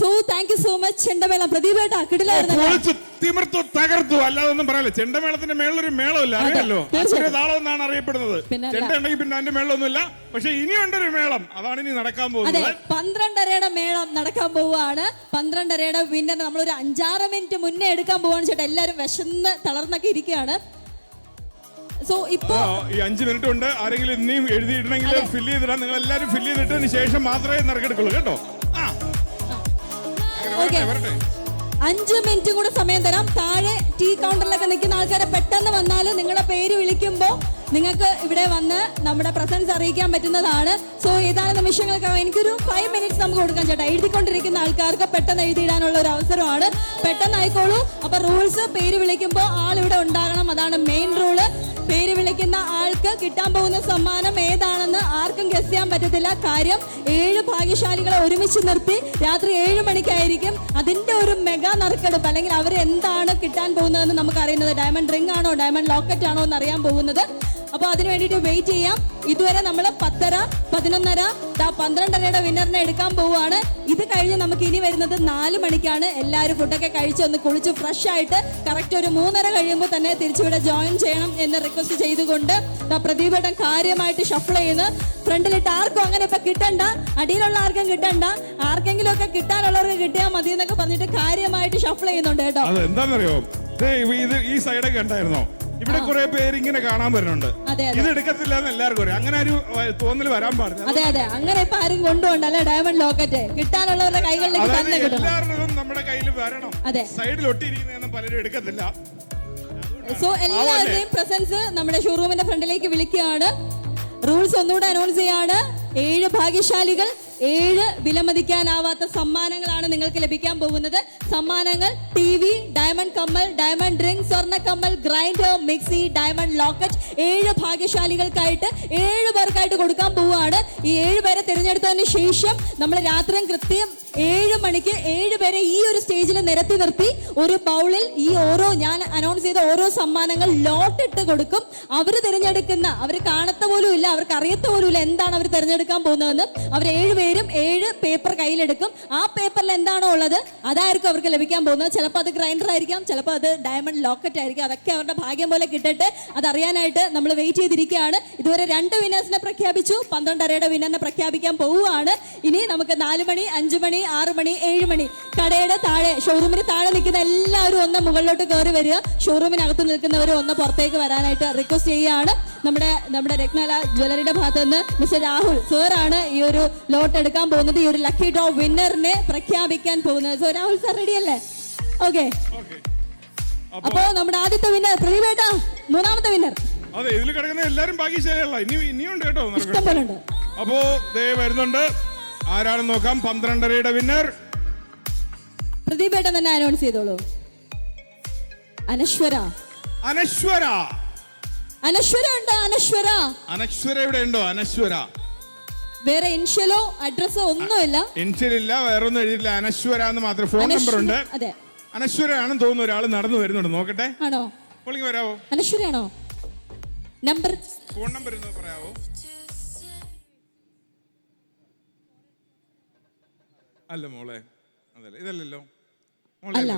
so thank you so much ചെണ്ടമേളം. പ്രദീപേട്ടാ കിടിലായിരുന്നു. പൊളിച്ചു തിമിർത്തു തകർത്തു, അല്ലാതെ ഒന്നും പറയല്ല. ചെണ്ടമേളത്തിന്റെ മേളൊരു മേളമില്ല, അറിയാലോ. അതൊരു താളം എന്നാണ് അറിയപ്പെടുന്നത്. ചെണ്ട ഉണ്ടെങ്കിൽ പിന്നെ അതിന്റെ മേളമൊന്നുമില്ല. പക്ഷെ ഇനിയുണ്ടൊരു മേളം, അതാണ് ഇനി നടക്കാൻ പോകുന്നത്. 12:30 മേളം നടക്കാൻ പോവുകയാണ്. 12:30 വിന്നർ നമ്മളൊരു 5-6 മിനിറ്റ് മുന്നേ എടുക്കാൻ പോവാണ് ചേട്ടാ. എല്ലാരും വിശന്ന് തളർന്നൊക്കെ ഇരിക്കുകയാണ്. സോ ഇപ്പോ ഈ 5 മിനിറ്റ് ഉണ്ട്. ആരെങ്കിലും ഇനിയും എഴുതിയിടണമെങ്കിൽ ഫില്ല് ചെയ്തിടാം. നിങ്ങൾ എല്ലാവരും ഫില്ല് ചെയ്തിട്ടതിന് ശേഷം മാത്രമേ നറുക്കെടുക്കുള്ളൂ കേട്ടോ. 5 മിനിറ്റ് കൂടെ സമയം തരാം. താഴെ ടീ കൗണ്ടറിലൊക്കെ നിൽക്കുന്ന ആൾക്കാരെ പെട്ടെന്ന് വന്നാൽ നിങ്ങളുടെ പേര് വിളിക്കുമ്പോൾ നിങ്ങൾക്ക് ഇവിടെ വന്ന് നമ്മുടെ പ്രസൻസ് അറിയിക്കാൻ പറ്റുന്നതാണ്. സോ ഏതാനും നിമിഷങ്ങൾക്ക് എനിക്കൊരു 5 മിനിറ്റ്സ് നമുക്ക് കൊടുക്കാം ചേട്ടാ. എഴുതിക്കൊണ്ടിരിക്കുന്ന ആൾക്കാർക്ക് പെട്ടെന്ന് എഴുതിയിടാനുള്ള ഒരു അവസരമാണ്. പെട്ടെന്ന് ആയിക്കോളൂ. അപ്പൊ റൂൾസ്, പേര് വിളിക്കുമ്പോൾ ആളിവിടെ ഉണ്ടാകണം, അതാണ് മെയിൻ റൂള്. പേര് വിളിക്കുന്ന ആൾക്ക് കിട്ടാൻ പോകുന്ന സമ്മാനം ഏതാണെന്ന് ആർക്കും ഗസ് ചെയ്യാൻ പറ്റത്തില്ല. കാര്യം 7 ഭാഗ്യശാലികളെ ഒരുമിച്ച് നിർത്തി രാത്രി 7 മണിക്കായിരിക്കും അതിന്റെ ഒരു മെഗാ നറുക്കെടുപ്പ്. അല്ലെങ്കിൽ അവർ എന്താണ് കിട്ടാൻ പോകുന്നതെന്ന് നമുക്ക് അറിയുന്നത്. ഡയമണ്ട് റിംഗ് ആണോ ഡയമണ്ട് ലോക്കറ്റ് ആണോ എന്ന് അറിയാൻ പോകുന്നത്. അപ്പൊ അതിനു വേണ്ടിയിട്ട് വെയിറ്റ് ചെയ്യാം. ഇതുവരെ നമ്മൾ 10:30, 11:30, 12:30 വിന്നറിനെ എടുക്കാൻ പോവുകയാണ്. ഇത് കഴിഞ്ഞ് നമുക്ക് ഇനി വരുന്നത് 4 മണിക്കാണ്. എല്ലാവരും ഫുഡൊക്കെ കഴിച്ച് ഒന്ന് കുളിച്ച് ഫ്രഷ് ആയിട്ട് കറക്റ്റ് ഒരു 3:30 കഴിയുമ്പോൾ തന്നെ തിരിച്ചിവിടെ ജോയിൻ ചെയ്യണം എന്ന് റിക്വസ്റ്റ് ചെയ്തുകൊണ്ട് പ്രദീപേട്ടൻ കാര്യമായിട്ട് ഷഫിൾ ചെയ്യുന്നു. ഫ്രണ്ടിലിട്ട് ആർക്കും അങ്ങനെ ഇപ്പൊ കിട്ടണ്ട, അടിയിലുള്ള ആർക്കും കിട്ടണ്ട, ആർക്കെങ്കിലും ഒക്കെ കിട്ടാനുള്ളവർക്ക് കിട്ടിയാൽ മതി എന്നൊക്കെ പറഞ്ഞിട്ട് കാര്യമായിട്ട് ഷഫിൾ ചെയ്യുന്നുണ്ട് കേട്ടോ. എന്താണെന്നറിയോ, ഇത് ഈ സൈഡൊക്കെ ഉണ്ടായിരുന്നോ? ഇവിടെ കുറെ പേര് ഇങ്ങനെ കാണാൻ വരുന്നുണ്ട്. ഇത് എടുക്കത്തില്ല എന്ന് എല്ലാവർക്കും അറിയാം. അങ്ങനെ ഒരു തോന്നൽ വരാൻ പാടില്ല. അതെ അതെ, അങ്ങനെ ഇപ്പൊ ആരും കൊണ്ടുപോകണ്ടല്ലേ ഡയമണ്ട് ലോക്കറ്റ്. കിട്ടാനുള്ളവരുടെ കൈകളിലേക്ക് തന്നെ കിട്ടണം. എല്ലാവരും നമ്മുടെ കയ്യിൽ വരണം. സൈഡിൽ ഒട്ടിയിരിക്കുന്ന പലരും എടുക്കത്തില്ല. സോ എല്ലാവരുടെയും പ്രസൻസ് നമ്മുടെ ഷോറൂമിന്റെ ഫ്രണ്ടിലേക്ക് വിളിക്കുകയാണ്. റൂൾസ് ഒന്നുകൂടെ അനൗൺസ് ചെയ്യാണ്. 7 ഭാഗ്യശാലികൾ, 7 വിലമതിക്കാനാവാത്ത സമ്മാനങ്ങളാണ് നിങ്ങൾക്ക് ലഭിക്കാൻ പോകുന്നത്. സമ്മാനങ്ങൾ TV, ഡയമണ്ട് കമ്മൽ, ഡയമണ്ട് റിംഗ്, സ്വർണ്ണ കമ്മൽ, ഗ്രൈൻഡർ, മിക്സി, ഡയമണ്ട് ലോക്കറ്റ് 7 ഭാഗ്യശാലികൾക്കായിട്ട് 7 പേർക്കായിട്ട് കൊടുക്കാൻ പോവുകയാണ്. ഈ 7 പേരെ തിരഞ്ഞെടുത്തതിന് ശേഷം നമ്മൾ രാത്രി കൃത്യം 7 മണിക്ക് 7 പേരെ ഈ ഒരു സ്റ്റേജിൽ നിരത്തി നിർത്തി ഒരു ബൗളിൽ ഈ ഞാൻ അനൗൺസ് ചെയ്ത ഓരോ സമ്മാനങ്ങൾ ലോട്ടിട്ട് കൊടുക്കും. അവർ തിരഞ്ഞെടുക്കുന്ന, അവർ കാണത്ത പോലും ഇല്ല, അവർക്ക് അറിയത്ത പോലും ഇല്ല എന്താണ് അവർ തിരഞ്ഞെടുക്കാൻ പോകുന്നതെന്ന്. അവർ 7 പേരും 7 പേപ്പർ കയ്യിലെടുക്കും. ആ പേപ്പറിൽ എന്താണോ ഉള്ളത് അതായിരിക്കും അവർക്ക് ലഭിക്കാൻ പോകുന്നത്. ചിലപ്പോൾ അത് ഗ്രൈൻഡർ ആയിരിക്കാം, ചിലപ്പോൾ അത് ഡയമണ്ട് ലോക്കറ്റ് ആയിരിക്കും. അതൊക്കെ അവരുടെ ഭാഗ്യം പോലെ കിട്ടട്ടെ. അതറിയാനായിട്ട് നമ്മൾ വെയിറ്റ് ചെയ്തിരിക്കുകയാണ്. ഇതുവരെ 2 വിന്നേഴ്സിനെ പ്രഖ്യാപിച്ചു. 12:30 വിന്നറിനെ പ്രഖ്യാപിക്കാൻ പോവുകയാണ്. ഇനി നമുക്ക് 4 മണി, 5 മണി, 6 മണി, 7 മണി. കടയുടെ താഴെ, ഷോറൂമിന് താഴെ നിൽക്കുന്ന എല്ലാവരും ഒന്ന് മുകളിലോട്ട് കയറി വരിക. ഷോറൂമിനകത്ത് നിൽക്കുന്നവർ ഒന്ന് പുറത്തേക്ക് വരാനായിട്ട് റിക്വസ്റ്റ് ചെയ്യുകയാണ്. നമ്മുടെ രത്നല ജ്വല്ലറിയുടെ ഭാഗത്ത് നിന്ന് മിസ്റ്റർ രാഹുൽ സാറാണ് ഈ ഒരു ലോട്ട് എടുക്കാൻ പോകുന്നത്, ഈ ഒരു ലക്കി ഡ്രോ വിന്നറിനെ പ്രഖ്യാപിക്കാൻ പോകുന്നത്. സോ രാഹുൽ സാർ റെഡി അല്ലേ? ഓക്കെ. അപ്പോ നമ്മുടെ ആദ്യത്തെ വിന്നർ പ്രദീപേട്ടാ, 3ാമത്തെ വിന്നർ. അതെ, ഇതിൽ കിടക്കുന്ന എല്ലാരും ഭാഗ്യശാലികളാ. ഇനിയുണ്ട് കേട്ടോ, ഇഷ്ടംപോലുണ്ട്. അപ്പോ ദേ വരുന്നുണ്ട്. ആരാണെന്ന് നോക്കാം. 12:30 വിന്നർ പ്രദീപേട്ടൻ തന്നെ അനൗൺസ് ചെയ്തോളൂ. അനശ്വര. അനശ്വര ഉണ്ട്. അനശ്വര ഇവിടെ ഉണ്ടോ? അനശ്വര വേറെ ഇൻഷ്യലോ അഡ്രസ്സോ ഒന്നുമില്ല. ഇൻഷ്യലില്ല, വേറെ ഒന്നും എഴുതിയില്ല. അനശ്വര എന്ന് മാത്രം. ഫോൺ നമ്പർ ഉണ്ട്. അതെ, അനശ്വരയാണെന്ന് തോന്നുന്നു. ഒരാൾ നടന്നു വരുന്നുണ്ട്, നോക്കട്ടെ. ആണോ? വരാവോ? അനശ്വരയാണോ? നമ്പർ, ഫോൺ നമ്പർ പറയാവോ? അല്ല മോളെ, അതല്ല, ഇതല്ലല്ലോ. അല്ല,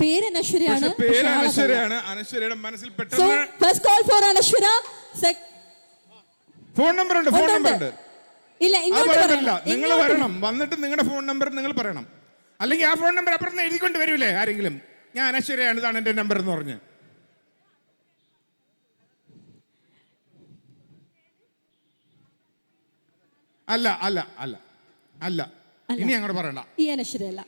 പേര് അനശ്വരയാണ്. പേര് അനശ്വരയാണ്. അനശ്വരയുടെ മനസ്സിൽ പെട്ടെന്ന് ഫസ്റ്റ് കോൾ ഫോർ അനശ്വര. ഫോൺ നമ്പർ ഉണ്ട്. ഫോൺ നമ്പർ ഉണ്ട്. ഇല്ല, നിങ്ങൾ വരണം. വന്നിട്ട് നിങ്ങളുടെ ഫോൺ നമ്പർ നിങ്ങൾ പറയണം. അല്ലെങ്കിൽ ആ ഫോൺ നമ്പർ അപ്പുറത്ത് എഴുതിക്കൊണ്ട് വരൂലേ ആരെങ്കിലും, ഞാൻ അനശ്വരയാണ്, ഇതാണ് എന്റെ നമ്പർ എന്ന് പറഞ്ഞ്. അല്ല അല്ല അല്ല അല്ല ഇനി അങ്ങോട്ട് പറയണ്ട. ഈ അനശ്വരയല്ല.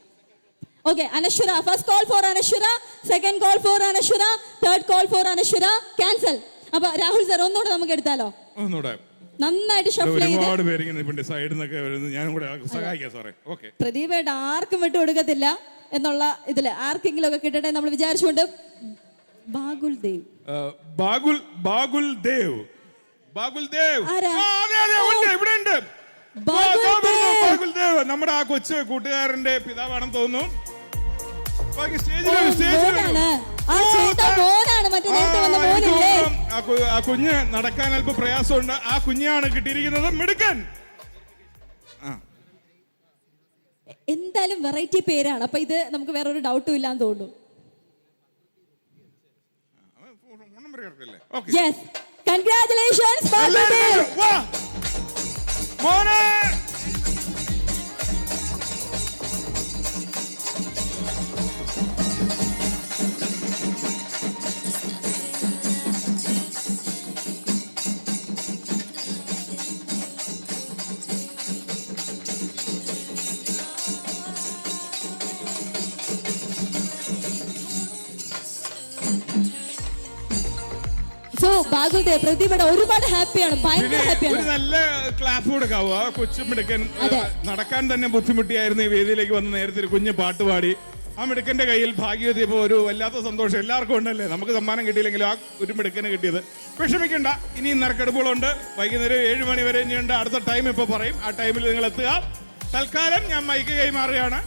ഓക്കെ, അനശ്വര. ഫസ്റ്റ് കോൾ ഫോർ അനശ്വര, സെക്കൻഡ് കോൾ ഫോർ അനശ്വര, തേർഡ് കോൾ ഫോർ അനശ്വര. ക്യാൻസൽ. അപ്പൊ രാഹുൽ സാർ ഒന്നുകൂടെ നമുക്ക് എടുത്താലോ? ഒന്നുകൂടെ നന്നായിട്ട് ഷഫിൾ ചെയ്ത്. ഒരുപാട് പേര് ഇങ്ങനെ സൈഡിൽ നിന്നൊക്കെ വരുന്നത്, ഞാൻ കൂടെ സഹായിക്കാം സാറേ. ഓക്കെ. പ്രദീപേട്ട ആർക്കും വിട്ടു കൊടുക്കത്തില്ല എന്നുള്ള ഇതില് ആർക്കെങ്കിലും ഒക്കെ കിട്ടട്ടെ നമ്മൾ വിചാരിച്ചുകൊണ്ട്. ബാഗുൽ ദേവ്. ബാഗുൽ ദേവ്. ഇവിടെ ഉണ്ട്. ബാഗുൽ ദേവ് നമ്മുടെ ആ കൊച്ചു കൂട്ടുകാരന്റെ പിതാവാണെന്ന് തോന്നുന്നു. ആ കുഞ്ഞ് നടക്കാൻ അല്പം പ്രയാസമുണ്ട്. ആ കുഞ്ഞാണ് കിട്ടിയിരിക്കുന്നത്. മിടുക്കൻ. എന്തായാലും വെറൈറ്റി പേരാണ്. അപ്പൊ ഇത് നമുക്ക് വേറൊരു ഡൗട്ടും ഇല്ലാന്ന് തോന്നുന്നു. Yes. Congratulations, Bhagudev. So, Bhagudev, പ്രതിഭയുടെ ഒരുപാട് ഹാപ്പിയാണ്, ഭയങ്കര ഹാപ്പിയാണ്. ഒരു നല്ല ക്ലാപ്പ് കൊടുക്കാവോ? ആ കൊച്ചു മിടുക്കൻ നടക്കാൻ തന്നെ ബുദ്ധിമുട്ടിയായിരുന്നു ഈ വേദിയിലേക്ക് വന്ന് നേരത്തെ ഒരു കുഞ്ഞു പാട്ട് പാടി. ആ മിടുക്കന്റെ കയ്യിൽ ഭാഗ്യവതി ഒരു വല്ലാത്ത സന്തോഷം എല്ലാവർക്കും ഉണ്ടല്ലേ. നമുക്ക് സമ്മാനം കിട്ടിയില്ലെങ്കിലും ആ ഒരു മിടുക്കന് കിട്ടിയത്. വിഷമിക്കണ്ട, ഇനിയും നറുക്കെടുപ്പുകളുണ്ട്. വൈകുന്നേരം 7 മണി വരെ ഇനിയുണ്ട്. അടുത്ത ടൈം ഇപ്പൊ പറയും, ആ ടൈമിൽ നിങ്ങൾ എത്തുക. തൽക്കാലം ഞാൻ മൈക്ക് കൈമാറുകയാണ്.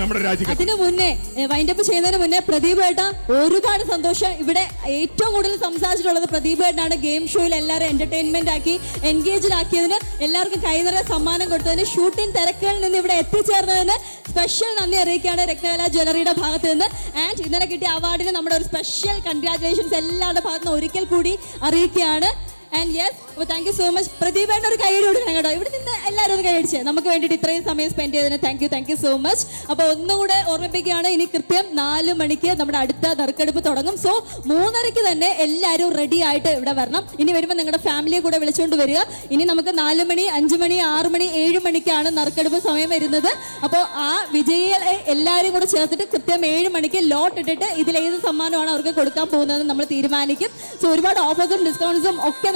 നമ്മുടെ രാജ്യം അതിനു മുന്നേ വൈൻഡപ്പ് ചെയ്യുന്നതിന് മുന്നേ പ്രദീപ് ഏട്ട ഒരുപാട് സന്തോഷം. ഇവിടെ ഏറ്റവും കൂടുതൽ സംസാരിച്ചിട്ടുള്ളത് പ്രദീപ് ഏട്ടനാണ്. ഗെയിം ഷോയിൽ എല്ലാവരും എന്റർടൈൻമെന്റ് ആക്കി എൻഗേജ്ഡ് ആക്കിയതിന്, എല്ലാവർക്കും കൈനിറ സമ്മാനം കൊടുത്തതിന്, ഷൂട്ടിംഗ് തിരക്കുകളിൽ നിന്ന് ഇവിടെ എത്തിച്ചേർന്നതിന് സ്പെഷ്യൽ നന്ദി അറിയിക്കുകയാണ് രത്നകല ജ്വല്ലറിയുടെ ഭാഗത്ത് നിന്ന്. ആൻഡ് ഇന്നലെ കിട്ടിയ അവാർഡിന് നമ്മുടെ ഒരു സ്പെഷ്യൽ കൺഗ്രാറ്റുലേഷൻസ് എല്ലാവരുടെ ഭാഗത്ത് നിന്ന് ഒരിക്കൽ കൂടി അറിയിക്കുകയാണ്. And yes, well, thank you so much. Pradeep ഏട്ടൻ ഒരു കൈയ്യടി കൊടുക്കണം കേട്ടോ. ഇവിടെ നിന്ന് എല്ലാവരും ഒന്ന് കൈയടിച്ചേ. നമുക്ക് വേണ്ടിയിട്ട് ഇത്രയും സമയം സ്പെൻഡ് ചെയ്തതിന് താങ്ക് യു സോ മച്ച്. അപ്പോൾ ഒന്നുകൂടെ ഓർമ്മിപ്പിക്കുകയാണ്, ഇനി കൃത്യം 4 മണിക്ക് നമ്മുടെ അടുത്ത നറുക്കെടുപ്പ് തുടങ്ങും. സോ 3:30 തന്നെ എല്ലാവരും റെഡി ആയിട്ട് ഇവിടെ വരണം. ഇനി വരുമ്പോൾ നിങ്ങളുടെ ഫാമിലിയെ കൂടെ വിളിച്ചുകൊണ്ട് വരിക. ഇനി നമുക്ക് 4 മണി, 5 മണി, 6 മണി, 7 മണിക്കാണ് നറുക്കെടുപ്പ് സമയം വരുന്നത്. അപ്പോൾ ആ വിജയികളെ എല്ലാവരും കൂടെ ചേർത്തിട്ട് കൃത്യം 7 മണിക്ക് ലോട്ട് ഇട്ടിട്ട് ഇതിലേത് സമ്മാനമാണ് അവർക്ക് കൊടുക്കാൻ പോകുന്നത് നമ്മൾ തീരുമാനിക്കും. സോ ഒരുപാട് ഓഫേഴ്സും ഡിസ്കൗണ്ട്സും ഒക്കെ